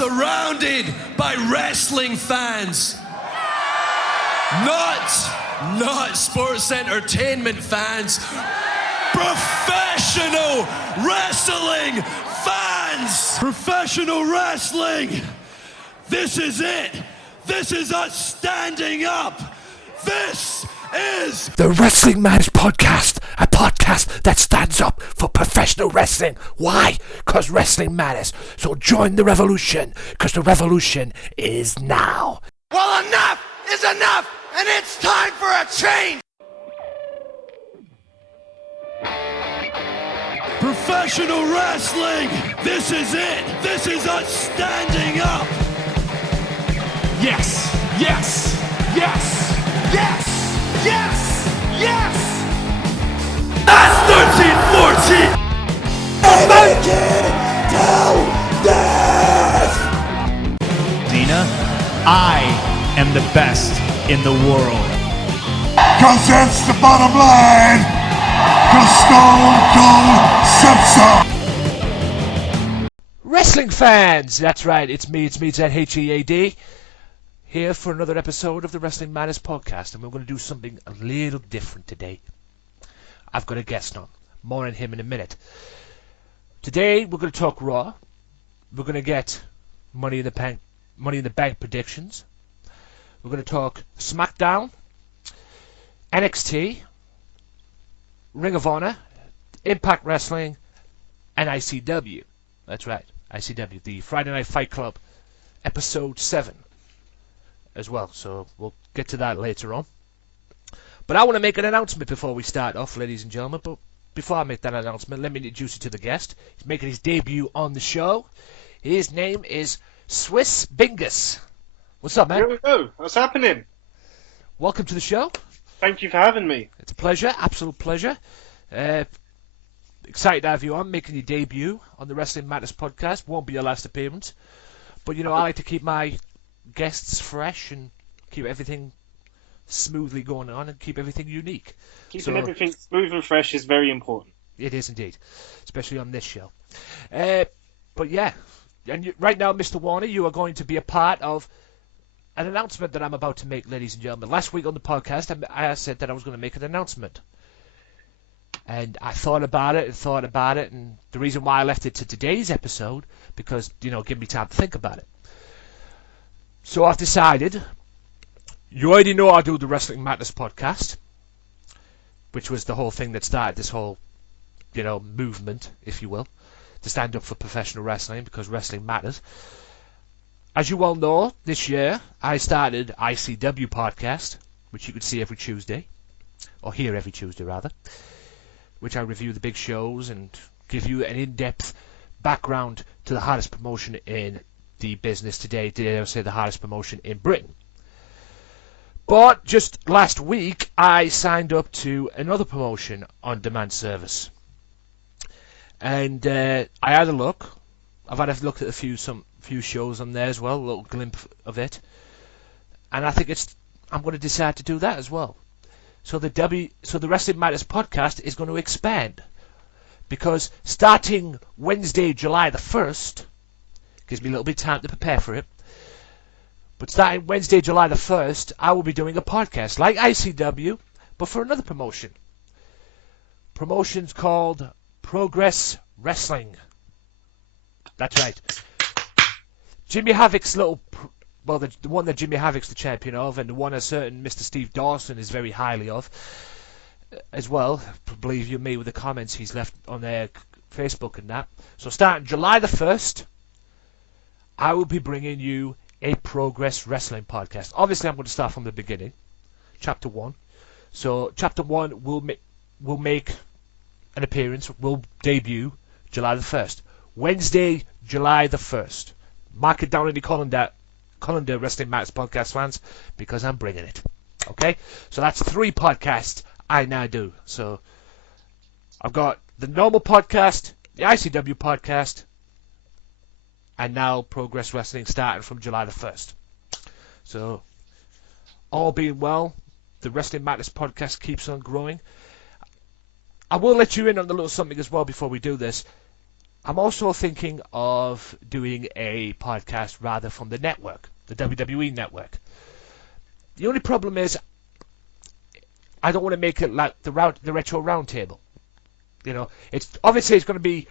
surrounded by wrestling fans. Not sports entertainment fans. Professional wrestling fans! Professional wrestling! This is it! This is us standing up! This is the Wrestling Matters Podcast, a podcast that stands up for professional wrestling. Why? Because wrestling matters. So join the revolution, because the revolution is now. Well, enough is enough, and it's time for a change! professional wrestling! This is it! This is us standing up! Yes! Yes! Yes! Yes! Yes! Yes! That's 13-14! Naked till death! Dina, I am the best in the world. Cause that's the bottom line. Cause Stone Cold said so. Wrestling fans! That's right, it's me, ZHEAD. Here for another episode of the Wrestling Matters Podcast, and we're going to do something a little different today. I've got a guest on. More on him in a minute. Today, we're going to talk Raw. We're going to get Money in the Bank predictions. We're going to talk Smackdown, NXT, Ring of Honor, Impact Wrestling, and ICW. That's right, ICW, the Friday Night Fight Club, Episode 7 as well. So we'll get to that later on. But I want to make an announcement before we start off, ladies and gentlemen. But before I make that announcement, let me introduce you to the guest. He's making his debut on the show. His name is Swiss Bingus. What's up, man? Here we go. What's happening? Welcome to the show. Thank you for having me. It's a pleasure, absolute pleasure. Excited to have you on, making your debut on the Wrestling Matters Podcast. Won't be your last appearance. But, you know, I like to keep my guests fresh and keep everything smoothly going on and keep everything unique. Keeping everything smooth and fresh is very important. It is indeed, especially on this show. But yeah, and right now, Mr. Warner, you are going to be a part of an announcement that I'm about to make, ladies and gentlemen. Last week on the podcast, I said that I was going to make an announcement. And I thought about it, and the reason why I left it to today's episode, because, you know, give me time to think about it. So I've decided, you already know I do the Wrestling Matters Podcast, which was the whole thing that started this whole, you know, movement, if you will, to stand up for professional wrestling, because wrestling matters. As you all know, this year, I started ICW Podcast, which you can see every Tuesday, or hear every Tuesday, rather, which I review the big shows and give you an in-depth background to the hottest promotion in the business today. Today, I would say the hottest promotion in Britain. But just last week, I signed up to another promotion on demand service. And I had a look. I've had a look at a few shows on there as well, a little glimpse of it. And I think I'm going to decide to do that as well. So the Wrestling Matters Podcast is going to expand. Because starting Wednesday, July the 1st, gives me a little bit of time to prepare for it. But starting Wednesday, July the 1st, I will be doing a podcast like ICW, but for another promotion. Promotion's called Progress Wrestling. That's right. Jimmy Havoc's the one that Jimmy Havoc's the champion of, and the one a certain Mr. Steve Dawson is very highly of, as well. Believe you me with the comments he's left on their Facebook and that. So starting July the 1st, I will be bringing you a Progress Wrestling podcast. Obviously, I'm going to start from the beginning, Chapter 1. So Chapter 1 will make an appearance, will debut July the 1st. Wednesday, July the 1st. Mark it down in the calendar, Wrestling Matters Podcast fans, because I'm bringing it. Okay? So that's 3 podcasts I now do. So I've got the normal podcast, the ICW podcast, and now Progress Wrestling starting from July the 1st. So, all being well, the Wrestling Matters Podcast keeps on growing. I will let you in on a little something as well before we do this. I'm also thinking of doing a podcast rather from the network, the WWE network. The only problem is I don't want to make it like the Retro Roundtable. You know, it's obviously it's going to be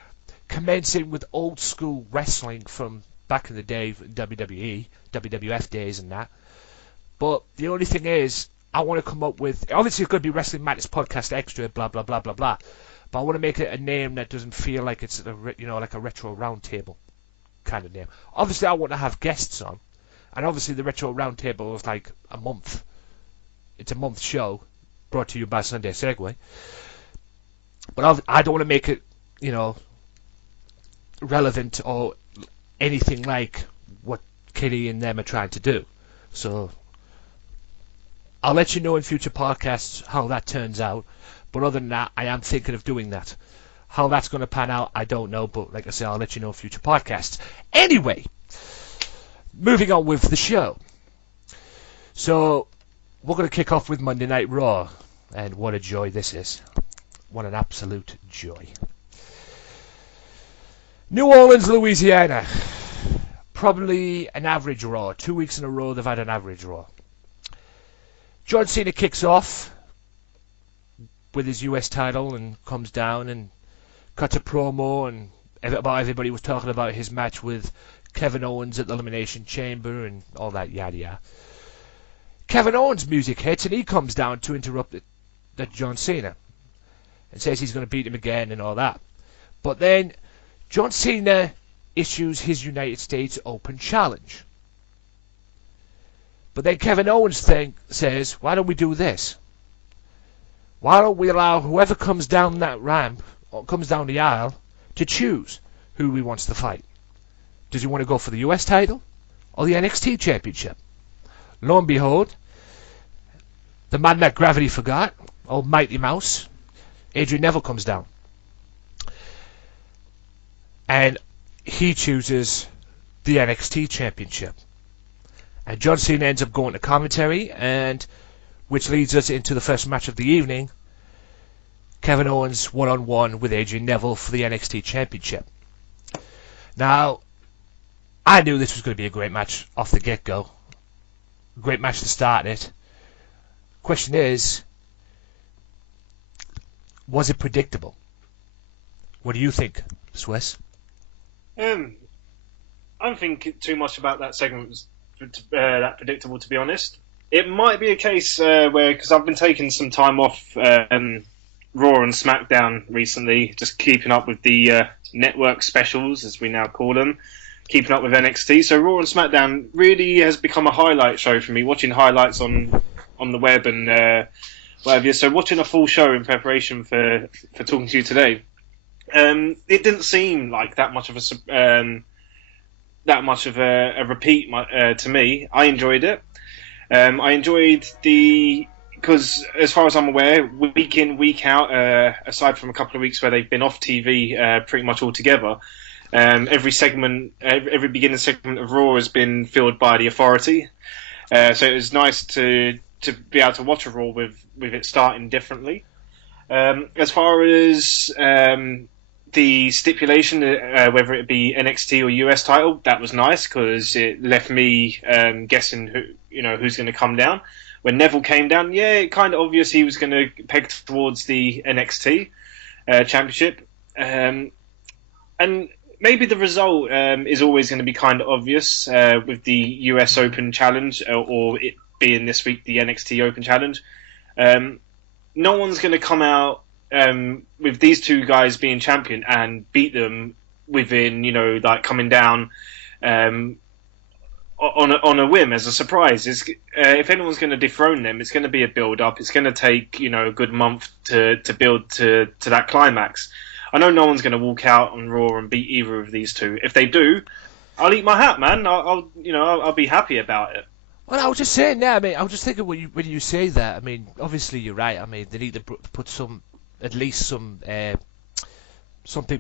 commencing with old school wrestling from back in the day, WWE, WWF days and that. But the only thing is, I want to come up with, obviously it's going to be Wrestling Matters Podcast Extra, blah, blah, blah, blah, blah. But I want to make it a name that doesn't feel like it's, like a Retro Roundtable kind of name. Obviously I want to have guests on. And obviously the Retro Roundtable is like a month. It's a month show, brought to you by Sunday Segway. But I don't want to make it, relevant or anything like what Kitty and them are trying to do. So I'll let you know in future podcasts how that turns out. But other than that, I am thinking of doing that. How that's going to pan out, I don't know. But like I say, I'll let you know in future podcasts. Anyway, moving on with the show. So we're going to kick off with Monday Night Raw. And what a joy this is. What an absolute joy. New Orleans, Louisiana. Probably an average Raw. 2 weeks in a row they've had an average Raw. John Cena kicks off with his US title and comes down and cuts a promo, and everybody was talking about his match with Kevin Owens at the Elimination Chamber and all that yada yada. Kevin Owens' music hits and he comes down to interrupt John Cena and says he's going to beat him again and all that. But then John Cena issues his United States Open Challenge. But then Kevin Owens says, why don't we do this? Why don't we allow whoever comes down that ramp or comes down the aisle to choose who he wants to fight? Does he want to go for the US title or the NXT Championship? Lo and behold, the man that gravity forgot, old Mighty Mouse, Adrian Neville comes down. And he chooses the NXT Championship. And John Cena ends up going to commentary, and which leads us into the first match of the evening. Kevin Owens one-on-one with Adrian Neville for the NXT Championship. Now, I knew this was going to be a great match off the get-go. Great match to start it. Question is, was it predictable? What do you think, Swiss? I don't think too much about that segment was that predictable, to be honest. It might be a case where, because I've been taking some time off Raw and SmackDown recently, just keeping up with the network specials, as we now call them, keeping up with NXT. So Raw and SmackDown really has become a highlight show for me, watching highlights on the web and whatever. So watching a full show in preparation for talking to you today, it didn't seem like that much of a repeat to me. I enjoyed it. I enjoyed because as far as I'm aware, week in, week out, aside from a couple of weeks where they've been off TV pretty much altogether, every beginning segment of Raw has been filled by the Authority. So it was nice to be able to watch a Raw with it starting differently. As far as the stipulation, whether it be NXT or US title, that was nice because it left me guessing who's going to come down. When Neville came down, it kind of obvious he was going to peg towards the NXT championship, and maybe the result is always going to be kind of obvious with the US Open Challenge or it being this week the NXT Open Challenge. No one's going to come out with these two guys being champion and beat them within, coming down on a whim as a surprise. If anyone's going to dethrone them, it's going to be a build-up. It's going to take, a good month to build to that climax. I know no one's going to walk out on Raw and beat either of these two. If they do, I'll eat my hat, man. I'll be happy about it. Well, I was just saying that. I was just thinking when you say that. Obviously you're right. They need to put at least something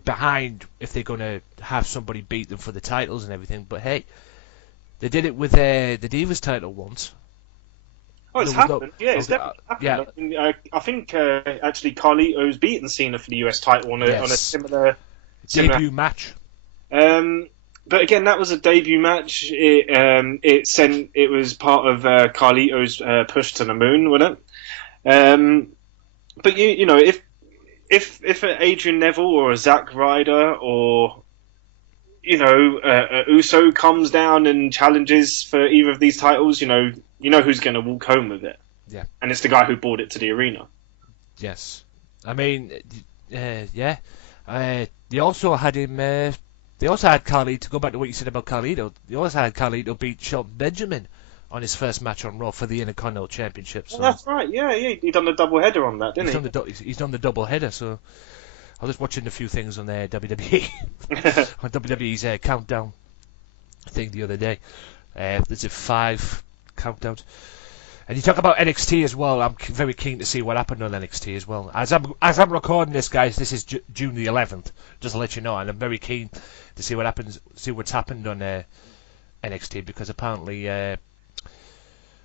behind if they're going to have somebody beat them for the titles and everything. But hey, they did it with the Divas title once. Oh, it's happened. It's definitely happened. Yeah. I think actually Carlito's beaten Cena for the US title on a similar debut match. But again, that was a debut match. It was part of Carlito's push to the moon, wasn't it? But you know, if an Adrian Neville or a Zack Ryder or a Uso comes down and challenges for either of these titles, you know who's going to walk home with it. Yeah, and it's the guy who brought it to the arena. Yes, I mean, yeah. They also had him. They also had Carlito. To go back to what you said about Carlito, they also had Carlito beat Shelton Benjamin on his first match on Raw for the Intercontinental Championship. So that's right. Yeah. He done the double header on that, didn't he? He's done the double header. So I was watching a few things on WWE on WWE's countdown thing the other day. There's a 5 countdown. And you talk about NXT as well. I'm very keen to see what happened on NXT as well. As I'm recording this, guys, this is June the 11th. Just to let you know, and I'm very keen to see what's happened on NXT, because apparently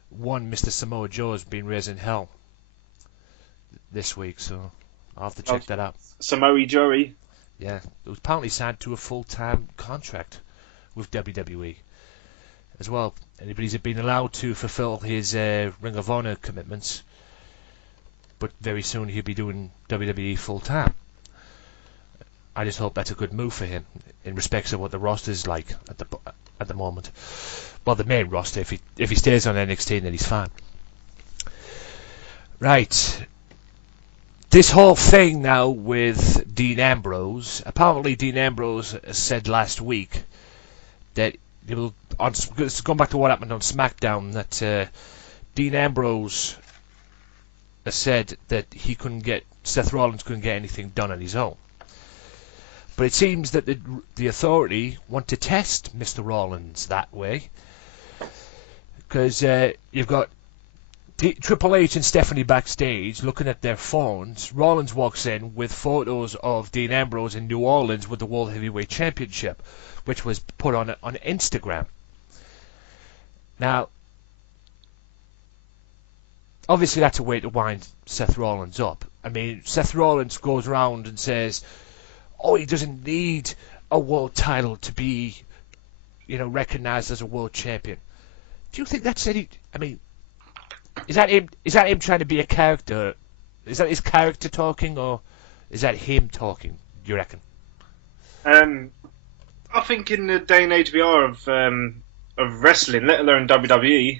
one Mr. Samoa Joe has been raising hell this week, so I'll have to check that out. Samoa Joey. Yeah, it was apparently signed to a full-time contract with WWE as well. And he's been allowed to fulfill his Ring of Honor commitments, but very soon he'll be doing WWE full-time. I just hope that's a good move for him in respects of what the roster's like at the moment. Well, the main roster, if he stays on NXT, then he's fine. Right. This whole thing now with Dean Ambrose. Apparently, Dean Ambrose said last week that he will. Going back to what happened on SmackDown, that Dean Ambrose said that Seth Rollins couldn't get anything done on his own. But it seems that the authority want to test Mr. Rollins that way, because you've got Triple H and Stephanie backstage looking at their phones. Rollins walks in with photos of Dean Ambrose in New Orleans with the World Heavyweight Championship, which was put on Instagram. Now, obviously that's a way to wind Seth Rollins up. I mean, Seth Rollins goes around and says, oh, he doesn't need a world title to be, recognized as a world champion. Do you think that's any? I mean, is that him trying to be a character? Is that his character talking, or is that him talking? Do you reckon? I think in the day and age we are of wrestling, let alone WWE,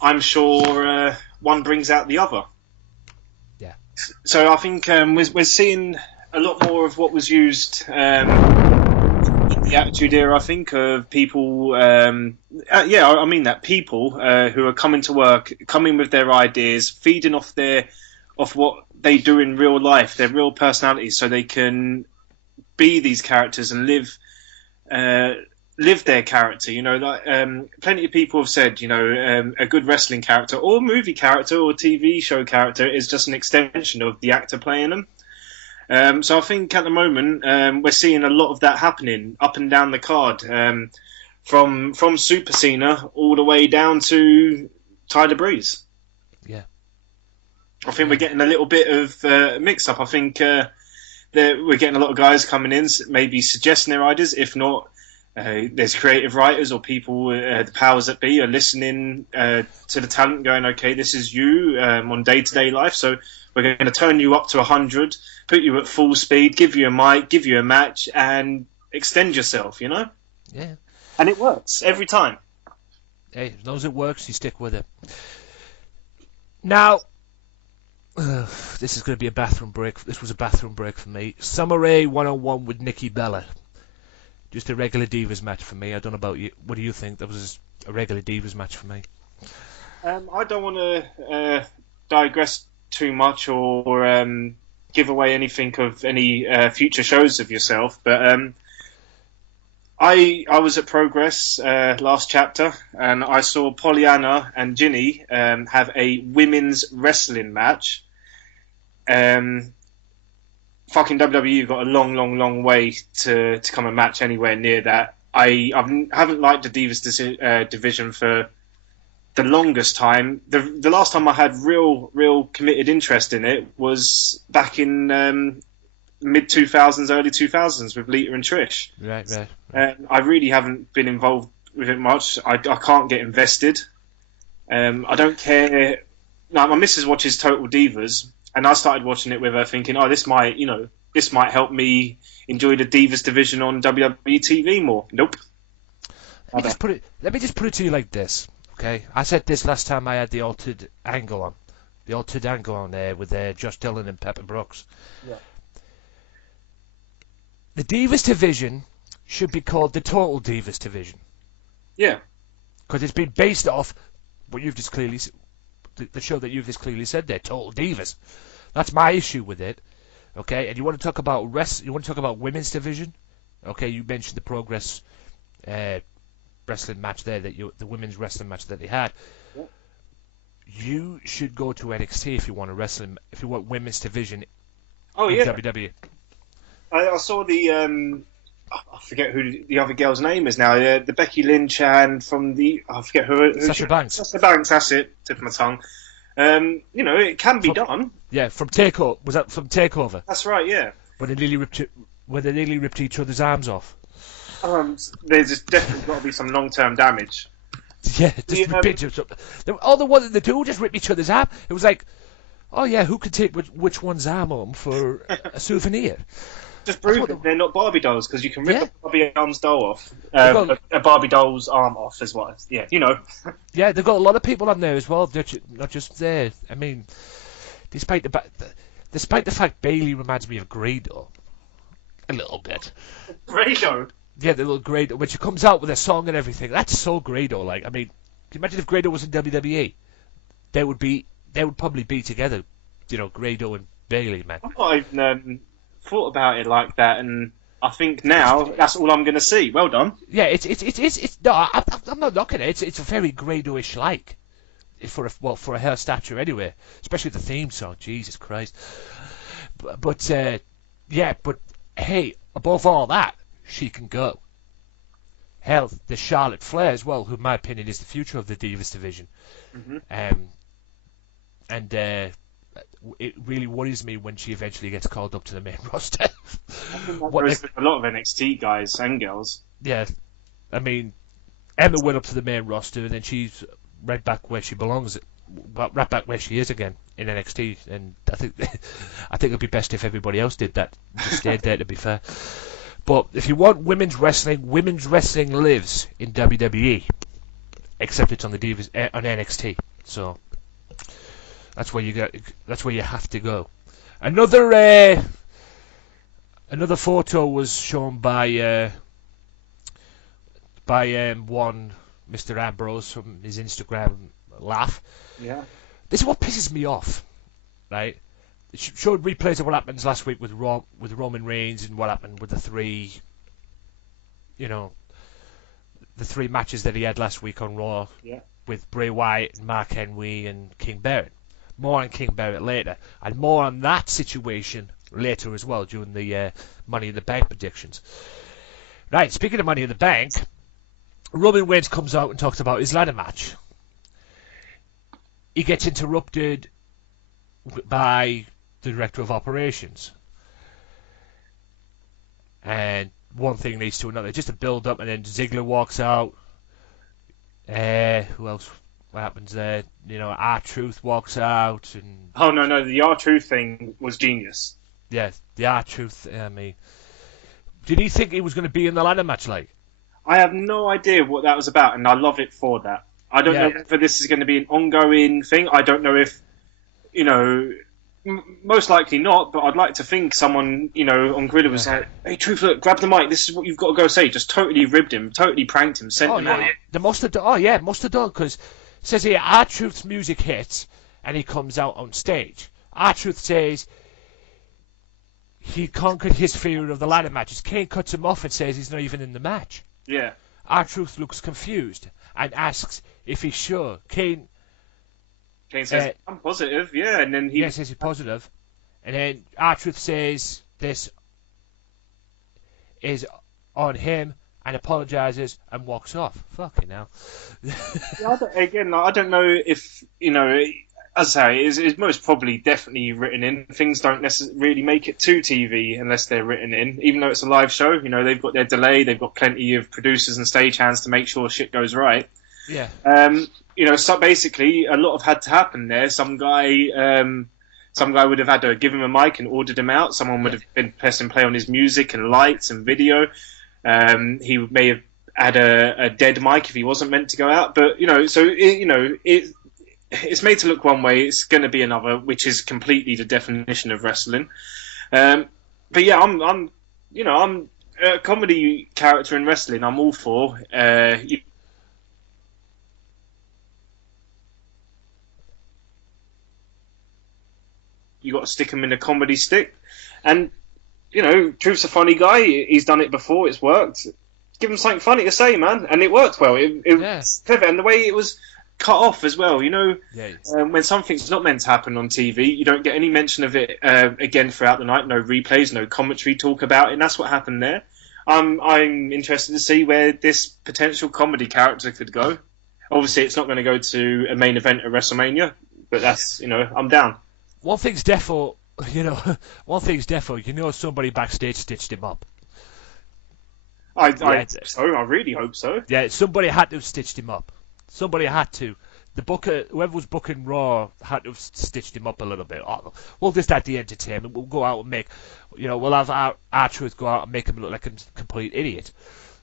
I'm sure one brings out the other. Yeah. So I think we're seeing a lot more of what was used in the Attitude Era, I think, of people, I mean that, people who are coming to work, coming with their ideas, feeding off what they do in real life, their real personalities, so they can be these characters and live their character. Plenty of people have said, a good wrestling character or movie character or TV show character is just an extension of the actor playing them. So I think at the moment we're seeing a lot of that happening up and down the card, from Super Cena all the way down to Tyler Breeze. Yeah, I think we're getting a little bit of mix-up. I think that we're getting a lot of guys coming in, maybe suggesting their ideas. If not, there's creative writers or people, the powers that be, are listening to the talent, going, okay, this is you on day-to-day life, so we're going to turn you up to 100, put you at full speed, give you a mic, give you a match, and extend yourself, Yeah. And it works every time. Hey, as long as it works, you stick with it. Now, this is going to be a bathroom break. This was a bathroom break for me. Summer Rae 1-on-1 with Nikki Bella. Just a regular Divas match for me. I don't know about you. What do you think? That was a regular Divas match for me. I don't want to digress too much or give away anything of any future shows of yourself, but I was at Progress last chapter, and I saw Pollyanna and Ginny have a women's wrestling match. Fucking WWE got a long way to come a match anywhere near that. I haven't liked the Divas division for the longest time. The last time I had real committed interest in it was back in mid 2000s, early 2000s with Lita and Trish. Right. I really haven't been involved with it much. I can't get invested. I don't care. No, my missus watches Total Divas, and I started watching it with her, thinking, "Oh, this might help me enjoy the Divas division on WWE TV more." Nope. Let me just put it to you like this, okay? I said this last time I had the altered angle on there with Josh Dillon and Pepper Brooks. Yeah. The Divas division should be called the Total Divas division. Yeah. Because it's been based off what you've just clearly, the show that you've just clearly said there, Total Divas. That's my issue with it. Okay, and you want to talk about women's division? Okay, you mentioned the Progress wrestling match there, the women's wrestling match that they had. Yep. You should go to NXT if you want women's division. Oh in yeah. WWE. I saw the I forget who the other girl's name is now. The Becky Lynch and from I forget who. Sasha Banks. Sasha Banks. That's it. Tip of my tongue. It can be done. Yeah, from Takeover. Was that from Takeover? That's right. Yeah. When they nearly ripped each other's arms off. There's definitely got to be some long-term damage. Yeah, just ripped all the ones that they do just rip each other's arm. It was like, oh yeah, who could take which one's arm home for a souvenir? Just prove that they're not Barbie dolls, because you can rip a Barbie arm's doll off, a Barbie doll's arm off as well. Yeah, Yeah, they've got a lot of people on there as well, not just there. I mean, despite the fact Bailey reminds me of Grado, a little bit. Grado. Yeah, the little Grado, when she comes out with a song and everything, that's so Grado. Like, I mean, can you imagine if Grado was in WWE? They would probably be together, Grado and Bailey, man. I've thought about it like that, and I think now that's all I'm going to see. Well done. Yeah, it's no, I'm not knocking it. It's a very Grado-ish like, for a her stature anyway, especially the theme song. Jesus Christ. But hey, above all that, she can go. Hell, there's Charlotte Flair as well, who in my opinion is the future of the Divas division. Mm-hmm. It really worries me when she eventually gets called up to the main roster. I think that goes with a lot of NXT guys and girls. Yeah, I mean, Emma went up to the main roster, and then she's right back where she belongs, right back where she is again in NXT. And I think it'd be best if everybody else did that, just stayed there. To be fair, but if you want women's wrestling lives in WWE, except it's on the Divas on NXT. So that's where you go. That's where you have to go. Another photo was shown by one Mr. Ambrose from his Instagram laugh. Yeah. This is what pisses me off, right? It showed replays of what happened last week with Roman Reigns and what happened with the three matches that he had last week on Raw. Yeah. With Bray Wyatt, and Mark Henry, and King Barrett. More on King Barrett later, and more on that situation later as well during the Money in the Bank predictions. Right, speaking of Money in the Bank, Roman Reigns comes out and talks about his ladder match. He gets interrupted by the Director of Operations. And one thing leads to another. Just a build-up, and then Ziggler walks out. Who else? What happens there? R-Truth walks out. And Oh, no, the R-Truth thing was genius. yeah, the R-Truth, I mean... Did he think he was going to be in the ladder match, like? I have no idea what that was about, and I love it for that. I don't know whether this is going to be an ongoing thing. I don't know if, most likely not, but I'd like to think someone, on Grid was like, hey, Truth, look, grab the mic, this is what you've got to go say. Just totally ribbed him, totally pranked him, sent him out. They must have done, because it says here, R-Truth's music hits, and he comes out on stage. R-Truth says he conquered his fear of the ladder matches. Kane cuts him off and says he's not even in the match. Yeah. R-Truth looks confused and asks if he's sure. Kane says, I'm positive, yeah, and then he... Yeah, says he's positive. And then R-Truth says this is on him and apologises and walks off. Fucking hell. I don't know if, as I say, it's most probably definitely written in. Things don't necessarily make it to TV unless they're written in. Even though it's a live show, you know, they've got their delay, they've got plenty of producers and stagehands to make sure shit goes right. Yeah. You know, so basically, a lot had to happen there. Some guy would have had to give him a mic and ordered him out. Someone would have been pressing play on his music and lights and video. He may have had a dead mic if he wasn't meant to go out. But, you know, so, it's made to look one way. It's going to be another, which is completely the definition of wrestling. But yeah, I'm a comedy character in wrestling. I'm all for. You got to stick him in a comedy stick, and you know, Truth's a funny guy. He's done it before. It's worked. Give him something funny to say, man, and it worked well. It was clever, and the way it was cut off as well. You know, when something's not meant to happen on TV, you don't get any mention of it again throughout the night. No replays, no commentary talk about it, and that's what happened there. I'm interested to see where this potential comedy character could go. Obviously, it's not going to go to a main event at WrestleMania, but that's, you know, I'm down. One thing's defo, somebody backstage stitched him up. I really hope so. Yeah, somebody had to have stitched him up. Somebody had to. The booker, whoever was booking Raw, had to have stitched him up a little bit. We'll just add the entertainment. We'll go out and we'll have our truth go out and make him look like a complete idiot.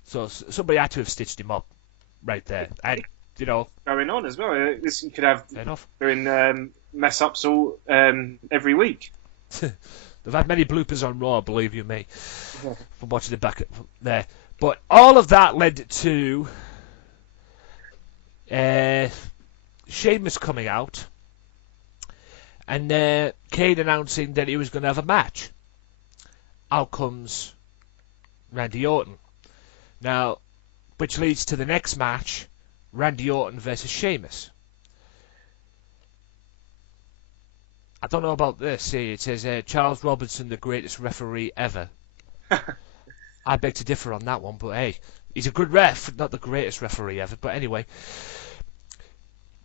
So somebody had to have stitched him up right there. And, you know... Going on as well. This you could have doing mess ups all every week. They've had many bloopers on Raw, believe you me, from watching it back there. But all of that led to Sheamus coming out and Kane announcing that he was going to have a match. Out comes Randy Orton. Now, which leads to the next match, Randy Orton versus Sheamus. I don't know about this. See, it says Charles Robinson, the greatest referee ever. I beg to differ on that one, but hey, he's a good ref, not the greatest referee ever. But anyway,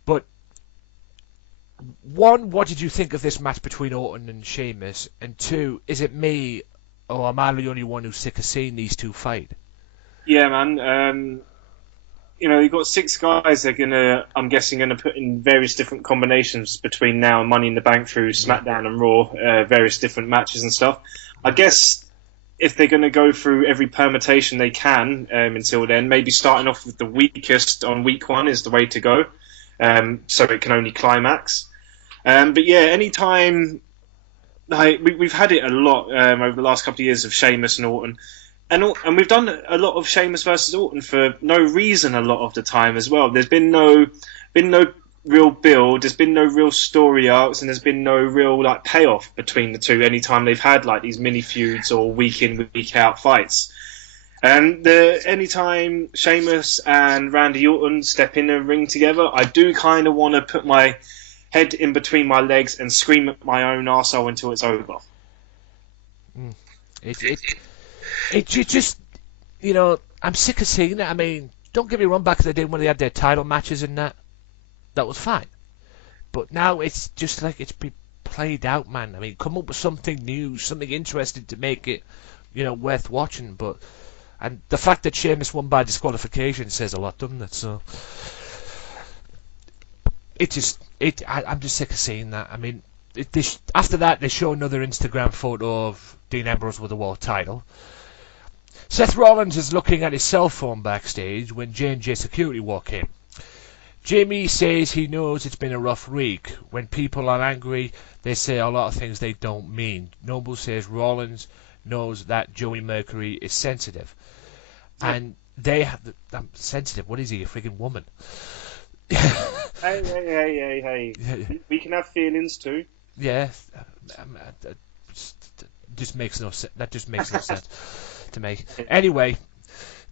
but one, what did you think of this match between Orton and Sheamus? And two, is it me, or am I the only one who's sick of seeing these two fight? Yeah, man. You know, you've got 6 guys that are I'm guessing, going to put in various different combinations between now and Money in the Bank through SmackDown and Raw, various different matches and stuff. I guess if they're going to go through every permutation they can until then, maybe starting off with the weakest on week 1 is the way to go, so it can only climax. But yeah, anytime... we've had it a lot over the last couple of years of Sheamus and Orton. And we've done a lot of Sheamus versus Orton for no reason a lot of the time as well. There's been no real build, there's been no real story arcs, and there's been no real payoff between the two anytime they've had these mini feuds or week in, week out fights. And anytime Sheamus and Randy Orton step in a ring together, I do kind of want to put my head in between my legs and scream at my own arsehole until it's over. It just, you know, I'm sick of seeing it. I mean, don't get me wrong, back in the day when they had their title matches and that was fine. But now it's just like it's been played out, man. I mean, come up with something new, something interesting to make it, you know, worth watching. And the fact that Sheamus won by disqualification says a lot, doesn't it? So, I'm just sick of seeing that. I mean, after that, they show another Instagram photo of Dean Ambrose with a world title. Seth Rollins is looking at his cell phone backstage when J&J Security walk in. Jamie says he knows it's been a rough week. When people are angry, they say a lot of things they don't mean. Noble says Rollins knows that Joey Mercury is sensitive. And they have... sensitive? What is he, a freaking woman? Hey. We can have feelings too. Yeah. That just makes no sense. That just makes no sense to me. Anyway,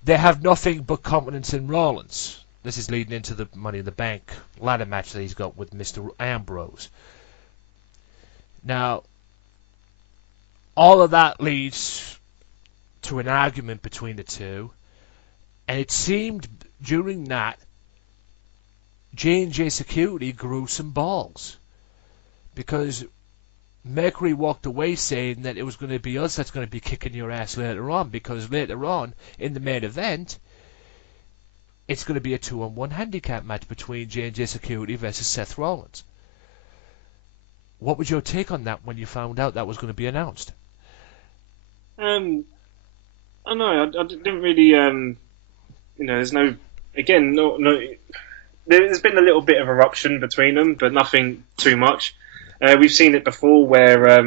they have nothing but confidence in Rollins. This is leading into the Money in the Bank ladder match that he's got with Mr. Ambrose. Now, all of that leads to an argument between the two, and it seemed during that J&J Security grew some balls. because Mercury walked away saying that it was going to be us that's going to be kicking your ass later on, because later on in the main event, it's going to be a 2-on-1 handicap match between J&J Security versus Seth Rollins. What was your take on that when you found out that was going to be announced? I know I didn't really. There's no. Again, no. There's been a little bit of eruption between them, but nothing too much. We've seen it before where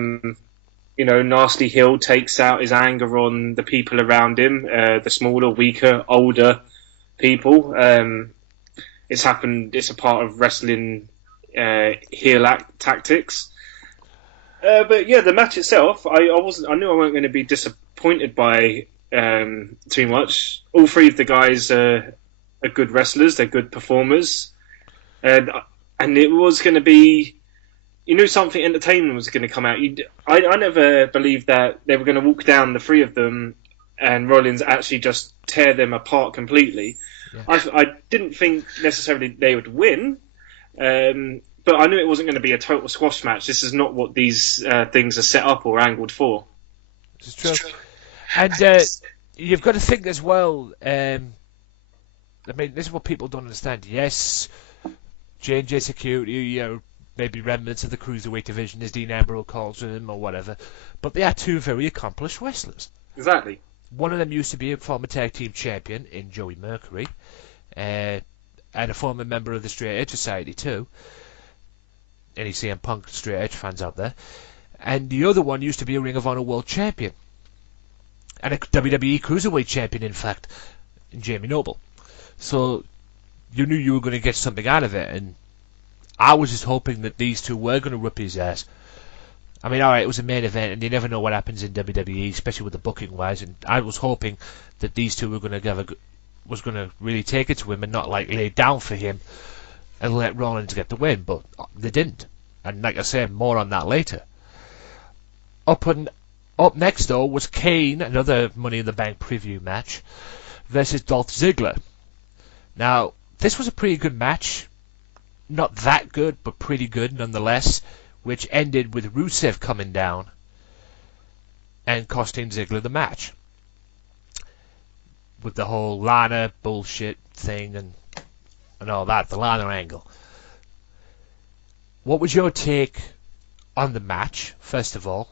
Nasty Hill takes out his anger on the people around him, the smaller, weaker, older people. It's happened. It's a part of wrestling heel tactics. But yeah, the match itself, I knew I wasn't going to be disappointed by too much. All three of the guys are good wrestlers. They're good performers, and it was going to be. You knew something entertainment was going to come out. I never believed that they were going to walk down, the three of them, and Rollins actually just tear them apart completely. Yeah. I didn't think necessarily they would win, but I knew it wasn't going to be a total squash match. This is not what these things are set up or angled for. This is true. And you've got to think as well, I mean, this is what people don't understand. Yes, J&J Security, maybe remnants of the Cruiserweight division, as Dean Ambrose calls them, or whatever, but they are two very accomplished wrestlers. Exactly. One of them used to be a former tag team champion in Joey Mercury, and a former member of the Straight Edge Society too. Any CM Punk Straight Edge fans out there. And the other one used to be a Ring of Honor World Champion, and a WWE Cruiserweight Champion, in fact, in Jamie Noble. So you knew you were going to get something out of it, and I was just hoping that these two were going to rip his ass. I mean, alright, it was a main event, and you never know what happens in WWE, especially with the booking wise. And I was hoping that these two were going to really take it to him and not like lay down for him and let Rollins get the win, but they didn't. And like I said, more on that later. Up next though was Kane, another Money in the Bank preview match, versus Dolph Ziggler. Now, this was a pretty good match. Not that good, but pretty good nonetheless, which ended with Rusev coming down and costing Ziggler the match. With the whole Lana bullshit thing and all that, the Lana angle. What was your take on the match, first of all?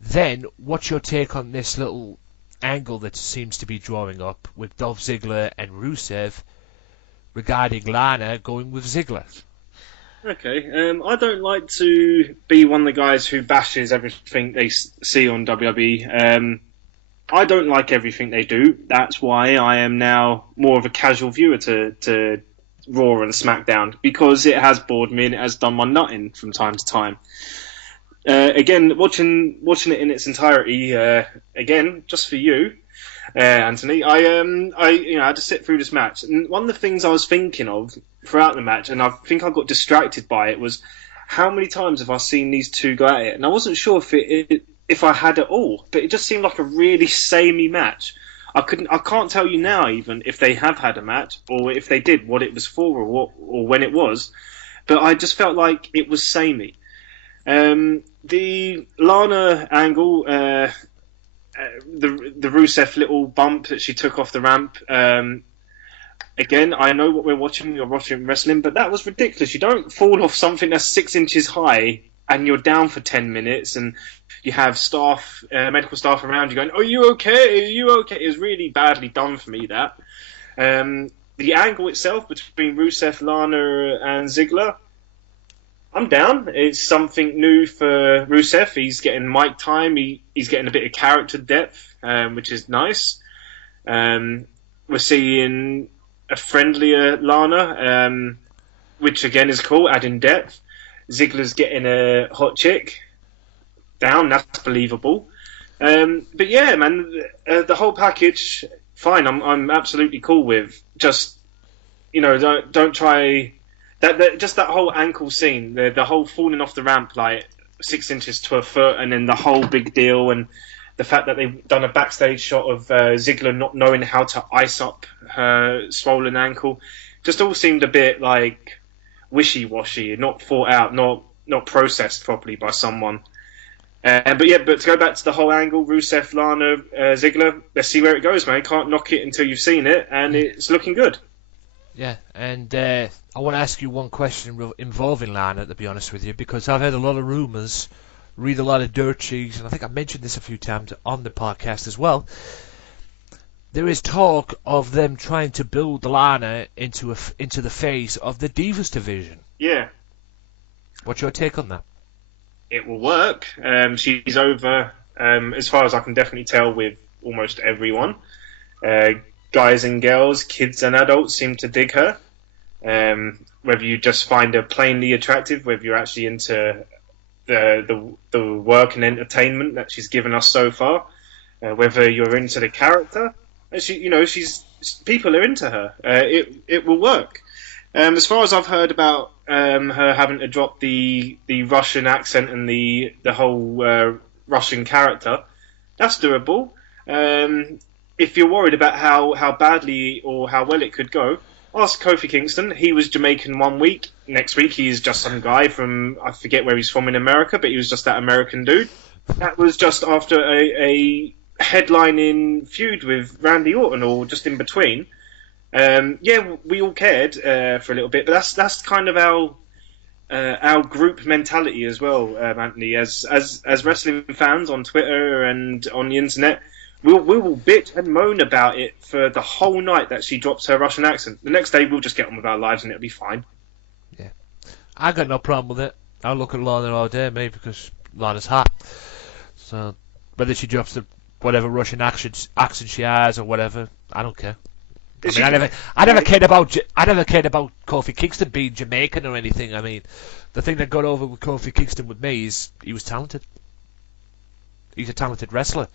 Then, what's your take on this little angle that seems to be drawing up with Dolph Ziggler and Rusev regarding Lana going with Ziggler? Okay, I don't like to be one of the guys who bashes everything they see on WWE. I don't like everything they do. That's why I am now more of a casual viewer to Raw and SmackDown, because it has bored me and it has done my nutting from time to time. Again, watching it in its entirety, again, just for you, Anthony, I had to sit through this match, and one of the things I was thinking of throughout the match, and I think I got distracted by it, was how many times have I seen these two go at it, and I wasn't sure if I had it all, but it just seemed like a really samey match. I can't tell you now even if they have had a match, or if they did, what it was for, or when it was, but I just felt like it was samey. The Lana angle, the Rusev little bump that she took off the ramp. Again, I know what we're watching. You're watching wrestling, but that was ridiculous. You don't fall off something that's 6 inches high and you're down for 10 minutes, and you have staff, medical staff around you going, "Are you okay? Are you okay?" It was really badly done for me. That the angle itself between Rusev, Lana, and Ziggler, I'm down. It's something new for Rusev. He's getting mic time. He's getting a bit of character depth, which is nice. We're seeing a friendlier Lana, which again is cool, adding depth. Ziggler's getting a hot chick. Down, that's believable. But yeah, man, the whole package, fine. I'm absolutely cool with. Just, don't try... Just that whole ankle scene, the whole falling off the ramp like 6 inches to a foot, and then the whole big deal, and the fact that they've done a backstage shot of Ziggler not knowing how to ice up her swollen ankle, just all seemed a bit like wishy-washy, not thought out, not not processed properly by someone. But to go back to the whole angle, Rusev, Lana, Ziggler, let's see where it goes, man. Can't knock it until you've seen it, and it's looking good. Yeah, and I want to ask you one question involving Lana, to be honest with you, because I've heard a lot of rumours, read a lot of dirt sheets, and I think I mentioned this a few times on the podcast as well. There is talk of them trying to build Lana into the face of the Divas division. Yeah. What's your take on that? It will work. She's over, as far as I can definitely tell, with almost everyone. Guys and girls, kids and adults seem to dig her. Whether you just find her plainly attractive, whether you're actually into the work and entertainment that she's given us so far, whether you're into the character, she's people are into her. It will work. As far as I've heard about her having to drop the Russian accent and the whole Russian character, that's doable. If you're worried about how badly or how well it could go, ask Kofi Kingston. He was Jamaican one week. Next week he's just some guy from, I forget where he's from in America, but he was just that American dude. That was just after a headlining feud with Randy Orton, or just in between. We all cared for a little bit, but that's kind of our group mentality as well, Anthony. As wrestling fans on Twitter and on the internet, we will bitch and moan about it for the whole night that she drops her Russian accent. The next day we'll just get on with our lives and it'll be fine. Yeah, I got no problem with it. I'll look at Lana all day, mate, because Lana's hot. So whether she drops the whatever Russian accent she has or whatever, I don't care. I never cared about Kofi Kingston being Jamaican or anything. I mean, the thing that got over with Kofi Kingston with me is he was talented. He's a talented wrestler.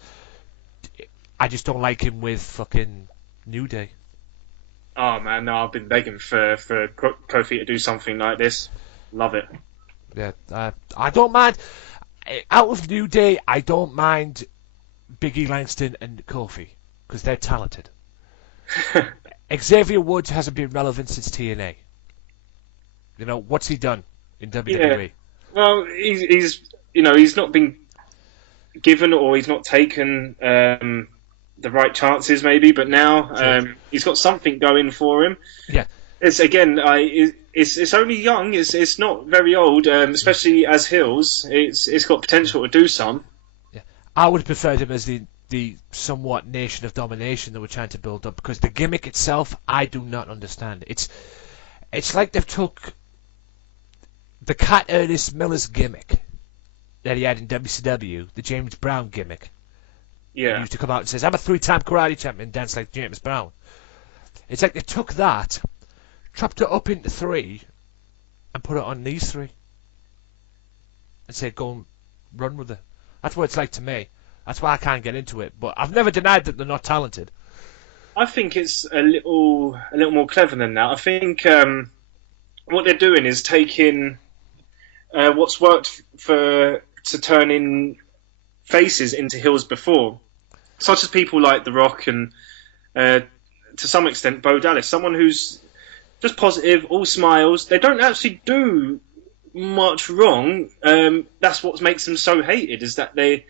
I just don't like him with fucking New Day. Oh man, no, I've been begging for Kofi to do something like this. Love it. Yeah, I don't mind. Out of New Day, I don't mind Biggie Langston and Kofi because they're talented. Xavier Woods hasn't been relevant since TNA. You know, what's he done in WWE? Yeah. Well, he's not been given, or he's not taken the right chances maybe, but now he's got something going for him. Yeah. It's again, it's only young. It's not very old, especially as heels. It's got potential to do some. Yeah, I would have preferred him as the somewhat Nation of Domination that we're trying to build up, because the gimmick itself I do not understand. It's like they've took the Cat Ernest Miller's gimmick that he had in WCW, the James Brown gimmick. Yeah. He used to come out and says, I'm a 3-time karate champion, dance like James Brown. It's like they took that, chopped it up into 3, and put it on these 3. And said, go and run with it. That's what it's like to me. That's why I can't get into it. But I've never denied that they're not talented. I think it's a little more clever than that. I think what they're doing is taking what's worked to turn in faces into heels before, such as people like The Rock and to some extent Bo Dallas, someone who's just positive, all smiles. They don't actually do much wrong. That's what makes them so hated, is that they,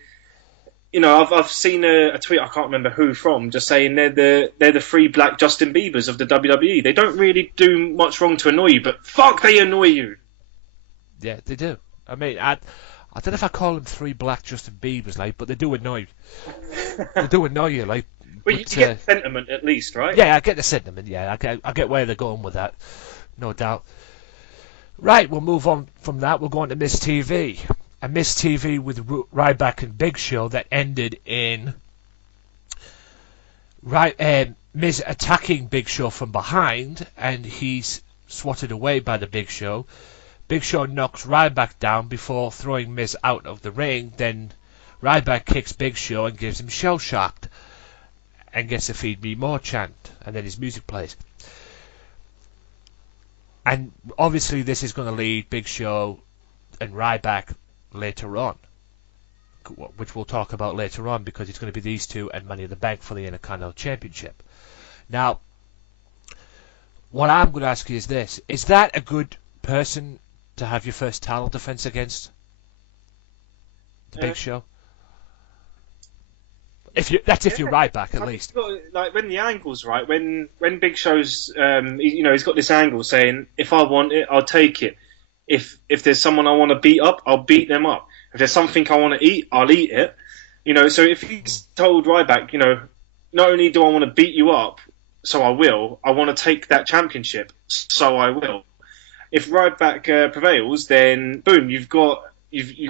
I've seen a tweet, I can't remember who from, just saying they're the 3 black Justin Biebers of the WWE. They don't really do much wrong to annoy you, but fuck, they annoy you. Yeah, they do. I mean, I don't know if I call them 3 black Justin Biebers, like, but they do annoy you. They do annoy you, like. Well, you get the sentiment at least, right? Yeah, I get the sentiment. Yeah, I get where they're going with that, no doubt. Right, we'll move on from that. We'll go on to Miss TV. A Miss TV with Ryback and Big Show that ended in Miz attacking Big Show from behind, and he's swatted away by the Big Show. Big Show knocks Ryback down before throwing Miz out of the ring. Then Ryback kicks Big Show and gives him shell shocked, and gets a Feed Me More chant, and then his music plays. And obviously this is going to lead Big Show and Ryback later on, which we'll talk about later on, because it's going to be these two and Money in the Bank for the Intercontinental Championship. Now, what I'm going to ask you is this: is that a good person to have your first title defense against the Big Show? If you're Ryback, at least. Like when the angle's right, when Big Show's, he's got this angle saying, if I want it, I'll take it. If there's someone I want to beat up, I'll beat them up. If there's something I want to eat, I'll eat it. So if he's told Ryback, not only do I want to beat you up, so I will, I want to take that championship, so I will. If Ryback prevails, then boom, you've got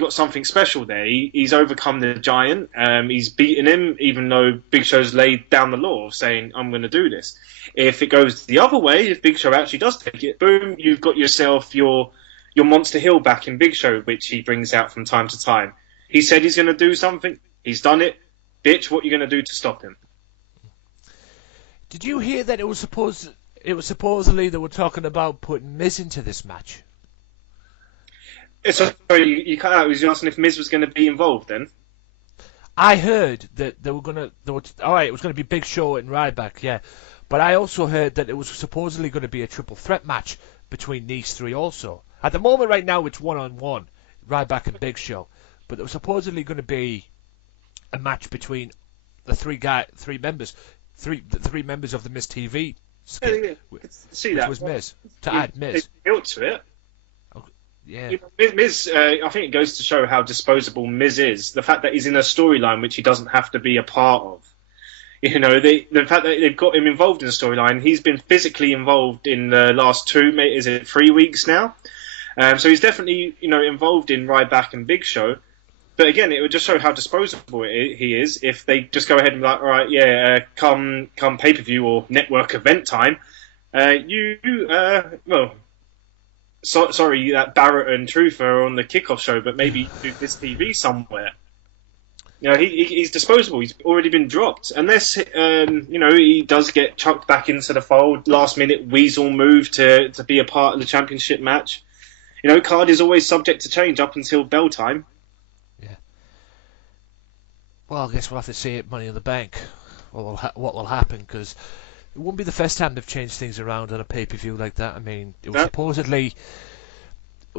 something special there. He's overcome the giant. He's beaten him, even though Big Show's laid down the law of saying, I'm going to do this. If it goes the other way, if Big Show actually does take it, boom, you've got yourself your Monster Heel back in Big Show, which he brings out from time to time. He said he's going to do something. He's done it. Bitch, what are you going to do to stop him? Did you hear that it was supposedly they were talking about putting Miz into this match? Sorry, you cut out. Was you asking if Miz was going to be involved then? I heard that it was going to be Big Show and Ryback, yeah. But I also heard that it was supposedly going to be a triple threat match between these three also. At the moment right now it's one-on-one, Ryback and Big Show. But there was supposedly going to be a match between the three members of the Miz TV skit, see which that was Miz, to add Miz. Built to it. Yeah. Miz, I think it goes to show how disposable Miz is. The fact that he's in a storyline which he doesn't have to be a part of. The fact that they've got him involved in the storyline, he's been physically involved in the last 3 weeks now. So he's definitely, involved in Ryback and Big Show. But again, it would just show how disposable he is if they just go ahead and be like, all right, yeah, come pay-per-view or network event time. Sorry that Barrett and Truth are on the kickoff show, but maybe do this TV somewhere. He's disposable. He's already been dropped. Unless, he does get chucked back into the fold, last-minute weasel move to be a part of the championship match. Card is always subject to change up until bell time. Yeah. Well, I guess we'll have to see it Money in the Bank, what will happen, because it won't be the first time they've changed things around on a pay-per-view like that. I mean, it was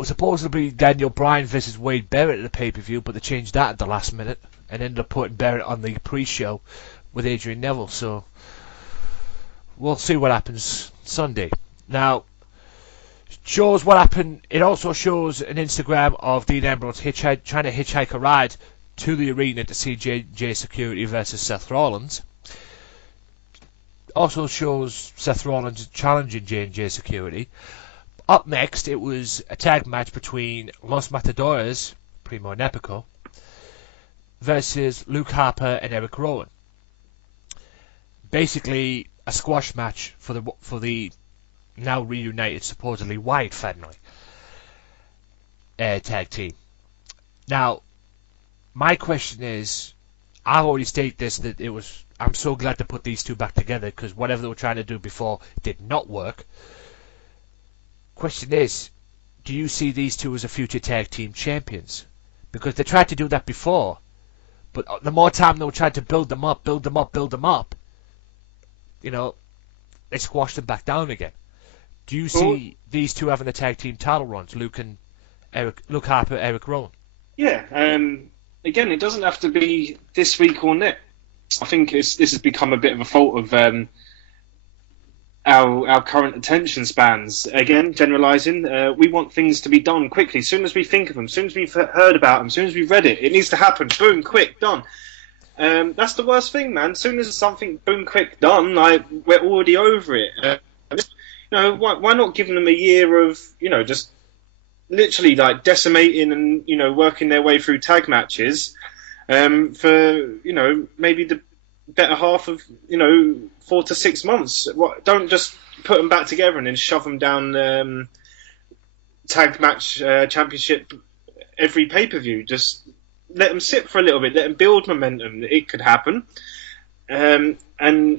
supposedly Daniel Bryan versus Wade Barrett at the pay-per-view, but they changed that at the last minute and ended up putting Barrett on the pre-show with Adrian Neville. So we'll see what happens Sunday. Now, shows what happened. It also shows an Instagram of Dean Ambrose trying to hitchhike a ride to the arena to see J Security versus Seth Rollins. Also shows Seth Rollins challenging J Security. Up next, it was a tag match between Los Matadores, Primo and Epico, versus Luke Harper and Eric Rowan. Basically, a squash match for the now reunited, supposedly Wyatt family tag team. Now, my question is, I've already stated this, that I'm so glad to put these two back together, because whatever they were trying to do before did not work. Question is, do you see these two as a future tag team champions? Because they tried to do that before, but the more time they were trying to build them up, they squashed them back down again. Do you see these two having the tag team title runs, Luke Harper, Eric Rowan? Yeah. Again, it doesn't have to be this week or next. I think this has become a bit of a fault of our current attention spans. Again, generalising, we want things to be done quickly. As soon as we think of them, as soon as we've heard about them, as soon as we've read it, it needs to happen. Boom, quick, done. That's the worst thing, man. As soon as something, boom, quick, done, we're already over it. Why not give them a year of, just literally decimating and, working their way through tag matches for, maybe the better half of, 4 to 6 months. Don't just put them back together and then shove them down tag match championship every pay-per-view. Just let them sit for a little bit, let them build momentum. It could happen. And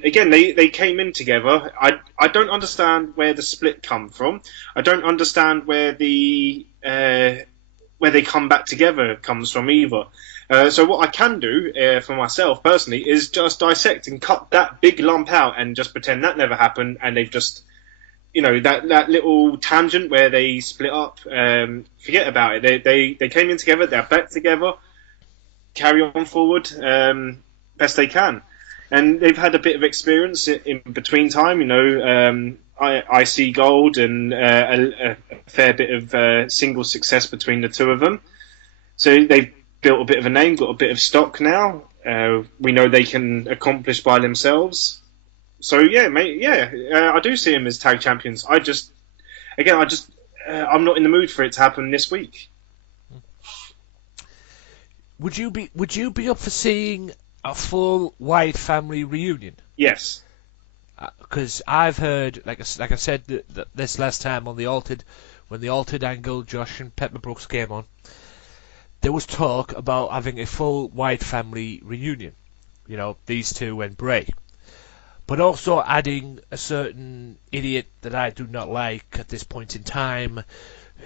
again, they came in together. I don't understand where the split come from. I don't understand where they come back together comes from either. So what I can do for myself personally is just dissect and cut that big lump out and just pretend that never happened, and they've just that little tangent where they split up. Forget about it. They came in together. They're back together. Carry on forward best they can, and they've had a bit of experience in between time. IC Gold and a fair bit of single success between the two of them. So they've built a bit of a name, got a bit of stock now. We know they can accomplish by themselves. So yeah, mate, I do see them as tag champions. I'm not in the mood for it to happen this week. Would you be up for seeing a full Wyatt family reunion? Yes. Because I've heard, like I said this last time on when the Altered Angle, Josh and Pepper Brooks came on, there was talk about having a full Wyatt family reunion. These two and Bray. But also adding a certain idiot that I do not like at this point in time,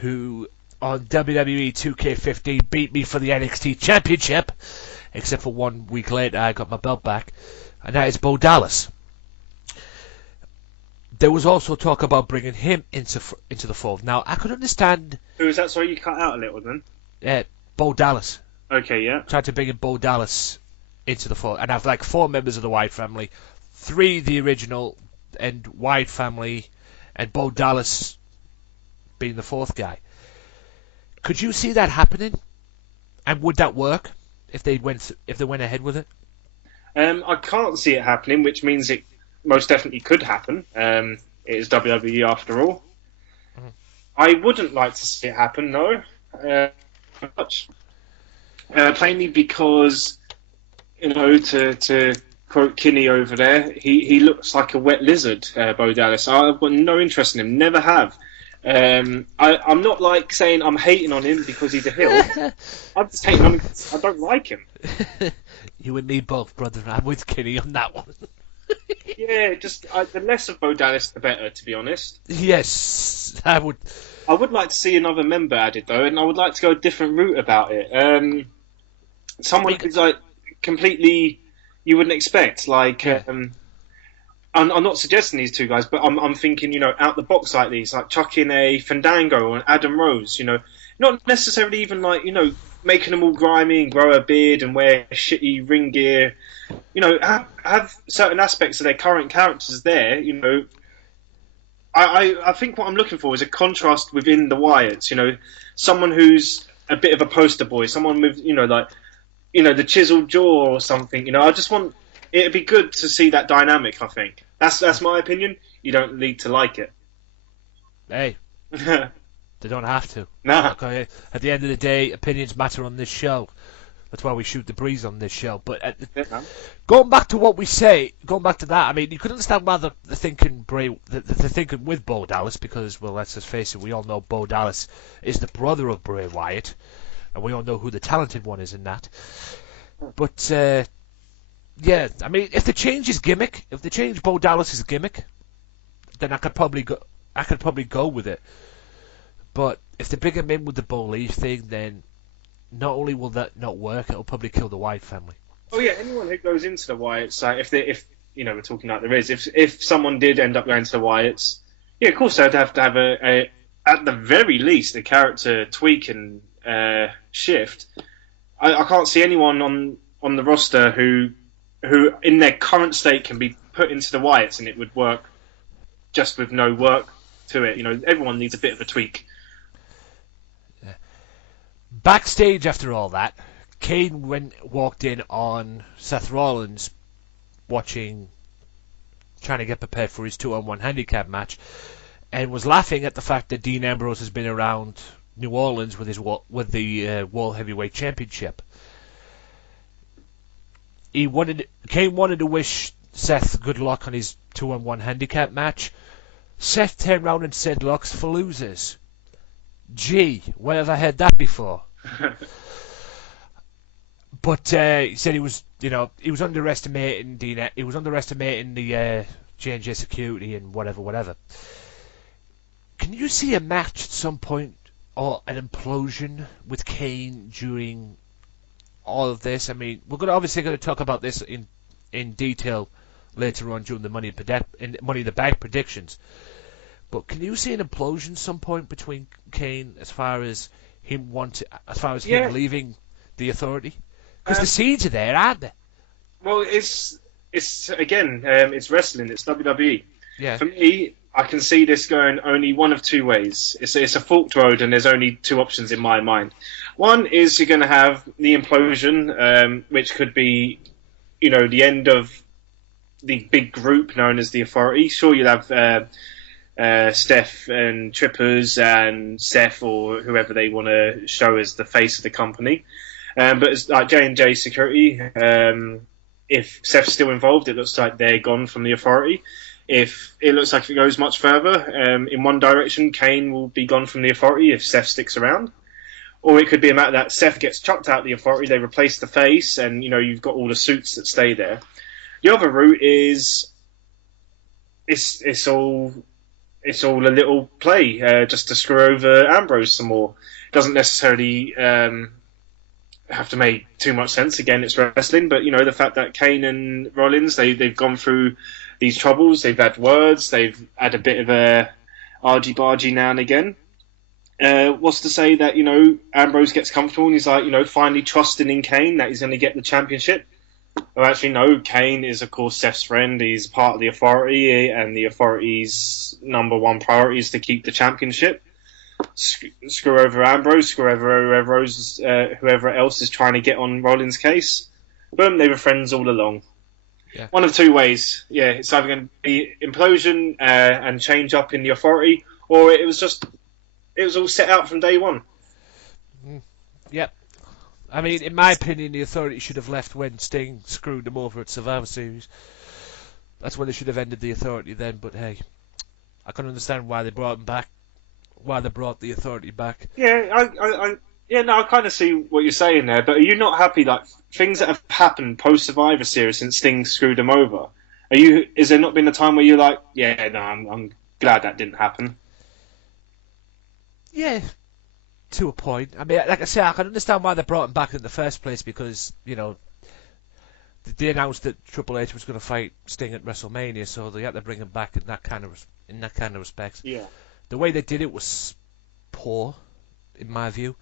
who on WWE 2K15 beat me for the NXT Championship, except for 1 week later I got my belt back, and that is Bo Dallas. There was also talk about bringing him into the fold. Now, I could understand... Who is that? Sorry, you cut out a little then. Bo Dallas. Okay, yeah. Tried to bring in Bo Dallas into the fold. And have 4 members of the Wyatt family, 3 the original and Wyatt family, and Bo Dallas being the 4th guy. Could you see that happening? And would that work if they went ahead with it? I can't see it happening, which means it most definitely could happen. It is WWE after all. Mm-hmm. I wouldn't like to see it happen, no. Much. Plainly because, to quote Kinney over there, he looks like a wet lizard, Bo Dallas. I've got no interest in him, never have. I'm not saying I'm hating on him because he's a heel. I'm just hating on him because I don't like him. You and me both, brother. I'm with Kinney on that one. Yeah, the less of Bo Dallas, the better, to be honest. Yes, I would. I would like to see another member added, though, and I would like to go a different route about it. Someone who's completely you wouldn't expect. I'm not suggesting these two guys, but I'm thinking, out the box like these, like chuck in a Fandango or an Adam Rose. Not necessarily even making them all grimy and grow a beard and wear shitty ring gear. Have certain aspects of their current characters there. I think what I'm looking for is a contrast within the Wyatts. Someone who's a bit of a poster boy, someone with the chiseled jaw or something. I just want. It'd be good to see that dynamic. I think that's my opinion. You don't need to like it. Hey, they don't have to. Nah. Okay. At the end of the day, opinions matter on this show. That's why we shoot the breeze on this show. But going back to what we say, going back to that, I mean, you could understand why the thinking with Bo Dallas, because, well, let's just face it, we all know Bo Dallas is the brother of Bray Wyatt, and we all know who the talented one is in that. But yeah, I mean, if they change his gimmick, if they change Bo Dallas's gimmick, then I could probably go with it. But if they bring him in with the Bo Lee thing, then not only will that not work, it'll probably kill the Wyatt family. Oh yeah, anyone who goes into the Wyatts, if we're talking like there is, if someone did end up going to the Wyatts, yeah, of course they'd have to have a at the very least a character tweak and shift. I can't see anyone on the roster who in their current state can be put into the Wyatts and it would work just with no work to it. Everyone needs a bit of a tweak. Backstage after all that, Kane walked in on Seth Rollins trying to get prepared for his 2-on-1 handicap match, and was laughing at the fact that Dean Ambrose has been around New Orleans with the World Heavyweight Championship. Kane wanted to wish Seth good luck on his 2-on-1 handicap match. Seth turned around and said, "Luck's for losers." Gee, where have I heard that before? But he said he was underestimating Dean. He was underestimating the J&J security and whatever. Can you see a match at some point or an implosion with Kane during all of this? I mean, we're obviously going to talk about this in detail later on during the Money in the Bank predictions. But can you see an implosion some point between Kane as far as him Yeah. him leaving the Authority? Because the seeds are there, aren't they? Well, it's again, it's wrestling. It's WWE. Yeah. For me, I can see this going only one of two ways. It's a forked road, and there's only two options in my mind. One is you're going to have the implosion, which could be, the end of the big group known as the Authority. Sure, you'll have Steph and Trippers and Seth or whoever they want to show as the face of the company. But it's like J&J Security. If Seth's still involved, it looks like they're gone from the Authority. If it looks like it goes much further in one direction, Kane will be gone from the Authority if Seth sticks around. Or it could be a matter that Seth gets chucked out of the Authority, they replace the face, and you've got all the suits that stay there. The other route is it's all a little play just to screw over Ambrose some more. It doesn't necessarily have to make too much sense. Again, it's wrestling, but the fact that Kane and Rollins they've gone through these troubles, they've had words, they've had a bit of a argy-bargy now and again. What's to say that Ambrose gets comfortable and he's like finally trusting in Kane that he's going to get the championship? Well, actually, no. Kane is of course Seth's friend. He's part of the Authority, and the Authority's number one priority is to keep the championship. Screw over Ambrose, screw over whoever else is trying to get on Rollins' case. Boom, they were friends all along. Yeah. One of two ways. Yeah, it's either going to be implosion and change up in the Authority, or it was all set out from day one. Yep. I mean, in my opinion, the Authority should have left when Sting screwed them over at Survivor Series. That's when they should have ended the Authority then, but hey, I can understand why they brought them back, why they brought the Authority back. Yeah, I kind of see what you're saying there, but are you not happy, like, things that have happened post-Survivor Series since Sting screwed them over? Is there not been a time where you're like, yeah, no, I'm glad that didn't happen? Yeah, to a point. I mean, like I say, I can understand why they brought him back in the first place because, they announced that Triple H was going to fight Sting at WrestleMania, so they had to bring him back in that kind of respect. Yeah. The way they did it was poor, in my view.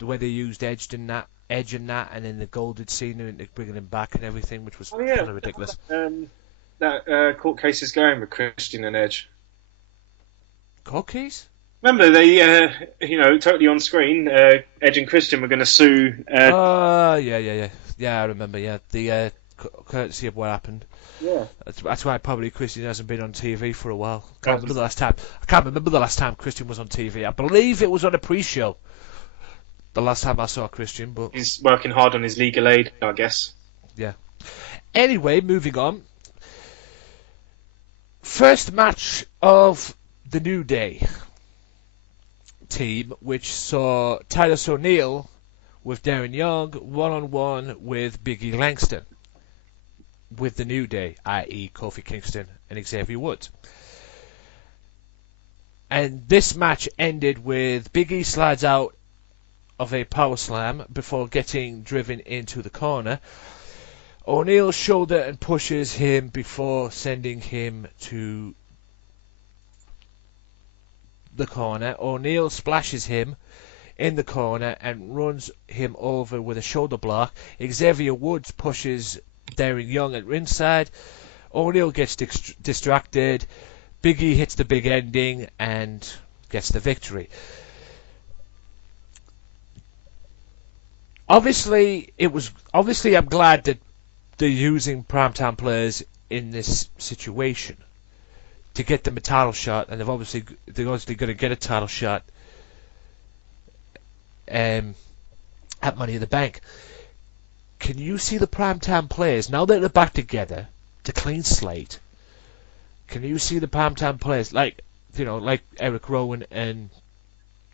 The way they used Edge and that, and then the Golded Cena and bringing him back and everything, which was kind of ridiculous. That court case is going with Christian and Edge. Court case? Remember, they, totally on screen, Edge and Christian were going to sue... Yeah, I remember, yeah. The courtesy of what happened. Yeah. That's why probably Christian hasn't been on TV for a while. I can't remember the last time Christian was on TV. I believe it was on a pre-show. The last time I saw Christian, but... He's working hard on his legal aid, I guess. Yeah. Anyway, moving on. First match of the New Day team, which saw Titus O'Neil with Darren Young one-on-one with Big E Langston with the New Day, i.e. Kofi Kingston and Xavier Woods. And this match ended with Big E slides out of a power slam before getting driven into the corner. O'Neil shoulder and pushes him before sending him to the corner. O'Neil splashes him in the corner and runs him over with a shoulder block. Xavier Woods pushes Darren Young at ringside. O'Neil gets distracted. Big E hits the big ending and gets the victory. Obviously, I'm glad that they're using primetime players in this situation to get them a title shot, and they're obviously going to get a title shot at Money in the Bank. Can you see the primetime players, now that they're back together, to clean slate, can you see the primetime players, like Eric Rowan and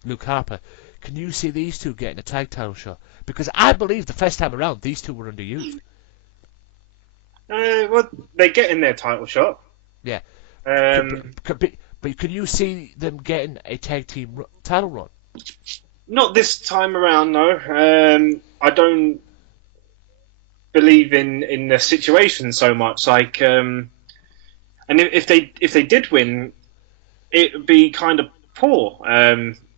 Luke Harper, can you see these two getting a tag title shot? Because I believe the first time around, these two were underused. Well, they're getting their title shot. Yeah. But can you see them getting a tag team title run? Not this time around, no. I don't believe in the situation so much. Like, and if they did win, it would be kind of poor.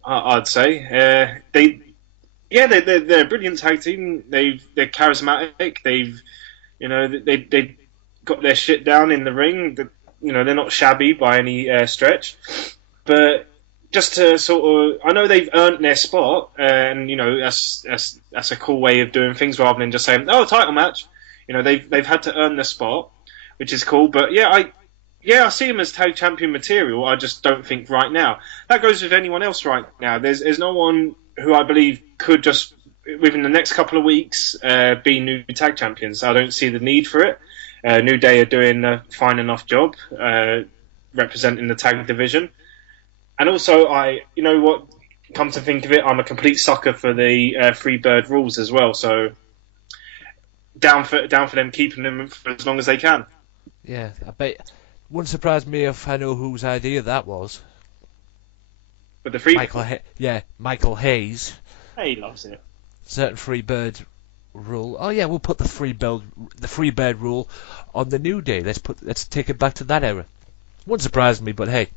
I'd say they're a brilliant tag team. They're charismatic. They got their shit down in the ring. They're not shabby by any stretch, but just to sort of, I know they've earned their spot, and that's a cool way of doing things rather than just saying, "Oh, title match." They've had to earn their spot, which is cool. But I see them as tag champion material. I just don't think right now. That goes with anyone else right now. There's no one who I believe could just within the next couple of weeks be new tag champions. I don't see the need for it. New Day are doing a fine enough job representing the tag division. And also, come to think of it, I'm a complete sucker for the Freebird rules as well. So down for them keeping them for as long as they can. Yeah, I bet. Wouldn't surprise me if I know whose idea that was. But the free Michael Hayes. He loves it. Certain Freebird rule. Oh yeah, we'll put the Freebird rule on the New Day. Let's take it back to that era. Wouldn't surprise me, but hey,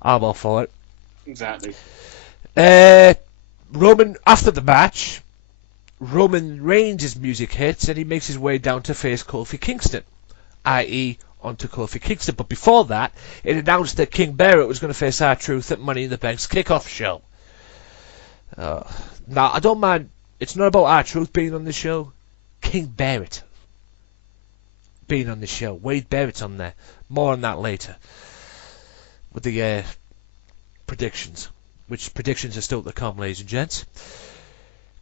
I'm all for it. Exactly. Roman, after the match, Roman Reigns' music hits and he makes his way down to face Kofi Kingston, i.e. onto Kofi Kingston. But before that, it announced that King Barrett was going to face R-Truth at Money in the Bank's kickoff show. Now, I don't mind. It's not about R-Truth being on the show. King Barrett being on the show. Wade Barrett's on there. More on that later. With the predictions. Which predictions are still to come, ladies and gents.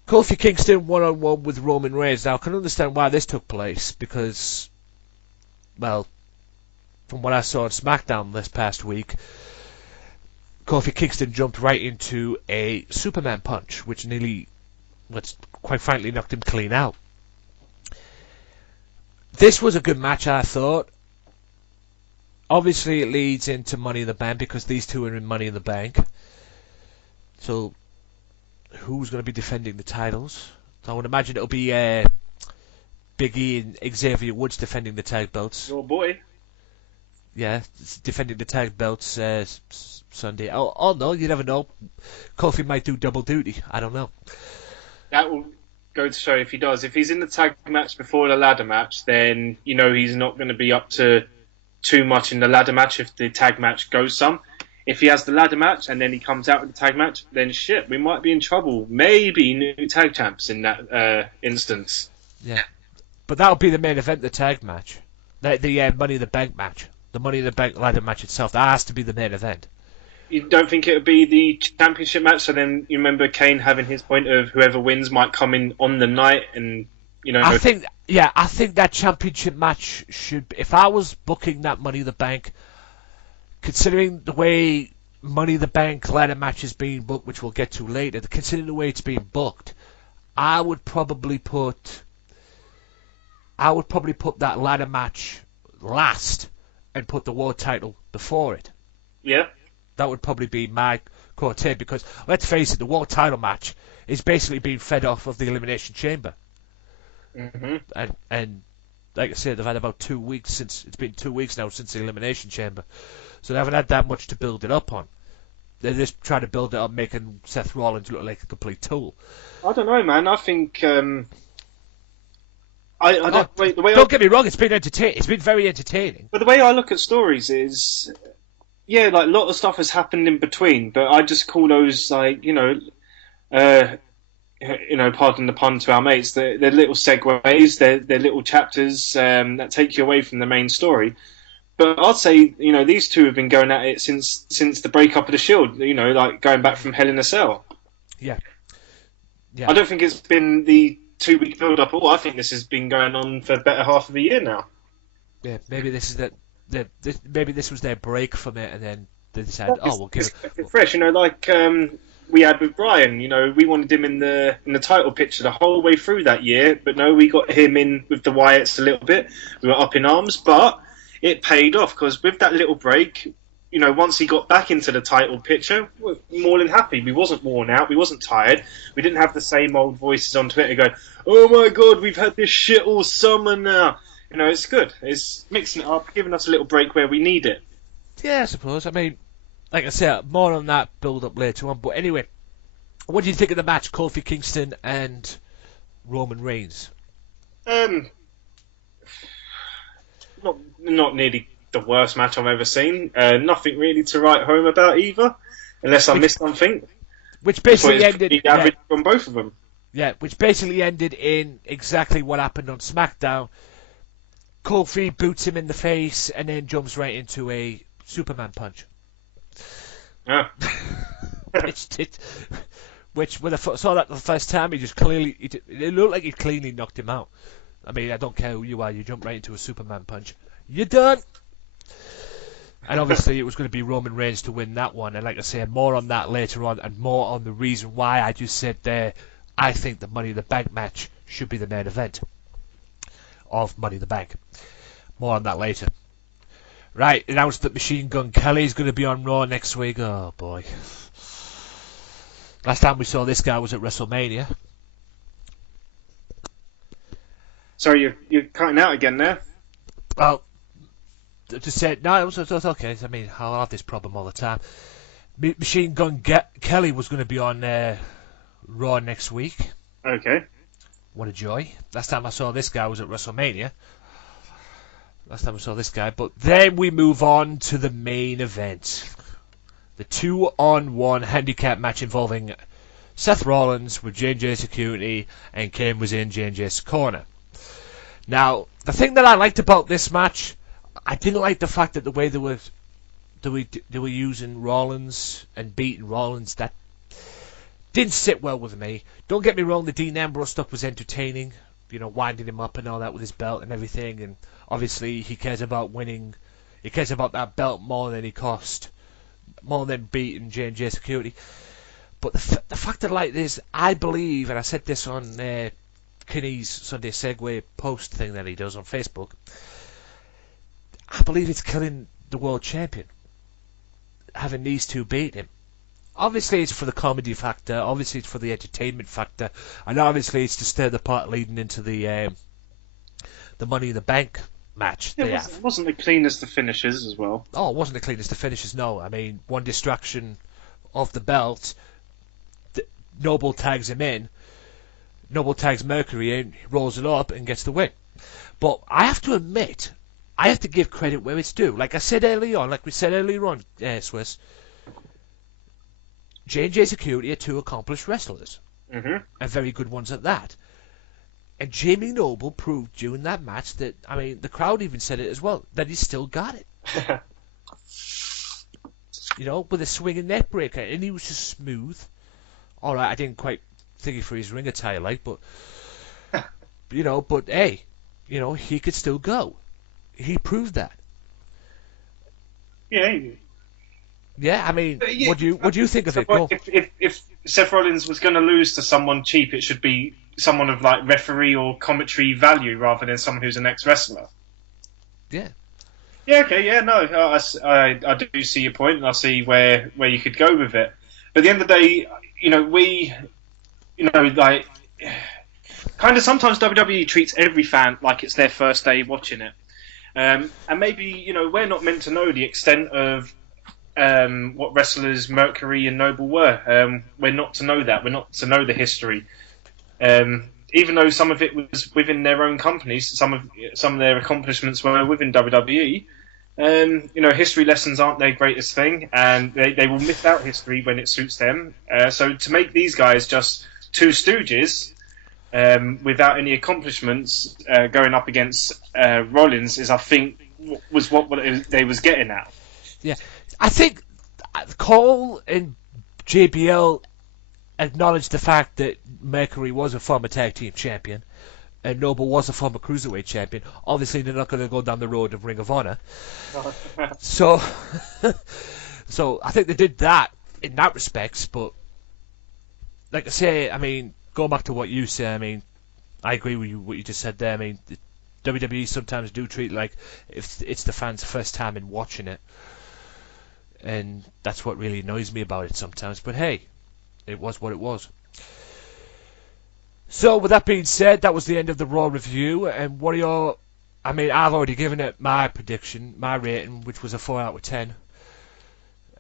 Kofi Kingston one-on-one with Roman Reigns. Now, I can understand why this took place. Because, well, from what I saw on SmackDown this past week, Kofi Kingston jumped right into a Superman punch, which quite frankly knocked him clean out. This was a good match, I thought. Obviously, it leads into Money in the Bank because these two are in Money in the Bank. So, who's going to be defending the titles? So I would imagine it'll be Big E and Xavier Woods defending the tag belts. Your boy. Yeah, defending the tag belts Sunday. Oh no, you never know. Kofi might do double duty. I don't know. That will go to show if he does. If he's in the tag match before the ladder match, then he's not going to be up to too much in the ladder match if the tag match goes some. If he has the ladder match and then he comes out with the tag match, then shit, we might be in trouble. Maybe new tag champs in that instance. Yeah, but that'll be the main event, the tag match. The Money in the Bank match. The Money in the Bank ladder match itself. That has to be the main event. You don't think it would be the championship match? So then you remember Kane having his point of whoever wins might come in on the night and, I think that championship match should... If I was booking that Money in the Bank, considering the way Money in the Bank ladder match is being booked, which we'll get to later, considering the way it's being booked, I would probably put that ladder match last and put the world title before it. Yeah. That would probably be my core take because, let's face it, the world title match is basically being fed off of the Elimination Chamber. Mm-hmm. And like I said, they've had about 2 weeks it's been 2 weeks now since the Elimination Chamber. So they haven't had that much to build it up on. They're just trying to build it up, making Seth Rollins look like a complete tool. I don't know, man. I think... Don't get me wrong, it's been entertaining. It's been very entertaining. But the way I look at stories is... Yeah, like a lot of stuff has happened in between, but I just call those pardon the pun to our mates. They're little segues, they're little chapters that take you away from the main story. But I'd say these two have been going at it since the breakup of the Shield. Like going back from Hell in a Cell. Yeah. I don't think it's been the 2 week build up. I think this has been going on for the better half of a year now. Yeah, maybe this is maybe this was their break from it, and then they decided, we'll give it fresh. Like we had with Brian. We wanted him in the title picture the whole way through that year, but no, we got him in with the Wyatts a little bit. We were up in arms, but it paid off because with that little break, once he got back into the title picture, we were more than happy. We wasn't worn out. We wasn't tired. We didn't have the same old voices on Twitter going, "Oh my God, we've had this shit all summer now." It's good. It's mixing it up, giving us a little break where we need it. Yeah, I suppose. I mean, like I said, more on that build up later on. But anyway, what do you think of the match, Kofi Kingston and Roman Reigns? Not nearly the worst match I've ever seen. Nothing really to write home about either, unless I missed something. Which basically ended pretty average on both of them. Yeah, which basically ended in exactly what happened on SmackDown. Kofi boots him in the face and then jumps right into a Superman punch. Yeah. Which when I saw that the first time, it looked like he cleanly knocked him out. I mean, I don't care who you are, you jump right into a Superman punch. You're done! And obviously it was going to be Roman Reigns to win that one. And like I say, more on that later on, and more on the reason why I just said there, I think the Money in the Bank match should be the main event of Money in the Bank. More on that later. Right, announced that Machine Gun Kelly is going to be on Raw next week. Oh boy. Last time we saw this guy was at WrestleMania. Sorry, you're cutting out again there. Well, just said, no, it was okay. I mean, I'll have this problem all the time. Machine Gun Kelly was going to be on Raw next week. Okay. What a joy. Last time I saw this guy was at WrestleMania. But then we move on to the main event. The 2-on-1 handicap match involving Seth Rollins with J&J Security, and Kane was in J&J's corner. Now, the thing that I liked about this match, I didn't like the fact that the way they were using Rollins and beating Rollins, that didn't sit well with me. Don't get me wrong, the Dean Ambrose stuff was entertaining, winding him up and all that with his belt and everything, and obviously he cares about winning, he cares about that belt more than beating J&J Security. But the fact of light is, I believe, and I said this on Kinney's Sunday Segway post thing that he does on Facebook, I believe it's killing the world champion, having these two beat him. Obviously it's for the comedy factor, obviously it's for the entertainment factor, and obviously it's to stir the pot leading into the Money in the Bank match. It wasn't the cleanest of finishes as well. Oh, it wasn't the cleanest of finishes, no. I mean, one distraction of the belt, Noble tags him in, Noble tags Mercury in, rolls it up and gets the win. But I have to admit, I have to give credit where it's due. Like we said earlier on, Swiss, J&J Security are two accomplished wrestlers. Mm-hmm. And very good ones at that. And Jamie Noble proved during that match that, I mean, the crowd even said it as well, that he still got it. With a swinging neck breaker. And he was just smooth. Alright, I didn't quite think for his ring attire, but hey, he could still go. He proved that. Yeah. Yeah, I mean, what do you think of it? If Seth Rollins was going to lose to someone cheap, it should be someone of like referee or commentary value rather than someone who's an ex-wrestler. Yeah. Yeah. Okay. Yeah. No. I do see your point, and I see where you could go with it. But at the end of the day, kind of sometimes WWE treats every fan like it's their first day watching it, and maybe we're not meant to know the extent of what wrestlers Mercury and Noble were. We're not to know that. We're not to know the history. Even though some of it was within their own companies, some of their accomplishments were within WWE. History lessons aren't their greatest thing, and they will miss out history when it suits them. So to make these guys just two stooges without any accomplishments going up against Rollins is, I think, was what they was getting at. Yeah, I think Cole and JBL acknowledged the fact that Mercury was a former tag team champion and Noble was a former cruiserweight champion. Obviously, they're not going to go down the road of Ring of Honor. So I think they did that in that respect. But like I say, I mean, going back to what you say, I mean, I agree with you what you just said there. I mean, the WWE sometimes do treat it like if it's the fans' first time in watching it, and that's what really annoys me about it sometimes. But hey, it was what it was. So with that being said, that was the end of the Raw review. And what are your... I mean, I've already given it my prediction, my rating, which was a 4 out of 10.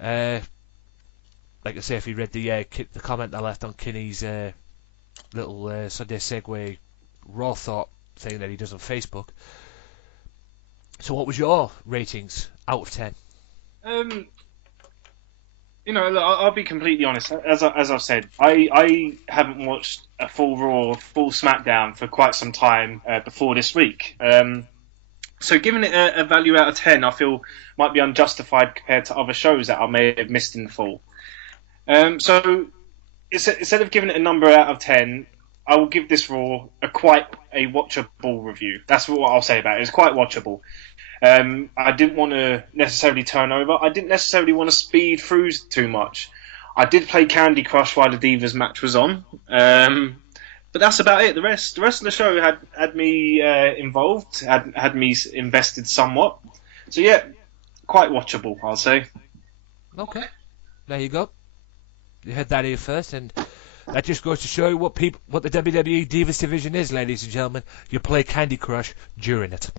Like I say, if you read the comment I left on Kinney's little Sunday segue raw thought thing that he does on Facebook. So what was your ratings out of 10? Look, I'll be completely honest. As I've said, I haven't watched a full Raw, full SmackDown for quite some time before this week. So giving it a value out of 10, I feel might be unjustified compared to other shows that I may have missed in full. So instead of giving it a number out of 10, I will give this Raw quite a watchable review. That's what I'll say about it. It's quite watchable. I didn't want to necessarily turn over. I didn't necessarily want to speed through too much. I did play Candy Crush while the Divas match was on. But that's about it. The rest of the show had me involved, had me invested somewhat. So yeah, quite watchable, I'll say. Okay, there you go. You heard that here first, and that just goes to show you what the WWE Divas division is, ladies and gentlemen. You play Candy Crush during it.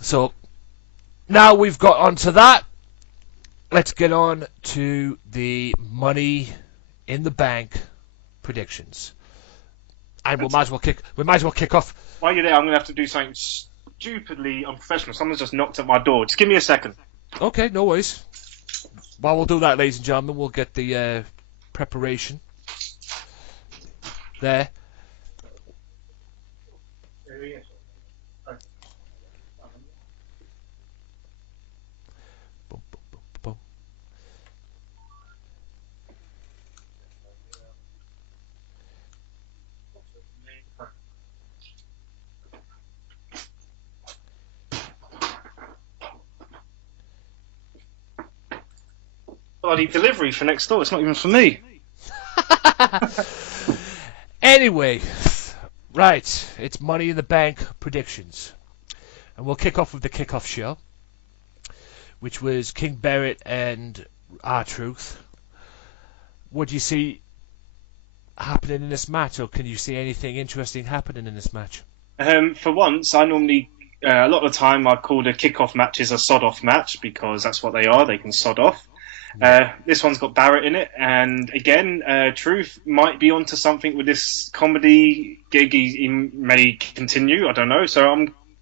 So now we've got onto that. Let's get on to the Money in the Bank predictions. And we might as well kick off. While you're there, I'm going to have to do something stupidly unprofessional. Someone's just knocked at my door. Just give me a second. Okay, no worries. While we'll do that, ladies and gentlemen, we'll get the preparation there. Boom, boom, boom, boom. Bloody delivery for next door. It's not even for me. Anyway, right, it's Money in the Bank predictions. And we'll kick off with the kickoff show, which was King Barrett and R-Truth. What do you see happening in this match, or can you see anything interesting happening in this match? For once, I normally, a lot of the time, I call the kickoff matches a sod-off match because that's what they are. They can sod off. This one's got Barrett in it, and again, Truth might be onto something with this comedy gig. He may continue. I don't know. So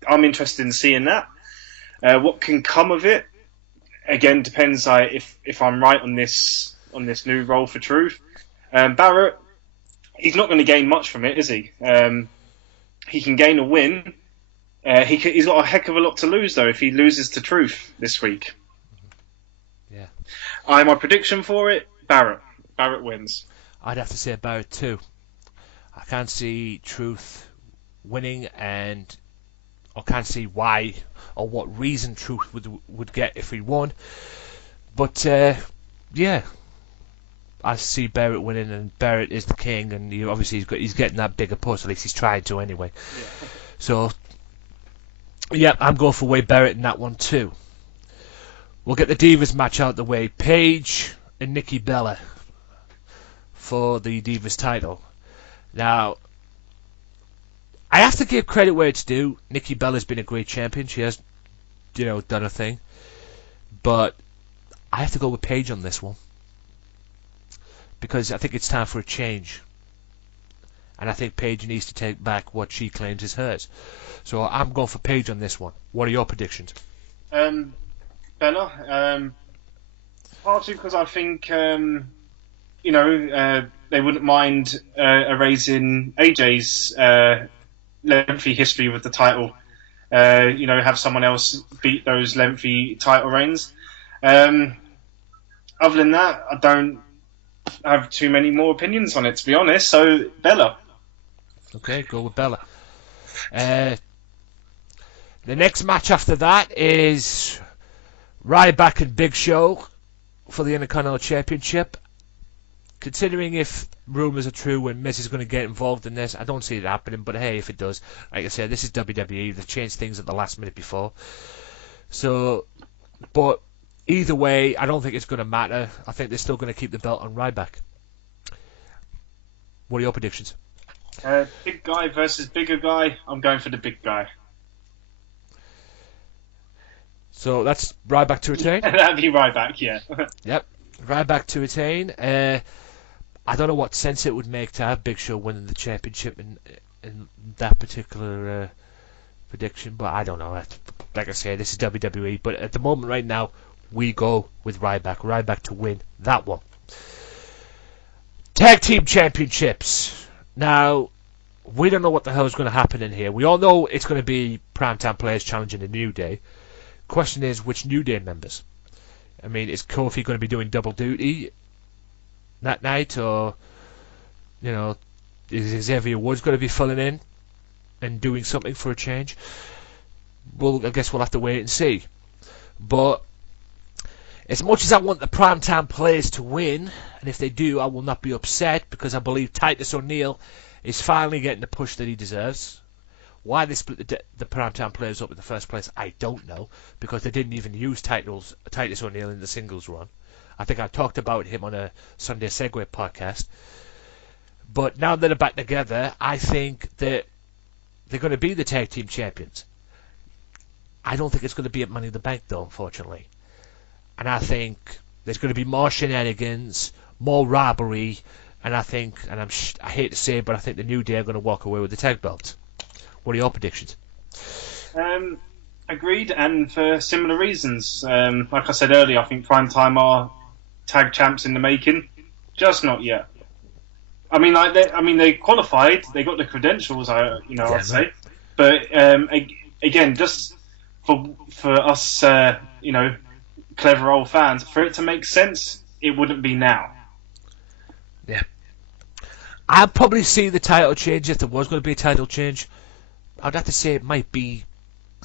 I'm interested in seeing that. What can come of it? Again, depends if I'm right on this new role for Truth. Barrett, he's not going to gain much from it, is he? He can gain a win. He's got a heck of a lot to lose though if he loses to Truth this week. Yeah. My prediction for it, Barrett. Barrett wins. I'd have to say Barrett too. I can't see Truth winning, and I can't see why or what reason Truth would get if he won. But yeah, I see Barrett winning, and Barrett is the king, and obviously he's getting that bigger push. At least he's trying to anyway. Yeah. So yeah, I'm going for Wade Barrett in that one too. We'll get the Divas match out the way. Paige and Nikki Bella for the Divas title. Now, I have to give credit where it's due. Nikki Bella's been a great champion. She has, done her thing. But I have to go with Paige on this one. Because I think it's time for a change. And I think Paige needs to take back what she claims is hers. So I'm going for Paige on this one. What are your predictions? Bella, partly because I think they wouldn't mind erasing AJ's lengthy history with the title. Have someone else beat those lengthy title reigns. Other than that, I don't have too many more opinions on it, to be honest. So Bella. Okay, go with Bella. The next match after that is Ryback and Big Show for the Intercontinental Championship. Considering if rumours are true and Miz is going to get involved in this, I don't see it happening, but hey, if it does, like I said, this is WWE. They've changed things at the last minute before. So, but either way, I don't think it's going to matter. I think they're still going to keep the belt on Ryback. What are your predictions? Big guy versus bigger guy. I'm going for the big guy. So that's Ryback to retain. That'd be Ryback, yeah. Yep, Ryback to retain. I don't know what sense it would make to have Big Show winning the championship in that particular prediction, but I don't know. Like I say, this is WWE, but at the moment right now, we go with Ryback. Ryback to win that one. Tag Team Championships. Now, we don't know what the hell is going to happen in here. We all know it's going to be Primetime Players challenging the New Day. Question is, which New Day members? I mean, is Kofi going to be doing double duty that night, or is Xavier Woods going to be filling in and doing something for a change? Well, I guess we'll have to wait and see. But as much as I want the Primetime Players to win, and if they do, I will not be upset, because I believe Titus O'Neil is finally getting the push that he deserves. Why they split the Primetime Players up in the first place, I don't know, because they didn't even use Titus O'Neil in the singles run. I think I talked about him on a Sunday Segway podcast. But now that they're back together, I think that they're going to be the tag team champions. I don't think it's going to be at Money in the Bank, though, unfortunately. And I think there's going to be more shenanigans, more robbery, and I think, and I hate to say it, but I think the New Day are going to walk away with the tag belts. What are your predictions? Agreed, and for similar reasons. Like I said earlier, I think Primetime are tag champs in the making, just not yet. I mean, they qualified, they got the credentials. I'd say, but again, just for us, clever old fans, for it to make sense, it wouldn't be now. Yeah, I'd probably see the title change if there was going to be a title change. I'd have to say it might be,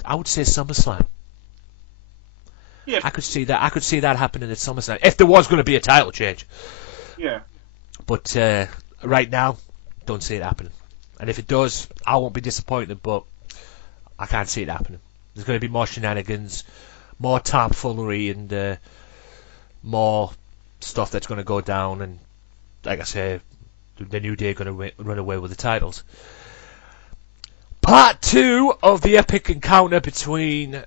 I would say SummerSlam. Yeah, I could see that. I could see that happening at SummerSlam if there was going to be a title change. Yeah, but right now, don't see it happening. And if it does, I won't be disappointed. But I can't see it happening. There's going to be more shenanigans, more tomfoolery, and more stuff that's going to go down. And like I say, the New Day are going to run away with the titles. Part 2 of the epic encounter between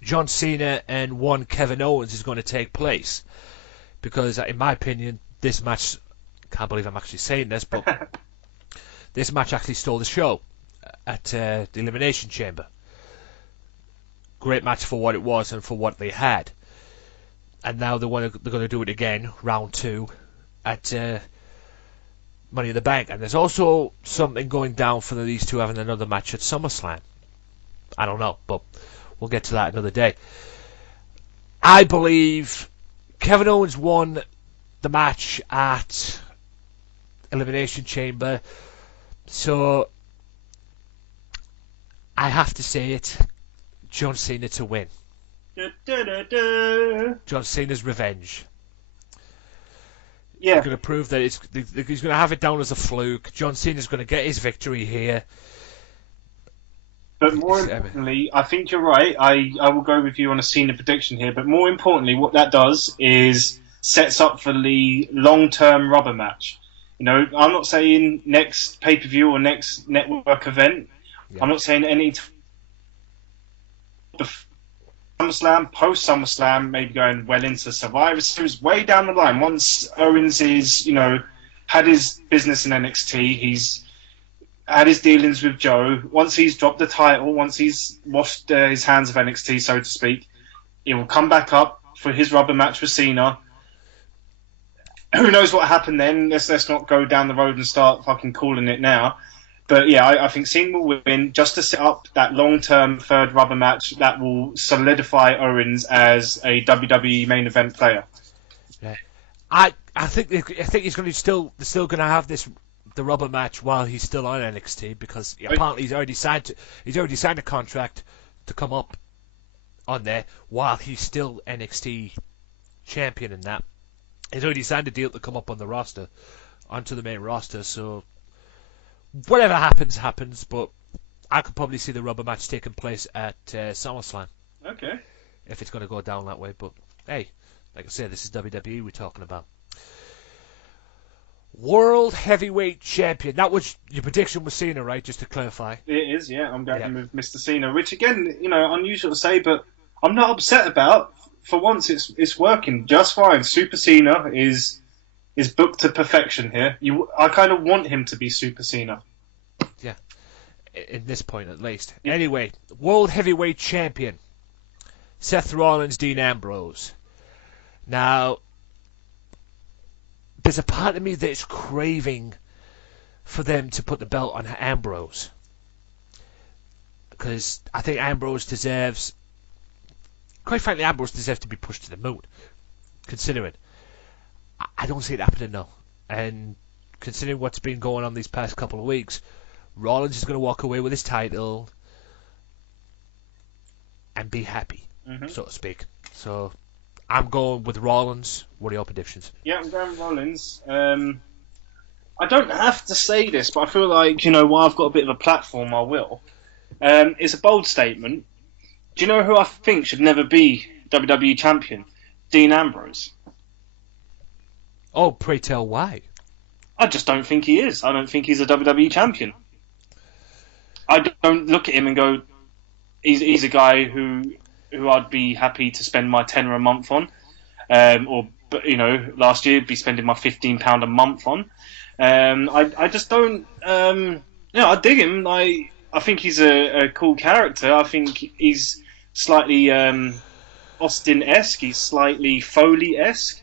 John Cena and one Kevin Owens is going to take place. Because, in my opinion, this match, can't believe I'm actually saying this, but this match actually stole the show at the Elimination Chamber. Great match for what it was and for what they had. And now they're going to do it again, round 2, at Money in the Bank. And there's also something going down for these two having another match at SummerSlam. I don't know, but we'll get to that another day. I believe Kevin Owens won the match at Elimination Chamber, so I have to say it, John Cena to win. John Cena's revenge. Yeah. He's going to prove that he's going to have it down as a fluke. John Cena's going to get his victory here. But more importantly, I think you're right. I will go with you on a Cena prediction here. But more importantly, what that does is sets up for the long-term rubber match. I'm not saying next pay-per-view or next network event. Yeah. I'm not saying any SummerSlam, post-SummerSlam, maybe going well into Survivor Series, way down the line. Once Owens is, had his business in NXT, he's had his dealings with Joe. Once he's dropped the title, once he's washed his hands of NXT, so to speak, he will come back up for his rubber match with Cena. Who knows what happened then? Let's not go down the road and start fucking calling it now. But yeah, I think Cena will win just to set up that long-term third rubber match that will solidify Owens as a WWE main event player. Yeah, I think he's going to still going to have the rubber match while he's still on NXT, because apparently he's already signed a contract to come up on there while he's still NXT champion in that. He's already signed a deal to come up on the roster, onto the main roster, so whatever happens, but I could probably see the rubber match taking place at SummerSlam. Okay. If it's going to go down that way, but hey, like I said, this is WWE we're talking about. World Heavyweight Champion. That was your prediction was Cena, right? Just to clarify. It is, yeah. I'm going with Mr. Cena, which again, unusual to say, but I'm not upset about. For once, it's working just fine. Super Cena is booked to perfection here. I kind of want him to be Super Cena. Yeah, in this point at least. Yeah. Anyway, World Heavyweight Champion Seth Rollins, Dean Ambrose. Now, there's a part of me that's craving for them to put the belt on Ambrose, because I think Ambrose deserves, quite frankly, Ambrose deserves to be pushed to the moon, considering. I don't see it happening though, and considering what's been going on these past couple of weeks, Rollins is going to walk away with his title and be happy, so to speak. So I'm going with Rollins. What are your predictions? Yeah, I'm going Rollins. I don't have to say this, but I feel like, while I've got a bit of a platform, I will. It's a bold statement. Do you know who I think should never be WWE Champion? Dean Ambrose. Oh, pray tell why? I just don't think he is. I don't think he's a WWE Champion. I don't look at him and go, he's a guy who I'd be happy to spend my tenner a month on. Last year, be spending my £15 a month on. I just don't. I dig him. I think he's a cool character. I think he's slightly Austin-esque. He's slightly Foley-esque.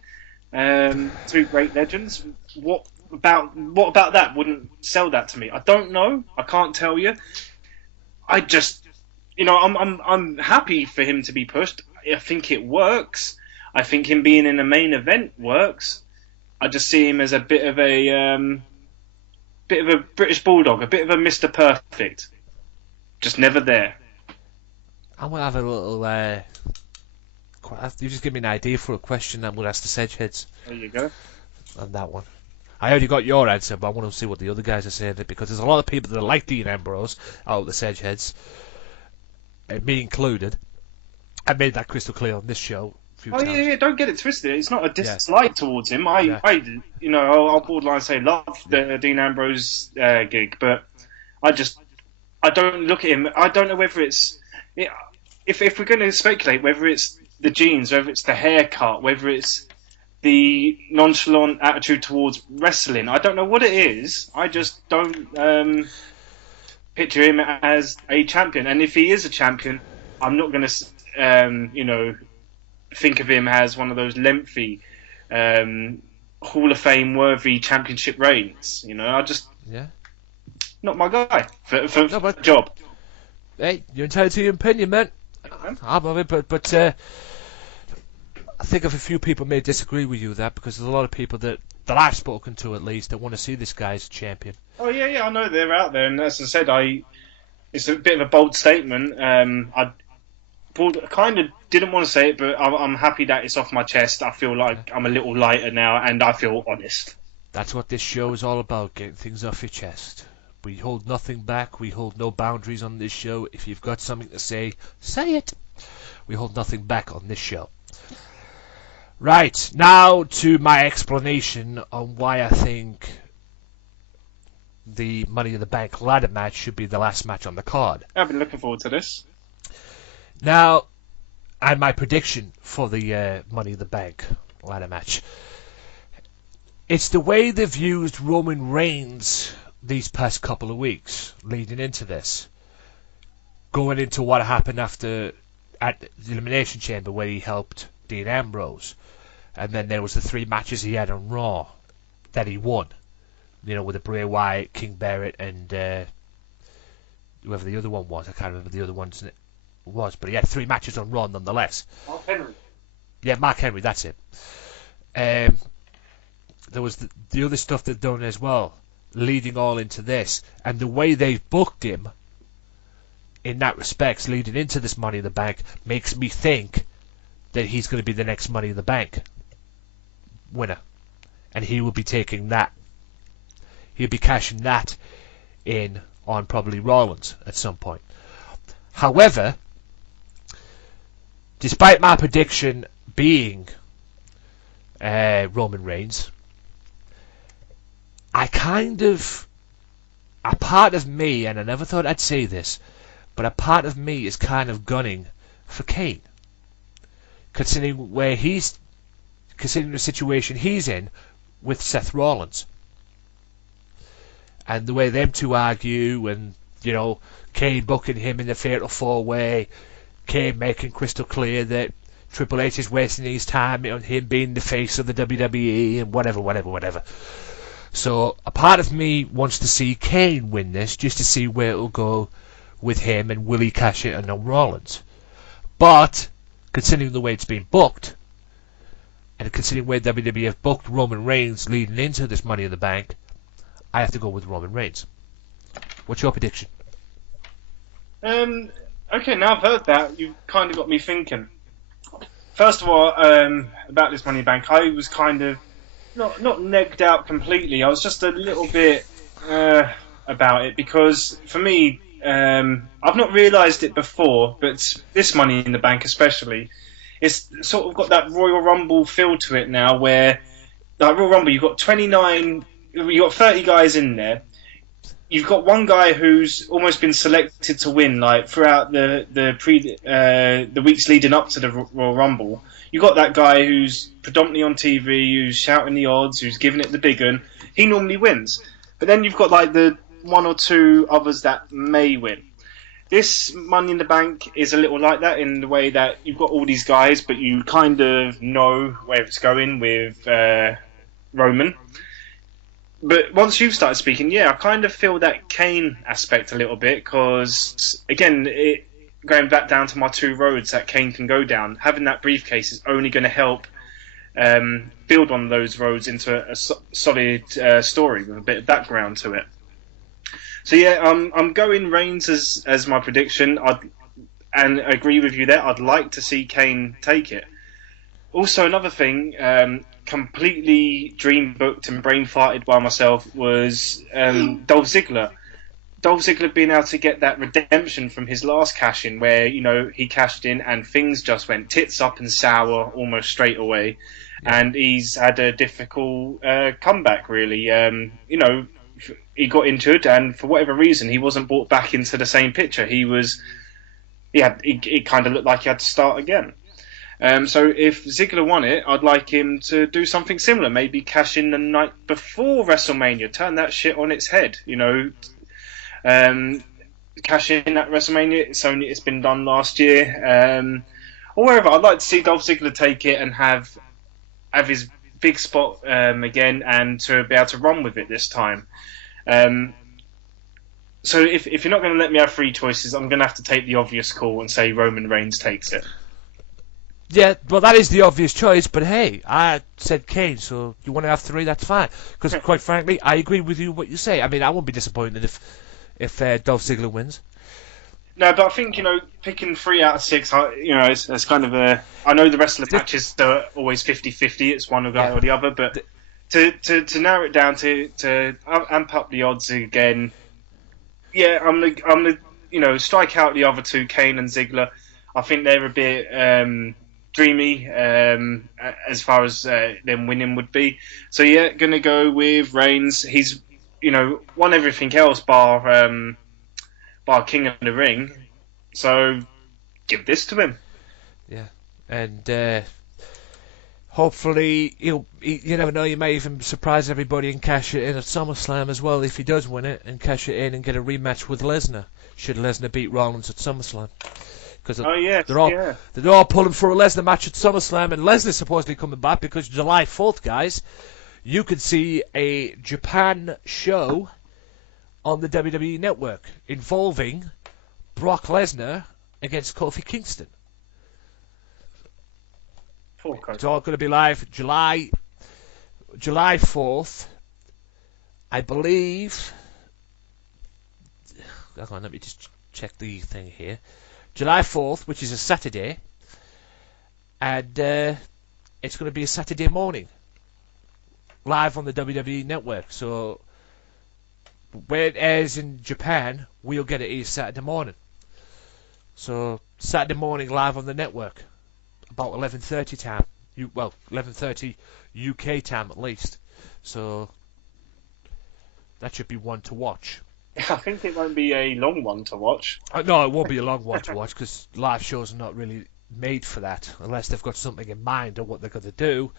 Two great legends. What about that wouldn't sell that to me? I don't know. I can't tell you. I just, I'm happy for him to be pushed. I think it works. I think him being in the main event works. I just see him as a bit of a British bulldog, a bit of a Mr. Perfect. Just never there. I'm gonna have a little. You just give me an idea for a question that we'll ask the Sedgeheads. There you go. On that one. I already got your answer, but I want to see what the other guys are saying, because there's a lot of people that like Dean Ambrose out of the Sedgeheads, me included. I made that crystal clear on this show. Yeah, don't get it twisted. It's not a dislike towards him. I'll borderline say love the Dean Ambrose gig, but I don't look at him. I don't know whether it's if we're going to speculate, whether it's the genes, whether it's the haircut, whether it's the nonchalant attitude towards wrestling. I don't know what it is. I just don't picture him as a champion. And if he is a champion, I'm not going to, think of him as one of those lengthy, Hall of Fame worthy championship reigns. Not my guy for the job. Hey, you're entitled to your opinion, man. I'm of it, but I think of a few people may disagree with you that, because there's a lot of people that I've spoken to at least that want to see this guy as a champion. Oh yeah, I know they're out there, and as I said, it's a bit of a bold statement. I kind of didn't want to say it, but I'm happy that it's off my chest. I feel like I'm a little lighter now, and I feel honest. That's what this show is all about, getting things off your chest. We hold nothing back. We hold no boundaries on this show. If you've got something to say, say it. We hold nothing back on this show. Right, now to my explanation on why I think the Money in the Bank ladder match should be the last match on the card. I've been looking forward to this. Now, and my prediction for the Money in the Bank ladder match. It's the way they've used Roman Reigns these past couple of weeks leading into this. Going into what happened at the Elimination Chamber where he helped Dean Ambrose. And then there was the 3 matches he had on Raw that he won. With the Bray Wyatt, King Barrett, and whoever the other one was. I can't remember the other ones it was. But he had 3 matches on Raw nonetheless. Mark Henry. Yeah, Mark Henry, that's it. There was the other stuff they've done as well, leading all into this. And the way they've booked him in that respect, leading into this Money in the Bank, makes me think that he's going to be the next Money in the Bank winner. And he will be taking that. He'll be cashing that in on probably Rollins at some point. However, despite my prediction being Roman Reigns, a part of me, and I never thought I'd say this, but a part of me is kind of gunning for Kane considering the situation he's in with Seth Rollins. And the way them two argue, and, you know, Kane booking him in the Fatal 4-Way, Kane making crystal clear that Triple H is wasting his time on him being the face of the WWE, and whatever. So a part of me wants to see Kane win this, just to see where it'll go with him, and will he cash it on Rollins. But considering the way it's been booked, and considering where WWE have booked Roman Reigns leading into this Money in the Bank, I have to go with Roman Reigns. What's your prediction? Okay, now I've heard that, you've kind of got me thinking. First of all, about this Money in the Bank, I was kind of not negged out completely. I was just a little bit about it, because for me, I've not realised it before, but this Money in the Bank especially, it's sort of got that Royal Rumble feel to it now, where like Royal Rumble, you've got 30 guys in there. You've got one guy who's almost been selected to win, like throughout the weeks leading up to the Royal Rumble. You've got that guy who's predominantly on TV, who's shouting the odds, who's giving it the big un. He normally wins. But then you've got like the one or two others that may win. This Money in the Bank is a little like that, in the way that you've got all these guys, but you kind of know where it's going with Roman. But once you've started speaking, I kind of feel that Kane aspect a little bit, because, again, going back down to my two roads that Kane can go down, having that briefcase is only going to help build on those roads into a solid story with a bit of background to it. So, I'm going Reigns as my prediction, and I agree with you there. I'd like to see Kane take it. Also, another thing, completely dream booked and brain farted by myself, was Dolph Ziggler. Dolph Ziggler being able to get that redemption from his last cash in, where, you know, he cashed in and things just went tits up and sour almost straight away, and he's had a difficult comeback, really. You know, he got injured, and for whatever reason, he wasn't brought back into the same picture. It kind of looked like he had to start again. So if Ziggler won it, I'd like him to do something similar. Maybe cash in the night before WrestleMania. Turn that shit on its head, you know. Cash in at WrestleMania. It's been done last year. Or wherever. I'd like to see Dolph Ziggler take it and have his big spot again, and to be able to run with it this time. So if you're not going to let me have three choices, I'm going to have to take the obvious call and say Roman Reigns takes it. Yeah, well, that is the obvious choice, but hey, I said Kane, so you want to have three, that's fine. Because, quite frankly, I agree with you what you say. I mean, I won't be disappointed if Dolph Ziggler wins. No, but I think, you know, picking 3 out of 6, you know, it's kind of a... I know the rest of the matches are always 50-50, it's one guy or the other, but to narrow it down, to amp up the odds again, I'm the you know, strike out the other two, Kane and Ziggler. I think they're a bit... dreamy as far as them winning would be. So gonna go with Reigns. He's, you know, won everything else bar King of the Ring. So give this to him. Yeah, and hopefully you never know. You may even surprise everybody and cash it in at SummerSlam as well if he does win it, and cash it in and get a rematch with Lesnar. Should Lesnar beat Rollins at SummerSlam? Because they're all pulling for a Lesnar match at SummerSlam, and Lesnar's supposedly coming back because July 4th, guys, you could see a Japan show on the WWE Network involving Brock Lesnar against Kofi Kingston. It's all going to be live July 4th, I believe. Hang on, let me just check the thing here. July 4th, which is a Saturday, and it's going to be a Saturday morning, live on the WWE Network. So where it airs in Japan, we'll get it here Saturday morning. So Saturday morning, live on the network, about 11:30 time. 11:30 UK time at least. So that should be one to watch. I think it won't be a long one to watch. No, it won't be a long one to watch, because live shows are not really made for that, unless they've got something in mind on what they're going to do.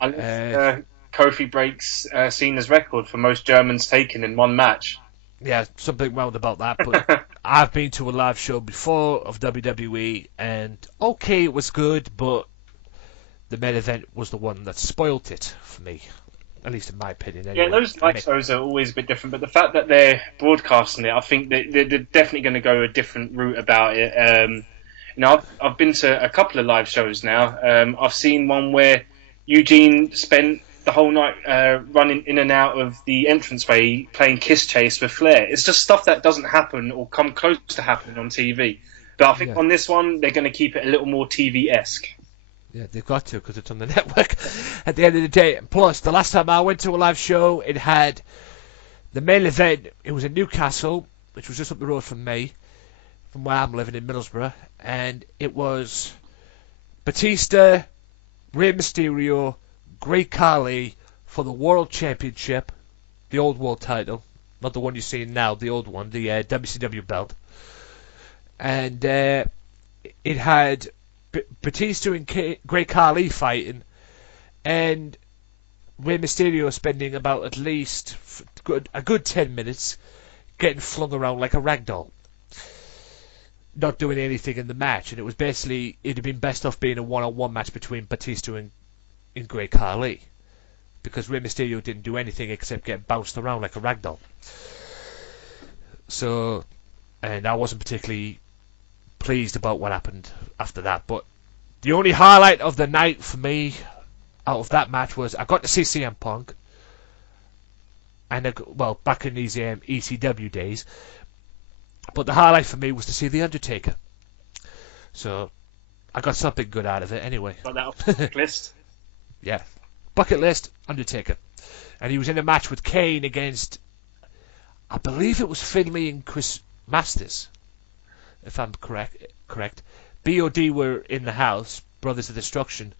Unless Kofi breaks Cena's record for most Germans taken in one match. Yeah, something round about that, but I've been to a live show before of WWE, and okay, it was good, but the main event was the one that spoilt it for me, at least in my opinion. Anyway. Yeah, those live shows are always a bit different, but the fact that they're broadcasting it, I think they're definitely going to go a different route about it. I've been to a couple of live shows now. I've seen one where Eugene spent the whole night running in and out of the entranceway playing Kiss Chase with Flair. It's just stuff that doesn't happen or come close to happening on TV. But I think on this one, they're going to keep it a little more TV-esque. Yeah, they've got to, because it's on the network at the end of the day. Plus, the last time I went to a live show, it had the main event. It was in Newcastle, which was just up the road from me, from where I'm living in Middlesbrough. And it was Batista, Rey Mysterio, Great Khali for the World Championship, the old world title, not the one you're seeing now, the old one, the WCW belt. And it had Batista and Great Khali fighting, and Rey Mysterio spending about at least a good 10 minutes getting flung around like a ragdoll, not doing anything in the match. And it was basically, it'd have been best off being a one-on-one match between Batista and Great Khali, because Rey Mysterio didn't do anything except get bounced around like a ragdoll. So, and I wasn't particularly pleased about what happened after that. But the only highlight of the night for me out of that match was I got to see CM Punk, and back in these ECW days. But the highlight for me was to see The Undertaker. So I got something good out of it anyway. Got that off the list. Yeah. Bucket list, Undertaker. And he was in a match with Kane against, I believe it was Finlay and Chris Masters, if I'm correct. BOD were in the house, Brothers of Destruction,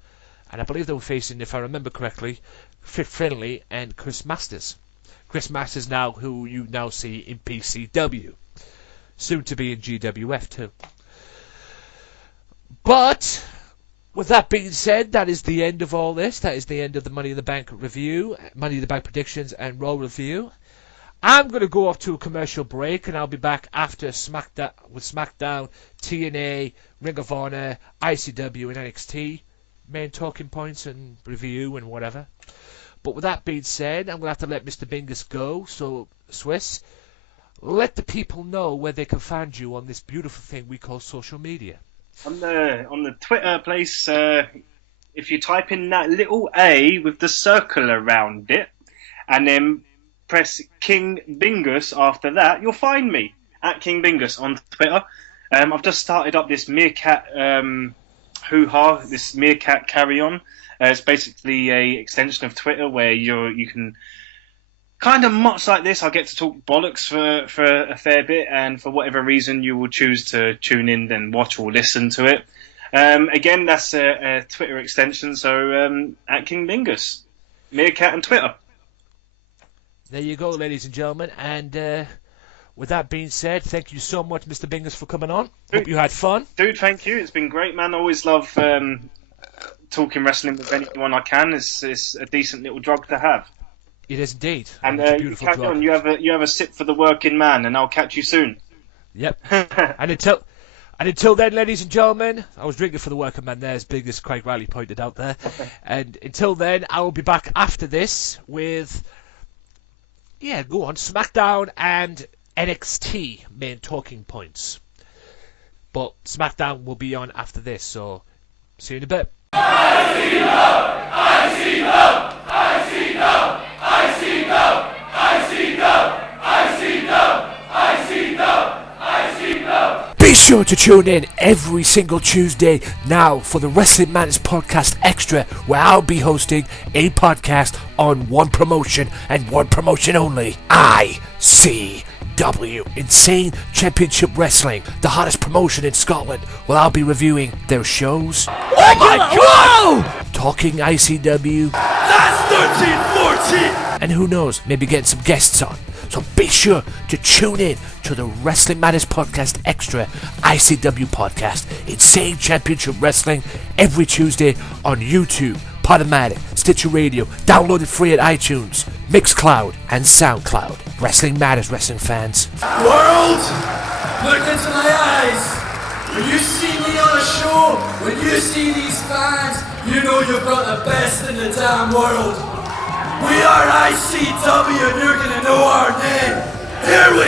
and I believe they were facing, if I remember correctly, Finlay and Chris Masters. Chris Masters now, who you now see in PCW. Soon to be in GWF too. But with that being said, that is the end of all this. That is the end of the Money in the Bank review, Money in the Bank predictions, and Raw review. I'm going to go off to a commercial break, and I'll be back after SmackDown with SmackDown, TNA, Ring of Honor, ICW, and NXT main talking points and review and whatever. But with that being said, I'm going to have to let Mr. Bingus go. So, Swiss, let the people know where they can find you on this beautiful thing we call social media. On the Twitter place, if you type in that little A with the circle around it, and then press King Bingus after that, you'll find me at King Bingus on Twitter. I've just started up this Meerkat hoo-ha, this Meerkat carry-on. It's basically a extension of Twitter where you can kind of much like this. I get to talk bollocks for a fair bit, and for whatever reason you will choose to tune in, then watch or listen to it. Again, that's a Twitter extension, so at King Bingus, Meerkat and Twitter. There you go, ladies and gentlemen, and with that being said, thank you so much, Mr. Bingus, for coming on. Hope you had fun. Dude, thank you. It's been great, man. I always love talking wrestling with anyone I can. It's a decent little drug to have. It is indeed. And you carry on. You have a sip for the working man, and I'll catch you soon. Yep. and until then, ladies and gentlemen, I was drinking for the working man there, as big as Craig Riley pointed out there. And until then, I will be back after this with, SmackDown and NXT main talking points. But SmackDown will be on after this, so see you in a bit. Be sure to tune in every single Tuesday now for the Wrestling Man's Podcast Extra, where I'll be hosting a podcast on one promotion and one promotion only. ICW Insane Championship Wrestling, the hottest promotion in Scotland, where I'll be reviewing their shows. Oh my God! Whoa! Talking ICW. That's 13-14! And who knows, maybe getting some guests on. So So be sure to tune in to the Wrestling Matters Podcast Extra ICW podcast. Insane Championship Wrestling every Tuesday on YouTube, Podomatic, Stitcher Radio, download it free at iTunes, Mixcloud, and SoundCloud. Wrestling Matters, wrestling fans. World, look into my eyes. When you see me on a show, when you see these fans, you know you've got the best in the damn world. We are ICW and you're gonna know our name. Here we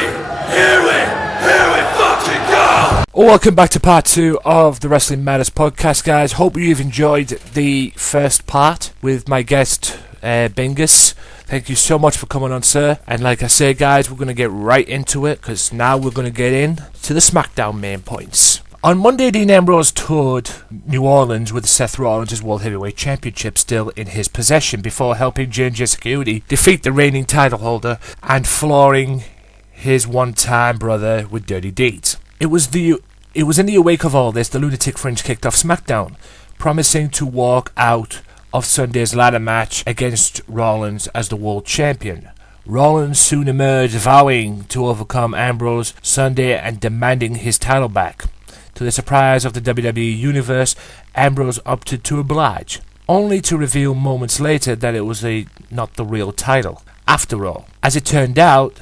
fucking go! Welcome back to part 2 of the Wrestling Matters podcast, guys. Hope you've enjoyed the first part with my guest, Bingus. Thank you so much for coming on, sir. And like I say, guys, we're going to get right into it, because now we're going to get in to the SmackDown main points. On Monday, Dean Ambrose toured New Orleans with Seth Rollins' World Heavyweight Championship still in his possession before helping J&J Security defeat the reigning title holder and flooring his one-time brother with dirty deeds. It was in the wake of all this, the Lunatic Fringe kicked off SmackDown, promising to walk out of Sunday's ladder match against Rollins as the world champion. Rollins soon emerged, vowing to overcome Ambrose Sunday and demanding his title back. To the surprise of the WWE Universe, Ambrose opted to oblige, only to reveal moments later that it was not the real title. After all, as it turned out,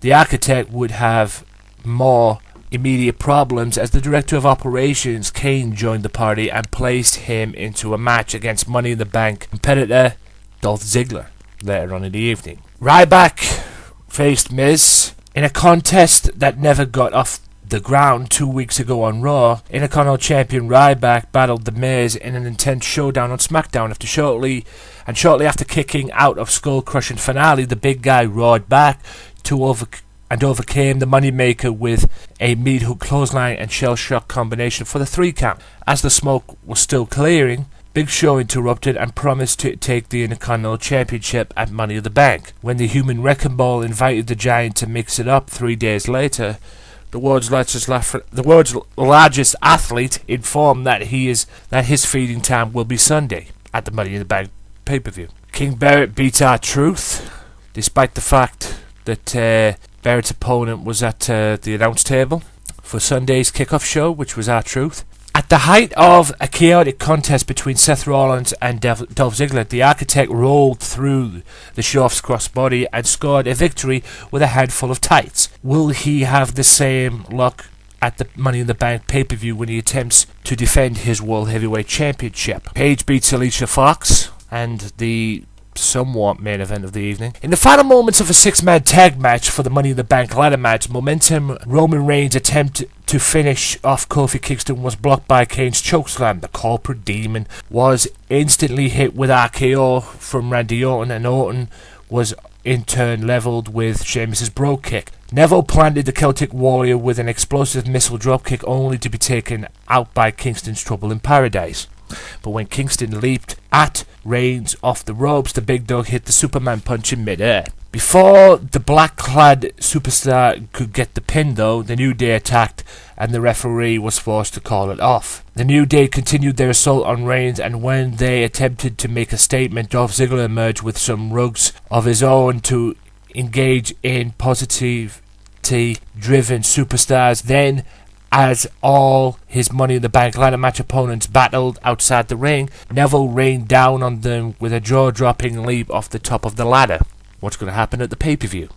the Architect would have more immediate problems as the Director of Operations, Kane, joined the party and placed him into a match against Money in the Bank competitor Dolph Ziggler later on in the evening. Ryback faced Miz in a contest that never got off the ground 2 weeks ago on Raw. Intercontinental Champion Ryback battled The Miz in an intense showdown on SmackDown. Shortly after kicking out of skull-crushing finale, the big guy roared back to overcame the Moneymaker with a meat hook clothesline and shell shock combination for the 3 count. As the smoke was still clearing, Big Show interrupted and promised to take the Intercontinental Championship at Money in the Bank. When the Human Wrecking Ball invited the Giant to mix it up 3 days later, the world's largest athlete informed that his feeding time will be Sunday at the Money in the Bank pay-per-view. King Barrett beat R-Truth, despite the fact that Barrett's opponent was at the announce table for Sunday's kickoff show, which was R-Truth. At the height of a chaotic contest between Seth Rollins and Dolph Ziggler, the Architect rolled through the Show's crossbody and scored a victory with a handful of tights. Will he have the same luck at the Money in the Bank pay-per-view when he attempts to defend his World Heavyweight Championship? Paige beats Alicia Fox, and the somewhat main event of the evening. In the final moments of a 6-man tag match for the Money in the Bank ladder match, Momentum Roman Reigns' attempt to finish off Kofi Kingston was blocked by Kane's chokeslam. The corporate demon was instantly hit with RKO from Randy Orton, and Orton was in turn leveled with Sheamus' Brogue Kick. Neville planted the Celtic Warrior with an explosive missile dropkick, only to be taken out by Kingston's Trouble in Paradise. But when Kingston leaped at Reigns off the ropes, the big dog hit the Superman punch in midair. Before the black-clad superstar could get the pin, though, the New Day attacked and the referee was forced to call it off. The New Day continued their assault on Reigns, and when they attempted to make a statement, Dolph Ziggler emerged with some rugs of his own to engage in positivity-driven superstars. Then, as all his Money in the Bank ladder match opponents battled outside the ring, Neville rained down on them with a jaw-dropping leap off the top of the ladder. What's going to happen at the pay-per-view?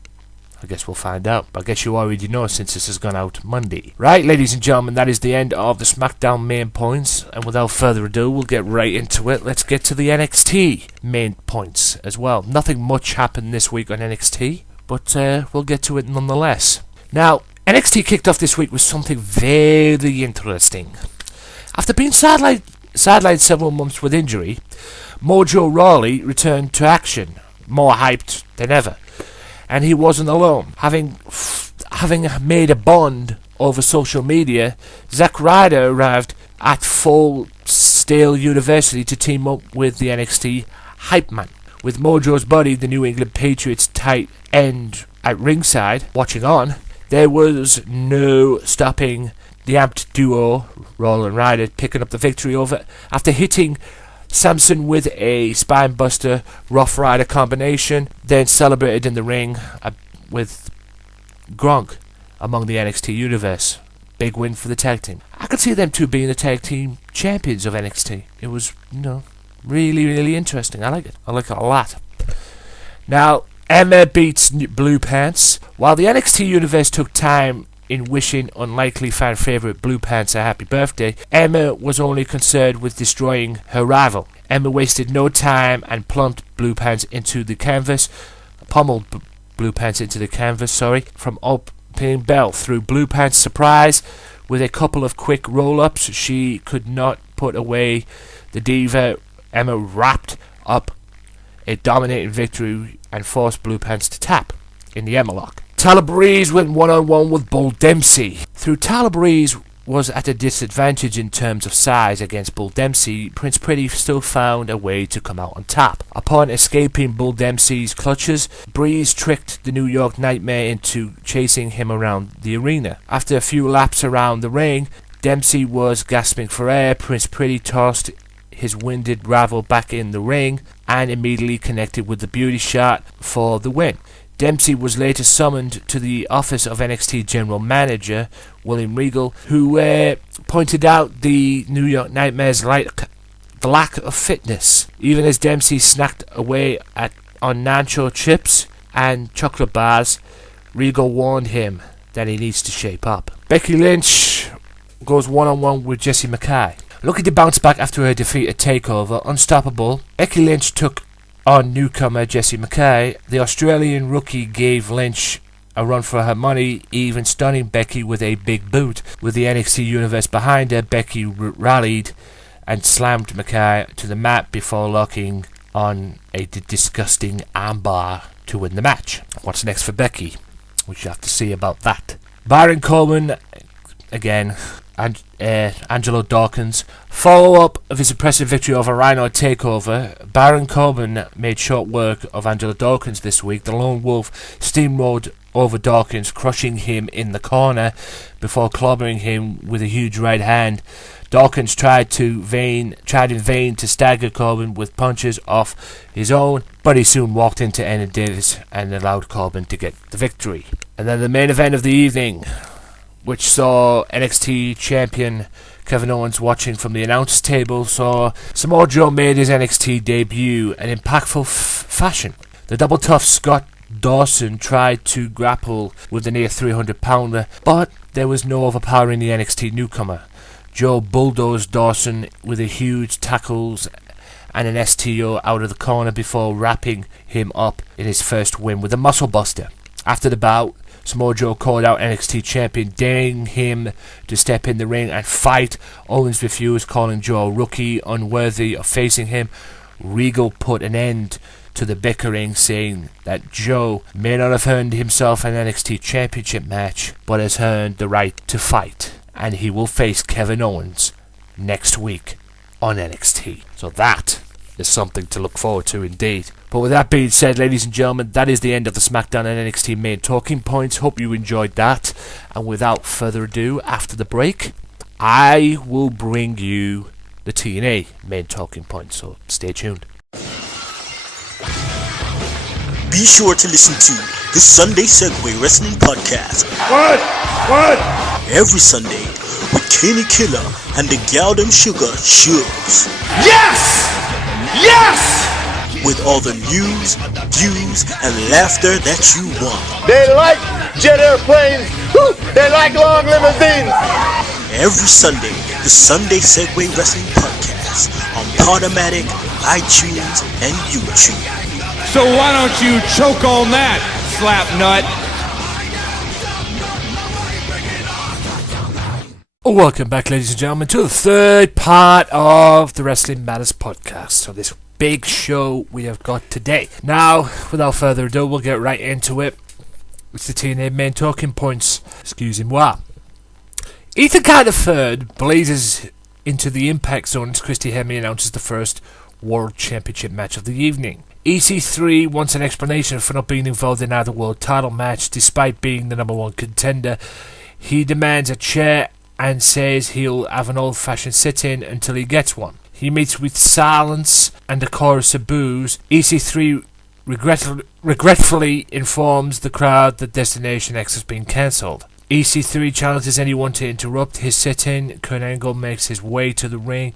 I guess we'll find out. I guess you already know since this has gone out Monday. Right, ladies and gentlemen, that is the end of the SmackDown main points. And without further ado, we'll get right into it. Let's get to the NXT main points as well. Nothing much happened this week on NXT, but we'll get to it nonetheless. Now, NXT kicked off this week with something very interesting. After being sidelined several months with injury, Mojo Rawley returned to action, more hyped than ever. And he wasn't alone. Having made a bond over social media, Zack Ryder arrived at Full Sail University to team up with the NXT hype man. With Mojo's buddy, the New England Patriots tight end at ringside, watching on, there was no stopping the amped duo, Rawley and Ryder, picking up the victory over after hitting Samson with a spinebuster Rough Rider combination, then celebrated in the ring with Gronk among the NXT universe. Big win for the tag team. I could see them two being the tag team champions of NXT. It was, really, really interesting. I like it. I like it a lot. Now, Emma beats Blue Pants. While the NXT universe took time in wishing unlikely fan favourite Blue Pants a happy birthday, Emma was only concerned with destroying her rival. Emma wasted no time and pummeled Blue Pants into the canvas, from opening bell. Through Blue Pants' surprise, with a couple of quick roll-ups, she could not put away the diva. Emma wrapped up a dominating victory and forced Blue Pants to tap in the Emma lock. Tyler Breeze went one-on-one with Bull Dempsey. Through Tyler Breeze was at a disadvantage in terms of size against Bull Dempsey, Prince Pretty still found a way to come out on top. Upon escaping Bull Dempsey's clutches, Breeze tricked the New York Nightmare into chasing him around the arena. After a few laps around the ring, Dempsey was gasping for air. Prince Pretty tossed his winded rival back in the ring and immediately connected with the beauty shot for the win. Dempsey was later summoned to the office of NXT General Manager William Regal, who pointed out the New York Nightmare's the lack of fitness. Even as Dempsey snacked away on nacho chips and chocolate bars, Regal warned him that he needs to shape up. Becky Lynch goes one-on-one with Jessie McKay. Looking to bounce back after her defeat at TakeOver, unstoppable, Becky Lynch took on newcomer Jessie McKay. The Australian rookie gave Lynch a run for her money, even stunning Becky with a big boot. With the NXT universe behind her, Becky rallied and slammed McKay to the mat before locking on a disgusting armbar to win the match. What's next for Becky? We shall have to see about that. Baron Corbin, again, and Angelo Dawkins. Follow-up of his impressive victory over Rhino at TakeOver, Baron Corbin made short work of Angelo Dawkins this week. The Lone Wolf steamrolled over Dawkins, crushing him in the corner before clobbering him with a huge right hand. Dawkins tried in vain to stagger Corbin with punches off his own, but he soon walked into Anna Davis and allowed Corbin to get the victory. And then the main event of the evening, which saw NXT champion Kevin Owens watching from the announce table, saw Samoa Joe made his NXT debut in impactful fashion. The double tough Scott Dawson tried to grapple with the near 300-pounder, but there was no overpowering the NXT newcomer. Joe bulldozed Dawson with a huge tackles and an STO out of the corner before wrapping him up in his first win with a muscle buster. After the bout, Samoa Joe called out NXT champion, daring him to step in the ring and fight. Owens refused, calling Joe a rookie, unworthy of facing him. Regal put an end to the bickering, saying that Joe may not have earned himself an NXT championship match, but has earned the right to fight, and he will face Kevin Owens next week on NXT. So that is something to look forward to indeed. But with that being said, ladies and gentlemen, that is the end of the SmackDown and NXT main talking points. Hope you enjoyed that. And without further ado, after the break, I will bring you the TNA main talking points. So stay tuned. Be sure to listen to the Sunday Segway Wrestling Podcast. What? Every Sunday with Kenny Killer and the Galdem Sugar Shubs. Yes! With all the news, views, and laughter that you want. They like jet airplanes. They like long limousines. Every Sunday, the Sunday Segway Wrestling Podcast on Podomatic, iTunes, and YouTube. So why don't you choke on that, slap nut? Welcome back, ladies and gentlemen, to the third part of the Wrestling Matters podcast. So this big show we have got today. Now, without further ado, we'll get right into it. It's the TNA main talking points. Excusez-moi. Ethan Carter III blazes into the Impact Zone as Christy Hemme announces the first World Championship match of the evening. EC3 wants an explanation for not being involved in either world title match despite being the number one contender. He demands a chair and says he'll have an old-fashioned sit-in until he gets one. He meets with silence and a chorus of boos. EC3 regretfully informs the crowd that Destination X has been cancelled. EC3 challenges anyone to interrupt his sit-in. Kurt Angle makes his way to the ring.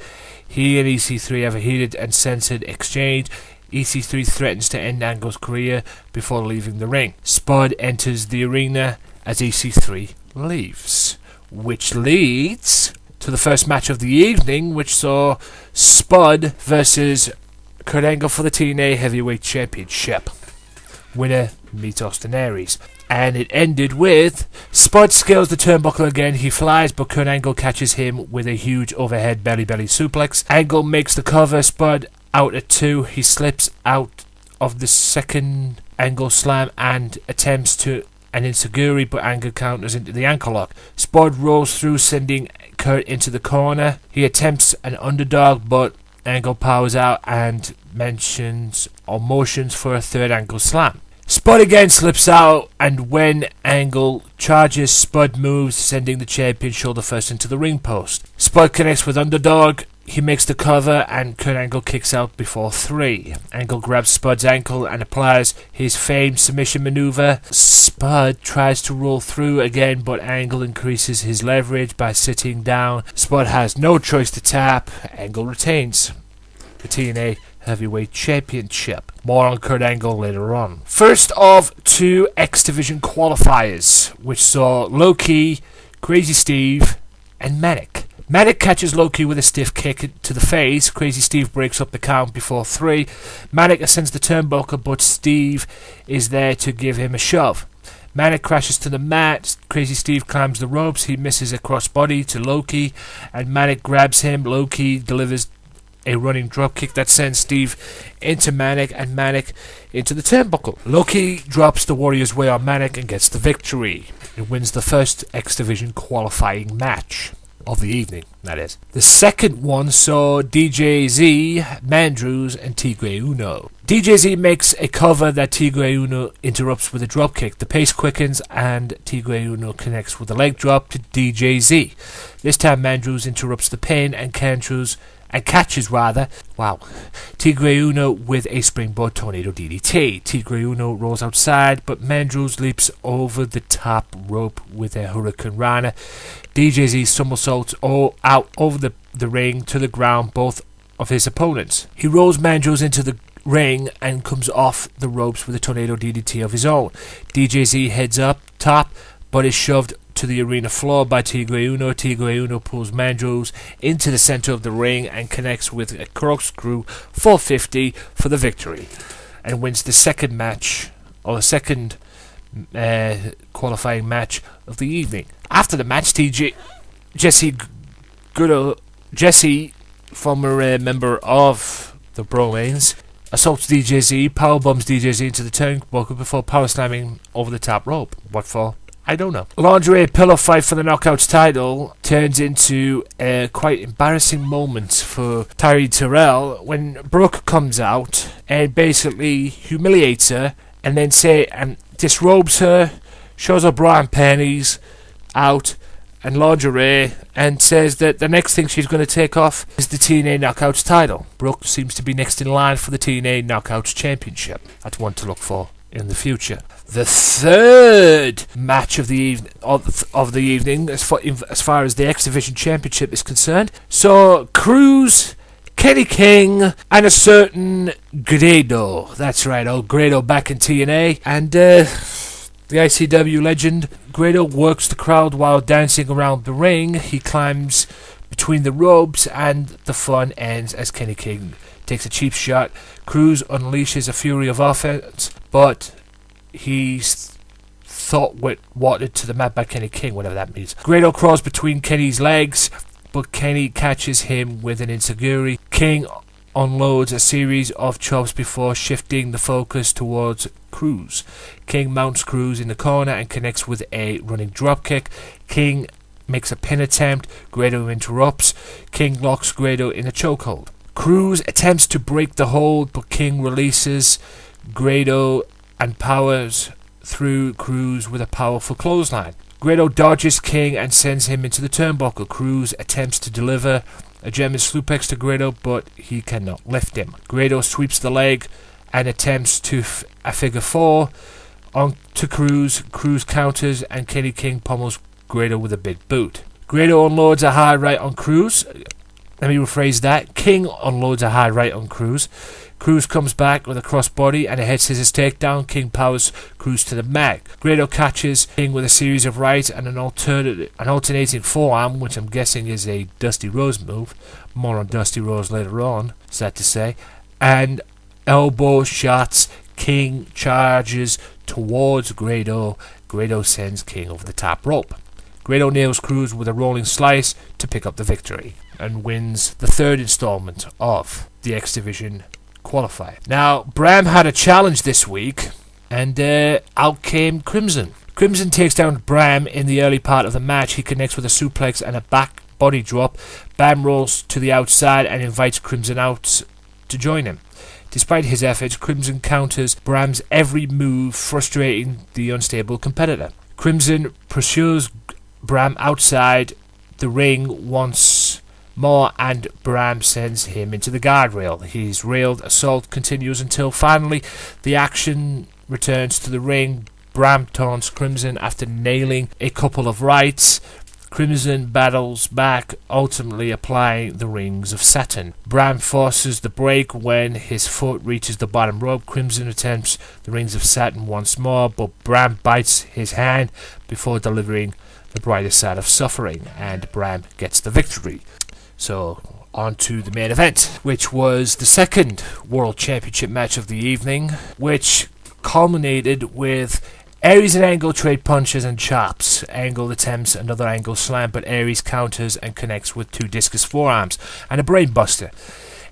He and EC3 have a heated and censored exchange. EC3 threatens to end Angle's career before leaving the ring. Spud enters the arena as EC3 leaves, which leads to the first match of the evening, which saw Spud versus Kurt Angle for the TNA Heavyweight Championship. Winner, meet Austin Aries. And it ended with Spud scales the turnbuckle again. He flies, but Kurt Angle catches him with a huge overhead belly suplex. Angle makes the cover. Spud out at 2. He slips out of the second Angle slam and attempts to an enziguri, but Angle counters into the ankle lock. Spud rolls through, sending Kurt into the corner. He attempts an underdog, but Angle powers out and motions for a third Angle slam. Spud again slips out, and when Angle charges, Spud moves, sending the champion shoulder first into the ring post. Spud connects with underdog. He makes the cover, and Kurt Angle kicks out before 3. Angle grabs Spud's ankle and applies his famed submission maneuver. Spud tries to roll through again, but Angle increases his leverage by sitting down. Spud has no choice to tap. Angle retains the TNA Heavyweight Championship. More on Kurt Angle later on. First of 2 X Division qualifiers, which saw Low-Key, Crazy Steve, and Manic. Manic catches Low-Key with a stiff kick to the face. Crazy Steve breaks up the count before 3. Manic ascends the turnbuckle, but Steve is there to give him a shove. Manic crashes to the mat. Crazy Steve climbs the ropes. He misses a crossbody to Low-Key, and Manic grabs him. Low-Key delivers a running dropkick that sends Steve into Manic, and Manic into the turnbuckle. Low-Key drops the Warrior's Way on Manic and gets the victory. It wins the first X Division qualifying match of the evening, that is. The second one saw DJZ, Mandrews, and Tigre Uno. DJZ makes a cover that Tigre Uno interrupts with a dropkick. The pace quickens, and Tigre Uno connects with a leg drop to DJZ. This time Mandrews interrupts the pin and catches Tigre Uno with a springboard tornado DDT. Tigre Uno rolls outside, but Mandrews leaps over the top rope with a Hurricane Rana. DJZ somersaults out over the ring to the ground, both of his opponents. He rolls Mandrews into the ring and comes off the ropes with a tornado DDT of his own. DJZ heads up top, but is shoved to the arena floor by Tigre Uno. Tigre Uno pulls Mandrews into the center of the ring and connects with a corkscrew 450 for the victory, and wins the second match, or the second qualifying match of the evening. After the match, Jesse, former member of the Bromans, assaults DJZ, powerbombs DJZ into the turnbuckle before power slamming over the top rope. What for? I don't know. Lingerie pillow fight for the Knockouts title turns into a quite embarrassing moment for Tyree Terrell when Brooke comes out and basically humiliates her and then disrobes her, shows her bra and panties out and lingerie, and says that the next thing she's going to take off is the TNA Knockouts title. Brooke seems to be next in line for the TNA Knockouts Championship. That's one to look for in the future. The third match of the evening, as far as the X Division Championship is concerned, saw Cruz, Kenny King, and a certain Grado. That's right, old Grado back in TNA, and the ICW legend. Grado works the crowd while dancing around the ring. He climbs between the ropes, and the fun ends as Kenny King takes a cheap shot. Cruz unleashes a fury of offense, but he's watered to the mat by Kenny King, whatever that means. Grado crawls between Kenny's legs, but Kenny catches him with an enziguri. King unloads a series of chops before shifting the focus towards Cruz. King mounts Cruz in the corner and connects with a running dropkick. King makes a pin attempt. Grado interrupts. King locks Grado in a chokehold. Cruz attempts to break the hold, but King releases Grado and powers through Cruz with a powerful clothesline. Grado dodges King and sends him into the turnbuckle. Cruz attempts to deliver a German suplex to Grado, but he cannot lift him. Grado sweeps the leg and attempts to a figure 4 on to Cruz. Cruz counters, and Kenny King pummels Grado with a big boot. Grado unloads a high right on Cruz. Let me rephrase that. King unloads a high right on Cruz. Cruz comes back with a crossbody and a head scissors takedown. King powers Cruz to the mat. Grado catches King with a series of rights and an alternating forearm, which I'm guessing is a Dusty Rhodes move. More on Dusty Rhodes later on, sad to say. And elbow shots. King charges towards Grado. Grado sends King over the top rope. Grado nails Cruz with a rolling slice to pick up the victory and wins the third installment of the X Division qualifier. Now, Bram had a challenge this week, and out came Crimson. Crimson takes down Bram in the early part of the match. He connects with a suplex and a back body drop. Bam rolls to the outside and invites Crimson out to join him. Despite his efforts, Crimson counters Bram's every move, frustrating the unstable competitor. Crimson pursues Bram outside the ring once more, and Bram sends him into the guardrail. His railed assault continues until finally the action returns to the ring. Bram taunts Crimson after nailing a couple of rights. Crimson battles back, ultimately applying the Rings of Saturn. Bram forces the break when his foot reaches the bottom rope. Crimson attempts the Rings of Saturn once more, but Bram bites his hand before delivering the brighter side of suffering, and Bram gets the victory. So, on to the main event, which was the second World Championship match of the evening, which culminated with Aries and Angle trade punches and chops. Angle attempts another Angle slam, but Aries counters and connects with two discus forearms and a brainbuster.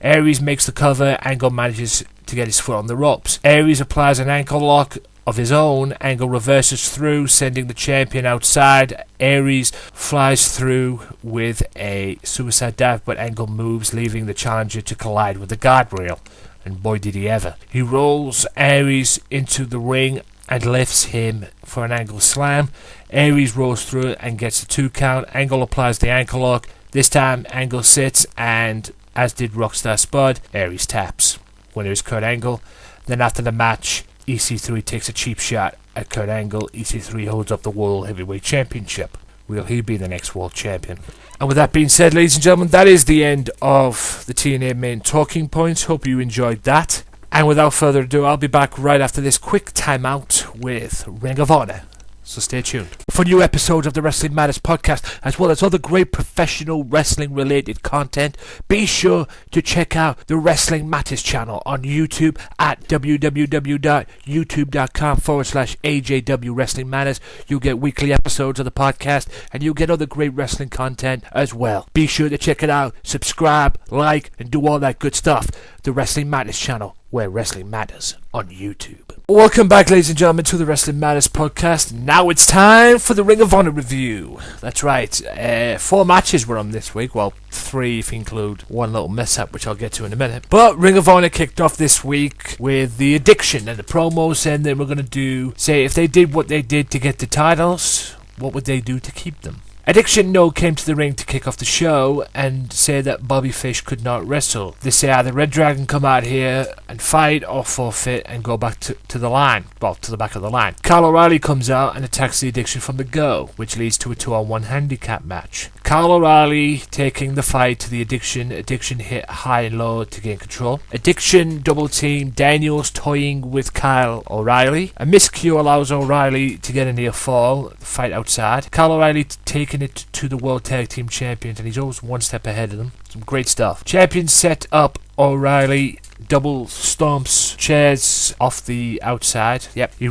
Aries makes the cover. Angle manages to get his foot on the ropes. Aries applies an ankle lock of his own. Angle reverses through, sending the champion outside. Aries flies through with a suicide dive, but Angle moves, leaving the challenger to collide with the guardrail. And boy did he ever. He rolls Aries into the ring and lifts him for an Angle slam. Aries rolls through it and gets a 2 count. Angle applies the ankle lock. This time Angle sits, and as did Rockstar Spud, Aries taps. Winner is Kurt Angle. Then after the match, EC3 takes a cheap shot at Kurt Angle. EC3 holds up the World Heavyweight Championship. Will he be the next world champion? And with that being said, ladies and gentlemen, that is the end of the TNA main talking points. Hope you enjoyed that. And without further ado, I'll be back right after this quick timeout with Ring of Honor. So stay tuned for new episodes of the Wrestling Matters podcast, as well as other great professional wrestling related content. Be sure to check out the Wrestling Matters channel on YouTube at www.youtube.com/AJW Wrestling Matters. You'll get weekly episodes of the podcast, and you'll get other great wrestling content as well. Be sure to check it out, subscribe, like, and do all that good stuff. The Wrestling Matters channel, where wrestling matters on YouTube. Welcome back, ladies and gentlemen, to the Wrestling Matters podcast. Now it's time for the Ring of Honor review. That's right. 4 matches were on this week. Well, 3 if you include one little mess-up, which I'll get to in a minute. But Ring of Honor kicked off this week with the Addiction and the promos, and then we're going to say if they did what they did to get the titles, what would they do to keep them? Addiction came to the ring to kick off the show and say that Bobby Fish could not wrestle. They say either Red Dragon come out here and fight or forfeit and go back to the line. Well, to the back of the line. Kyle O'Reilly comes out and attacks the Addiction from the go, which leads to a 2-on-1 handicap match. Kyle O'Reilly taking the fight to the Addiction. Addiction hit high and low to gain control. Addiction double team. Daniels toying with Kyle O'Reilly. A miscue allows O'Reilly to get a near fall. Fight outside. Kyle O'Reilly taking it to the World Tag Team Champions, and he's always one step ahead of them. Some great stuff. Champions set up O'Reilly, double stomps chairs off the outside. Yep, he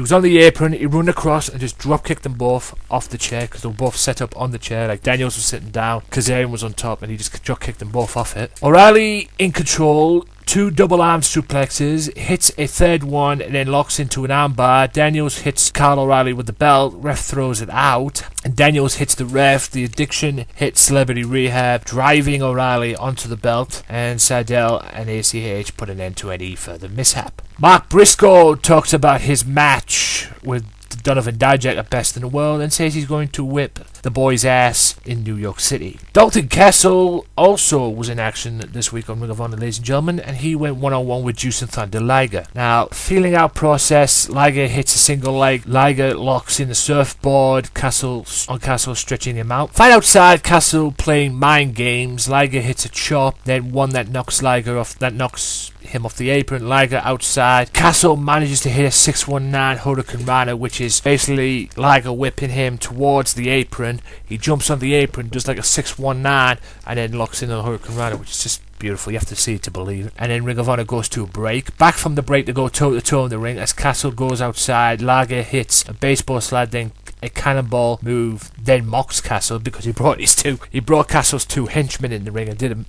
was on the apron, he run across and just drop kicked them both off the chair because they were both set up on the chair. Like Daniels was sitting down, Kazarian was on top, and he just drop kicked them both off it. O'Reilly in control. 2 double arm suplexes, hits a third one, and then locks into an armbar. Daniels hits Kyle O'Reilly with the belt. Ref throws it out, and Daniels hits the ref. The Addiction hits Celebrity Rehab, driving O'Reilly onto the belt, and Seidel and ACH put an end to any further mishap. Mark Briscoe talks about his match with Donovan Dijak at Best in the World and says he's going to whip the boy's ass in New York City. Dalton Castle also was in action this week on Ring of Honor, ladies and gentlemen, and he went one-on-one with Juice and Thunder Liger. Now, feeling out process, Liger hits a single leg, Liger locks in the surfboard, Castle stretching him out. Fight outside, Castle playing mind games, Liger hits a chop, then one that knocks him off the apron. Liger outside. Castle manages to hit a 619 Hurricane Rana, which is basically Liger whipping him towards the apron. He jumps on the apron, does like a 619, and then locks in a Hurricane Rana, which is just beautiful. You have to see it to believe it. And then Ring of Honor goes to a break. Back from the break, they go toe-to-toe in the ring as Castle goes outside. Liger hits a baseball slide, then a cannonball move, then mocks Castle because he brought Castle's two henchmen in the ring and did an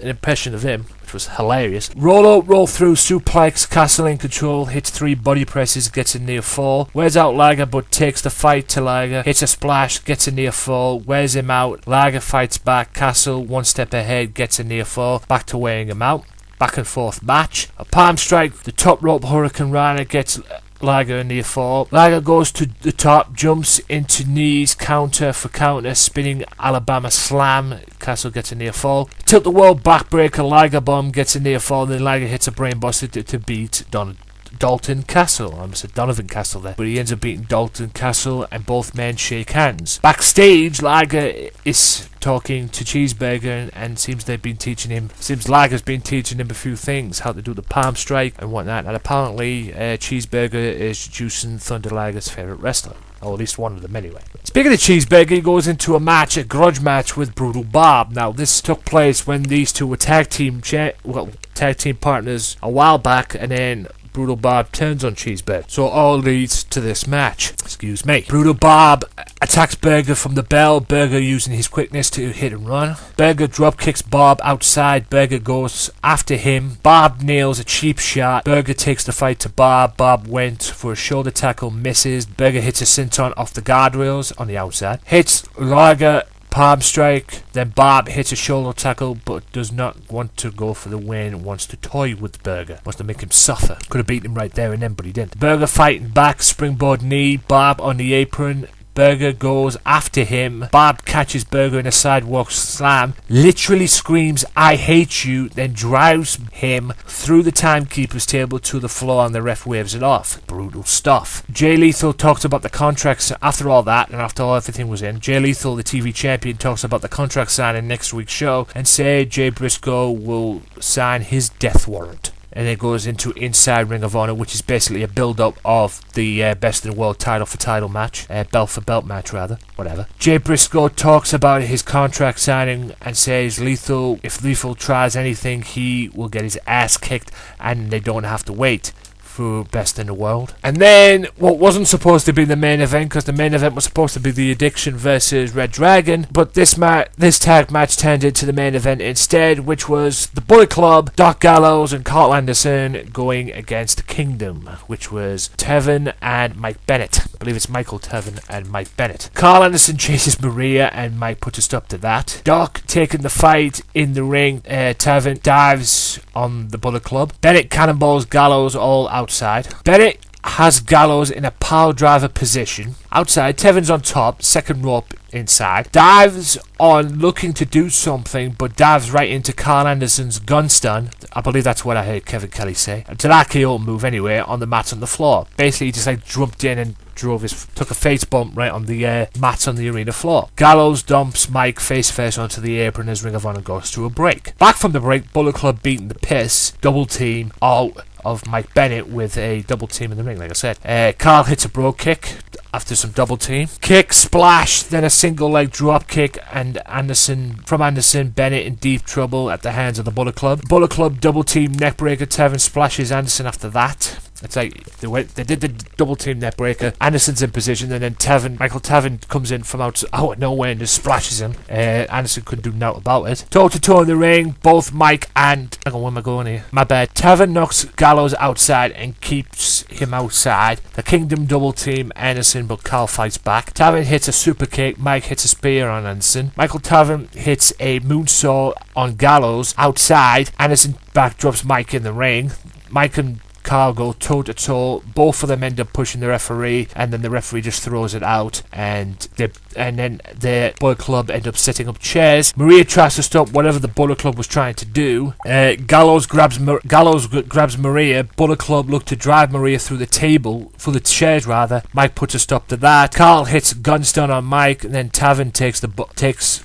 impression of him, which was hilarious. Roll through, suplex, Castle in control, hits 3 body presses, gets a near fall, wears out Liger but takes the fight to Liger, hits a splash, gets a near fall, wears him out, Liger fights back, Castle 1 step ahead, gets a near fall, back to wearing him out. Back and forth match. A palm strike, the top rope Hurricane Rana gets Liger a near fall. Liger goes to the top, jumps into knees, counter for counter, spinning Alabama slam. Castle gets a near fall. Tilt the world backbreaker, Liger bomb gets a near fall. Then Liger hits a brainbuster to beat Dalton Castle. I almost said Donovan Castle there, but he ends up beating Dalton Castle, and both men shake hands. Backstage, Liger is talking to Cheeseburger, and seems Liger's been teaching him a few things, how to do the palm strike and whatnot. And apparently, Cheeseburger is Juice and Thunder Liger's favourite wrestler. Or at least one of them anyway. Speaking of Cheeseburger, he goes into a grudge match with Brutal Bob. Now, this took place when these two were tag team partners a while back, and then Brutal Bob turns on Cheeseburger. So all leads to this match. Excuse me. Brutal Bob attacks Burger from the bell, Burger using his quickness to hit and run. Burger drop kicks Bob outside, Burger goes after him. Bob nails a cheap shot. Burger takes the fight to Bob. Bob went for a shoulder tackle, misses. Burger hits a senton off the guardrails on the outside. Hits Liger, palm strike, then Bob hits a shoulder tackle but does not want to go for the win, wants to toy with Burger, wants to make him suffer. Could have beaten him right there and then, but he didn't. Burger fighting back, springboard knee, Bob on the apron. Burger goes after him. Bob catches Burger in a sidewalk slam, literally screams, "I hate you," then drives him through the timekeeper's table to the floor, and the ref waves it off. Brutal stuff. Jay Lethal talks about the contracts after all that, and after everything was in. Jay Lethal, the TV champion, talks about the contract signing next week's show, and said Jay Briscoe will sign his death warrant. And it goes into Inside Ring of Honor, which is basically a build-up of the Best in the World title for title match. Belt for belt match, rather. Whatever. Jay Briscoe talks about his contract signing and says if Lethal tries anything, he will get his ass kicked, and they don't have to wait for Best in the World. And then what wasn't supposed to be the main event, because the main event was supposed to be The Addiction versus Red Dragon, but this tag match turned into the main event instead, which was the Bullet Club, Doc Gallows and Carl Anderson going against the Kingdom, which was Tevin and Mike Bennett. I believe it's Michael Tevin and Mike Bennett. Carl Anderson chases Maria, and Mike puts a stop to that. Doc taking the fight in the ring. Tevin dives on the Bullet Club. Bennett cannonballs Gallows all outside. Bennett has Gallows in a pile driver position. Outside, Tevin's on top, second rope inside. Dives on looking to do something, but dives right into Carl Anderson's gun stun. I believe that's what I heard Kevin Kelly say. To that KO move anyway, on the mat on the floor. Basically, he just jumped in and took a face bump right on the mats on the arena floor. Gallows dumps Mike face first onto the apron as Ring of Honor goes to a break. Back from the break, Bullet Club beating the piss. Double team out of Mike Bennett with a double team in the ring, like I said. Carl hits a brogue kick after some double team. Kick, splash, then a single leg drop kick, and Anderson, Bennett in deep trouble at the hands of the Bullet Club. Bullet Club double team neckbreaker, Tevin splashes Anderson after that. It's like they did the double team neck breaker. Anderson's in position, and then Michael Tevin comes in from out of nowhere and just splashes him. Anderson couldn't do nothing about it. Toe to toe in the ring, both Mike and hang on, where am I going here? My bad. Tevin knocks Gallows outside and keeps him outside. The Kingdom double team Anderson, but Carl fights back. Tevin hits a super kick. Mike hits a spear on Anderson. Michael Tevin hits a moonsault on Gallows outside. Anderson backdrops Mike in the ring. Mike and Carl go toe-to-toe. Both of them end up pushing the referee, and then the referee just throws it out, and then the Bullet Club end up setting up chairs. Maria tries to stop whatever the Bullet Club was trying to do. Gallows grabs Maria. Bullet Club look to drive Maria through the chairs rather. Mike puts a stop to that. Carl hits Gunstun on Mike, and then Taven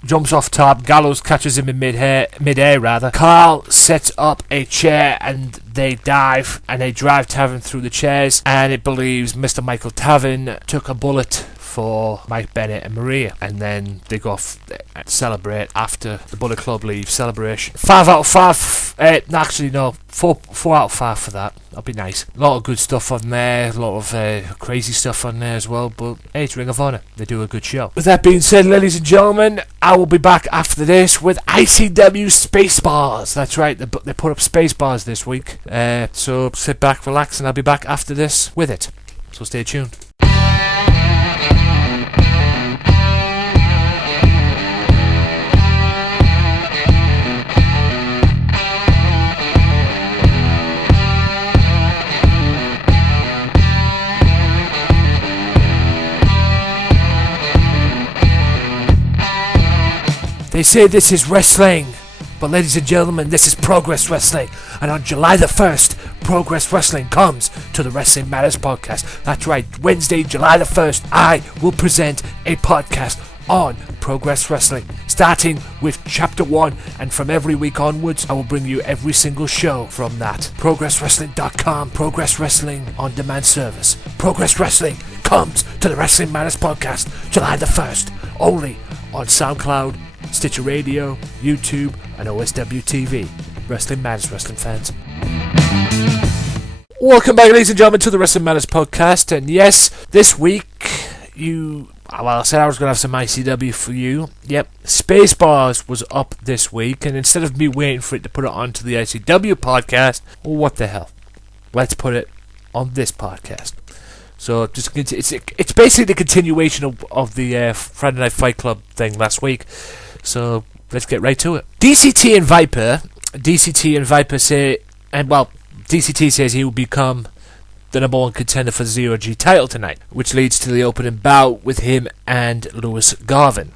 jumps off top. Gallows catches him in mid-air rather. Carl sets up a chair, and they dive, and they drive Taven through the chairs, and it believes Mr. Michael Taven took a bullet for Mike Bennett and Maria, and then they go off and celebrate after the Bullet Club leave celebration. 5 out of 5. Actually, no, 4 out of 5 for that. That'll be nice. A lot of good stuff on there, a lot of crazy stuff on there as well, but hey, it's Ring of Honor. They do a good show. With that being said, ladies and gentlemen, I will be back after this with ICW Spacebaws. That's right, they put up Spacebaws this week. So sit back, relax, and I'll be back after this with it. So stay tuned. They say this is wrestling, but ladies and gentlemen, this is Progress Wrestling. And on July the 1st, Progress Wrestling comes to the Wrestling Matters podcast. That's right, Wednesday, July the 1st, I will present a podcast on Progress Wrestling, starting with Chapter 1, and from every week onwards, I will bring you every single show from that. ProgressWrestling.com, Progress Wrestling on demand service. Progress Wrestling comes to the Wrestling Matters podcast, July the 1st, only on SoundCloud, Stitcher Radio, YouTube, and OSW TV. Wrestling Matters, wrestling fans. Welcome back, ladies and gentlemen, to the Wrestling Matters podcast. And yes, this week, I said I was going to have some ICW for you. Yep, Spacebaws was up this week, and instead of me waiting for it to put it onto the ICW podcast, well, what the hell? Let's put it on this podcast. So it's basically the continuation of the Friday Night Fight Club thing last week. So let's get right to it. DCT and Viper say, and well, DCT says he will become the number one contender for the Zero G title tonight, which leads to the opening bout with him and Lewis Garvin.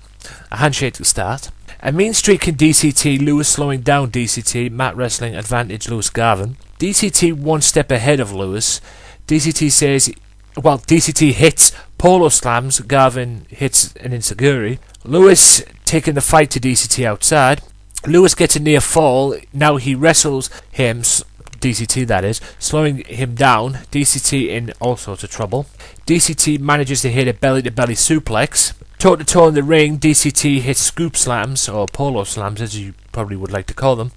A handshake to start. A mean streak in DCT, Lewis slowing down DCT, Matt Wrestling advantage Lewis Garvin. DCT one step ahead of Lewis. DCT says, well, DCT hits polo slams, Garvin hits an enziguri. Lewis taking the fight to DCT outside. Lewis gets a near fall. Now he wrestles him, DCT that is, slowing him down. DCT in all sorts of trouble. DCT manages to hit a belly-to-belly suplex. Toe-to-toe in the ring, DCT hits scoop slams, or polo slams as you probably would like to call them.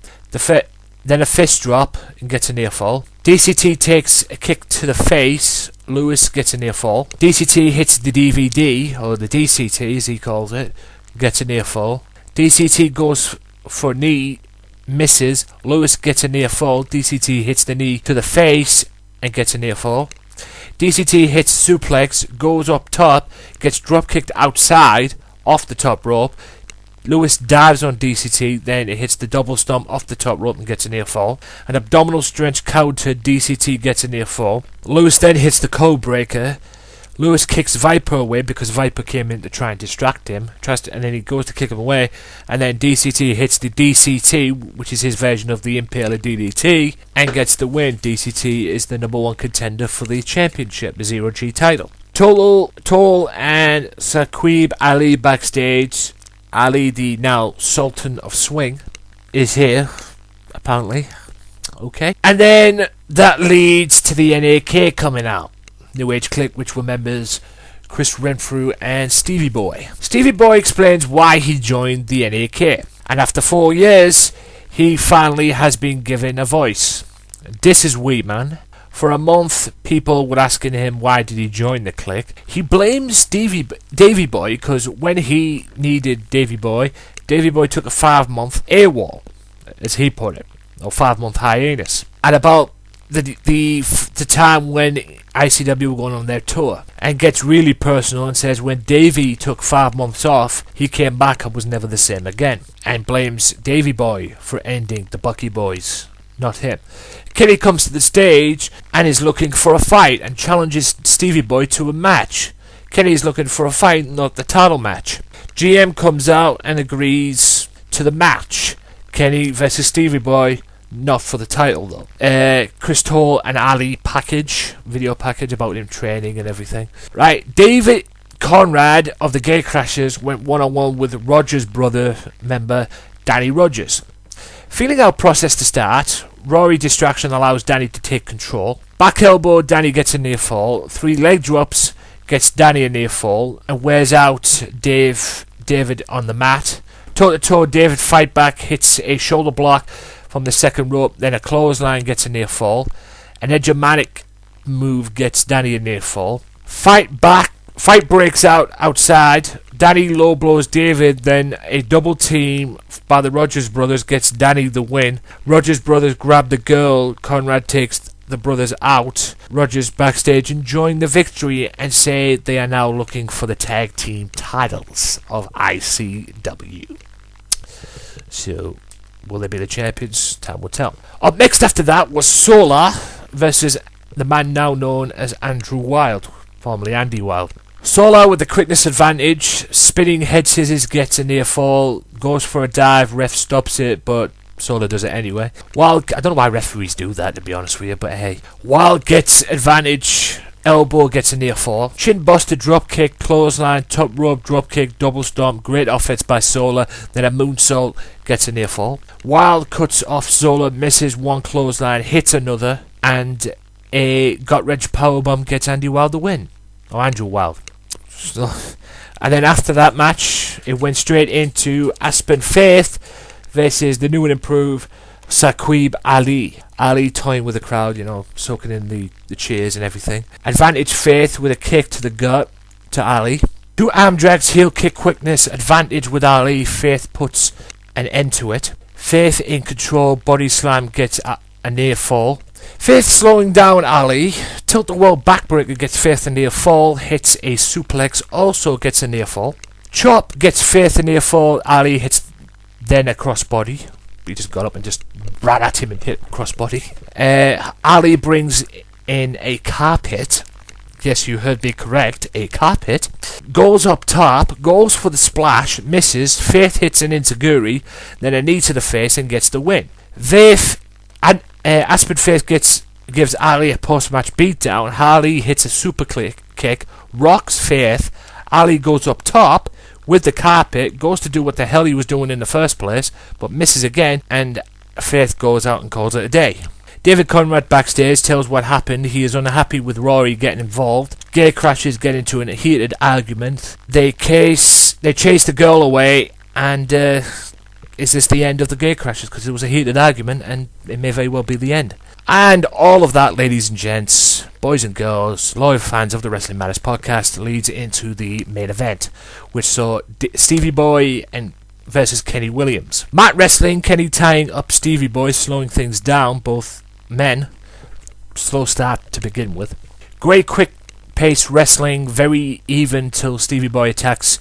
Then a fist drop and gets a near fall. DCT takes a kick to the face. Lewis gets a near fall. DCT hits the DVD, or the DCT as he calls it, gets a near fall. DCT goes for knee, misses. Lewis gets a near fall. DCT hits the knee to the face and gets a near fall. DCT hits suplex, goes up top, gets drop kicked outside off the top rope. Lewis dives on DCT, then it hits the double stomp off the top rope and gets a near fall. An abdominal stretch counter, DCT gets a near fall. Lewis then hits the code breaker. Lewis kicks Viper away because Viper came in to try and distract him. And then he goes to kick him away. And then DCT hits the DCT, which is his version of the Impaler DDT, and gets the win. DCT is the number one contender for the championship, the Zero G title. Toll and Saqib Ali backstage. Ali, the now Sultan of Swing, is here, apparently. Okay. And then that leads to the NAK coming out. New Age Clique, which were members Chris Renfrew and Stevie Boy. Stevie Boy explains why he joined the NAK. And after 4 years, he finally has been given a voice. This is we, man. For a month, people were asking him why did he join the clique. He blames Davey Boy because when he needed Davey Boy took a 5-month AWOL, as he put it, or 5-month hiatus. At about the time when ICW were going on their tour, and gets really personal and says when Davey took 5 months off, he came back and was never the same again, and blames Davey Boy for ending the Bucky Boys not him. Kenny comes to the stage and is looking for a fight and challenges Stevie Boy to a match. Kenny is looking for a fight, not the title match. GM comes out and agrees to the match. Kenny versus Stevie Boy, not for the title though. Chris Toll and Ali video package about him training and everything. Right, David Conrad of the Gatecrashers went one-on-one with Rogers' brother member Danny Rogers. Feeling out process to start, Rory distraction allows Danny to take control. Back elbow, Danny gets a near fall. 3 leg drops, gets Danny a near fall, and wears out David on the mat. Toe-to-toe, David fight back, hits a shoulder block from the second rope, then a clothesline, gets a near fall. An Edgermanic move gets Danny a near fall. Fight breaks out outside. Danny low blows David, then a double team by the Rogers brothers gets Danny the win. Rogers brothers grab the girl. Conrad takes the brothers out. Rogers backstage enjoying the victory and say they are now looking for the tag team titles of ICW. So, will they be the champions? Time will tell. Up next after that was Solar versus the man now known as Andrew Wild, formerly Andy Wild. Solar with the quickness advantage, spinning head scissors, gets a near fall, goes for a dive, ref stops it, but Solar does it anyway. Wild, I don't know why referees do that, to be honest with you, but hey. Wild gets advantage, elbow gets a near fall, chin buster, drop kick, clothesline, top rope, drop kick, double stomp, great offense by Solar, then a moonsault, gets a near fall. Wild cuts off Solar, misses one clothesline, hits another, and a gut-wrench powerbomb gets Andy Wild the win. Or Andrew Wild. So, and then after that match, it went straight into Aspen Faith versus the new and improved Saqib Ali. Ali toying with the crowd, soaking in the cheers and everything. Advantage Faith with a kick to the gut to Ali. 2 arm drags, heel kick quickness, advantage with Ali. Faith puts an end to it. Faith in control, body slam gets a near fall. Faith slowing down Ali. Tilt the world backbreaker gets Faith a near fall. Hits a suplex, also gets a near fall. Chop gets Faith a near fall. Ali hits then a crossbody. He just got up and just ran at him and hit crossbody. Ali brings in a carpet. Yes, you heard me correct. A carpet. Goes up top. Goes for the splash. Misses. Faith hits an enziguri. Then a knee to the face and gets the win. Aspen Faith gives Ali a post-match beatdown. Ali hits a super kick, rocks Faith. Ali goes up top with the carpet, goes to do what the hell he was doing in the first place, but misses again, and Faith goes out and calls it a day. David Conrad backstage tells what happened. He is unhappy with Rory getting involved. Gatecrashers get into a heated argument. They chase the girl away, and is this the end of the Gatecrashers? Because it was a heated argument, and it may very well be the end. And all of that, ladies and gents, boys and girls, loyal fans of the Wrestling Matters podcast, leads into the main event, which saw Stevie Boy versus Kenny Williams. Mat wrestling, Kenny tying up Stevie Boy, slowing things down, both men. Slow start to begin with. Great quick pace wrestling, very even till Stevie Boy attacks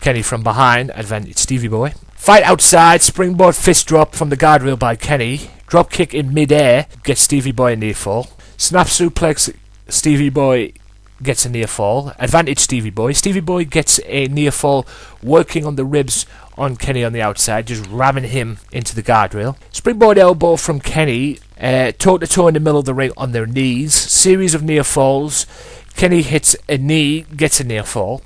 Kenny from behind, advantage Stevie Boy. Fight outside, springboard fist drop from the guardrail by Kenny. Drop kick in mid-air, gets Stevie Boy a near fall. Snap suplex, Stevie Boy gets a near fall. Advantage Stevie Boy. Stevie Boy gets a near fall, working on the ribs on Kenny on the outside, just ramming him into the guardrail. Springboard elbow from Kenny, toe-to-toe in the middle of the ring on their knees. Series of near falls. Kenny hits a knee, gets a near fall.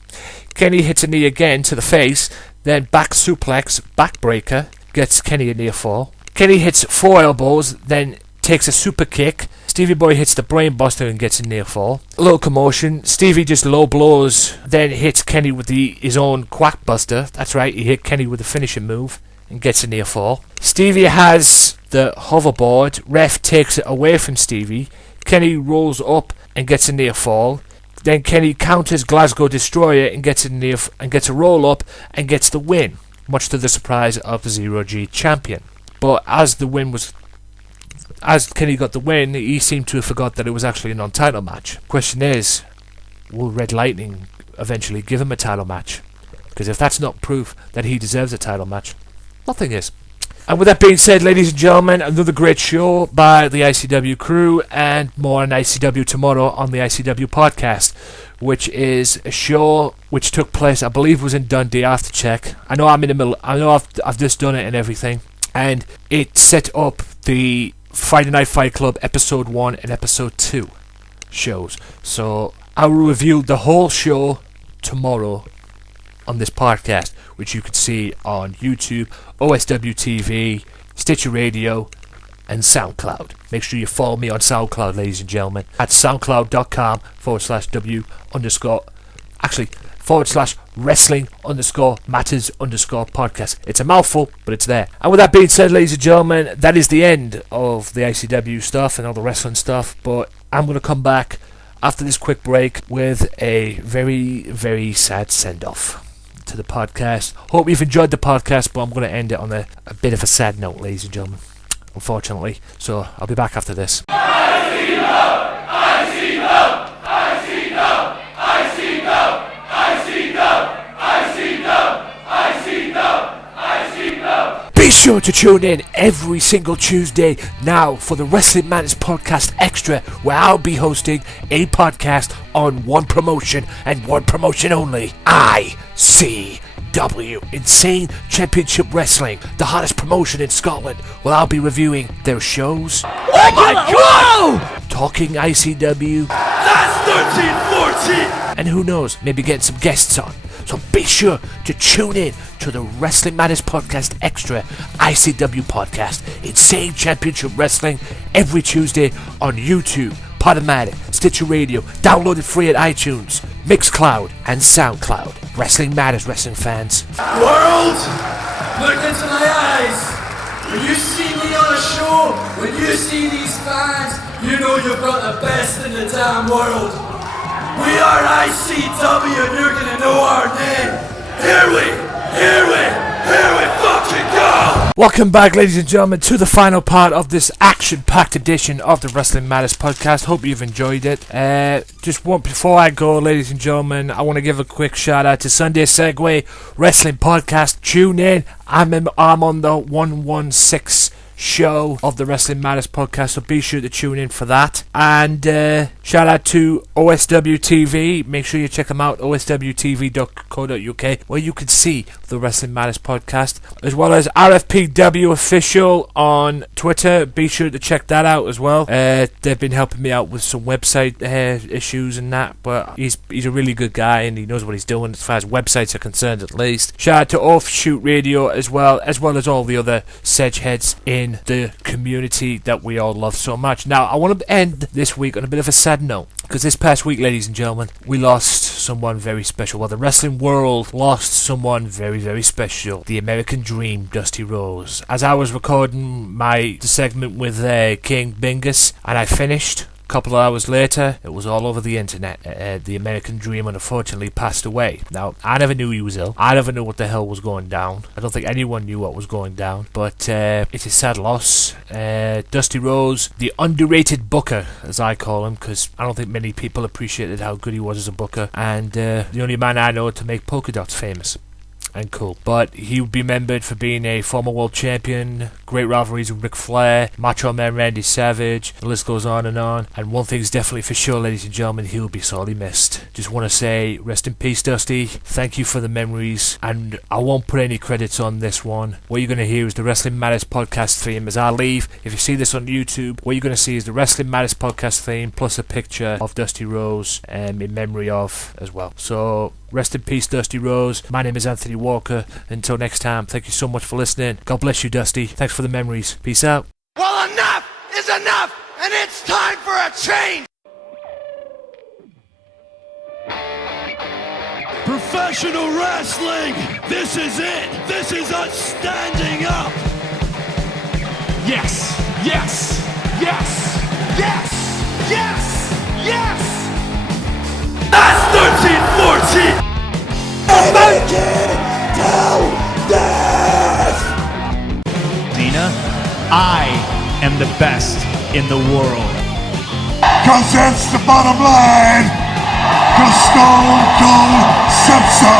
Kenny hits a knee again to the face, then back suplex, backbreaker, gets Kenny a near fall. Kenny hits 4 elbows, then takes a super kick. Stevie Boy hits the brainbuster and gets a near fall. A little commotion. Stevie just low blows, then hits Kenny with his own quackbuster. That's right, he hit Kenny with a finishing move and gets a near fall. Stevie has the hoverboard. Ref takes it away from Stevie. Kenny rolls up and gets a near fall. Then Kenny counters Glasgow Destroyer and gets a roll up and gets the win, much to the surprise of the Zero G champion. But as Kenny got the win, he seemed to have forgot that it was actually a non-title match. Question is, will Red Lightning eventually give him a title match? Because if that's not proof that he deserves a title match, nothing is. And with that being said, ladies and gentlemen, another great show by the ICW crew, and more on ICW tomorrow on the ICW podcast, which is a show which took place, I believe, was in Dundee. I have to check. I know I'm in the middle. I know I've just done it and everything, and it set up the Friday Night Fight Club episode 1 and episode 2 shows. So I will review the whole show tomorrow on this podcast, which you can see on YouTube, OSW TV, Stitcher Radio, and SoundCloud. Make sure you follow me on SoundCloud, ladies and gentlemen, at soundcloud.com/wrestling_matters_podcast. It's a mouthful, but it's there. And with that being said, ladies and gentlemen, that is the end of the ICW stuff and all the wrestling stuff, but I'm going to come back after this quick break with a very, very sad send-off to the podcast. Hope you've enjoyed the podcast, but I'm going to end it on a bit of a sad note, ladies and gentlemen, unfortunately. So I'll be back after this. Be sure to tune in every single Tuesday now for the Wrestling Madness Podcast Extra, where I'll be hosting a podcast on one promotion and one promotion only. ICW, Insane Championship Wrestling, the hottest promotion in Scotland. Well, I'll be reviewing their shows. Oh my God! Talking ICW. That's 13-14! And who knows, maybe getting some guests on. So be sure to tune in to the Wrestling Madness Podcast Extra ICW podcast, Insane Championship Wrestling, every Tuesday on YouTube, Podomatic, Stitcher Radio, downloaded free at iTunes, Mixcloud, and SoundCloud. Wrestling Matters, wrestling fans. World, look into my eyes. When you see me on a show, when you see these fans, you know you've got the best in the damn world. We are ICW and you're gonna know our name. Here we fucking go! Welcome back, ladies and gentlemen, to the final part of this action-packed edition of the Wrestling Matters podcast. Hope you've enjoyed it. Before I go, ladies and gentlemen, I want to give a quick shout out to Sunday Segway Wrestling Podcast. Tune in. I'm on the 116 show of the Wrestling Matters podcast, so be sure to tune in for that. And shout out to OSW TV. Make sure you check them out, oswtv.co.uk, where you can see the Wrestling Matters podcast, as well as RFPW Official on Twitter. Be sure to check that out as well. They've been helping me out with some website issues and that, but he's a really good guy and he knows what he's doing as far as websites are concerned, at least. Shout out to Offshoot Radio as well as all the other sedge heads in the community that we all love so much. Now, I want to end this week on a bit of a sad note, because this past week, ladies and gentlemen, we lost someone very special. Well, the wrestling world lost someone very, very special. The American Dream, Dusty Rhodes. As I was recording the segment with King Bingus, and I finished, a couple of hours later, it was all over the internet. The American Dream unfortunately passed away. Now, I never knew he was ill. I never knew what the hell was going down. I don't think anyone knew what was going down. But it's a sad loss. Dusty Rhodes, the underrated booker, as I call him, because I don't think many people appreciated how good he was as a booker. And the only man I know to make polka dots famous and cool. But he would be remembered for being a former world champion, great rivalries with Ric Flair, Macho Man Randy Savage, the list goes on. And one thing's definitely for sure, ladies and gentlemen, he'll be sorely missed. Just want to say, rest in peace, Dusty. Thank you for the memories, and I won't put any credits on this one. What you're going to hear is the Wrestling Matters podcast theme as I leave. If you see this on YouTube, what you're going to see is the Wrestling Matters podcast theme, plus a picture of Dusty Rhodes in memory of as well. So, rest in peace, Dusty Rhodes. My name is Anthony Walker. Until next time, thank you so much for listening. God bless you, Dusty. Thanks for the memories. Peace out. Well, enough is enough, and it's time for a change! Professional wrestling! This is it! This is us standing up! Yes! Yes! Yes! Yes! Yes! Yes! That's 13-14! Make it till death! Dina, I am the best in the world. Cause that's the bottom line. Cause Stone Cold said so.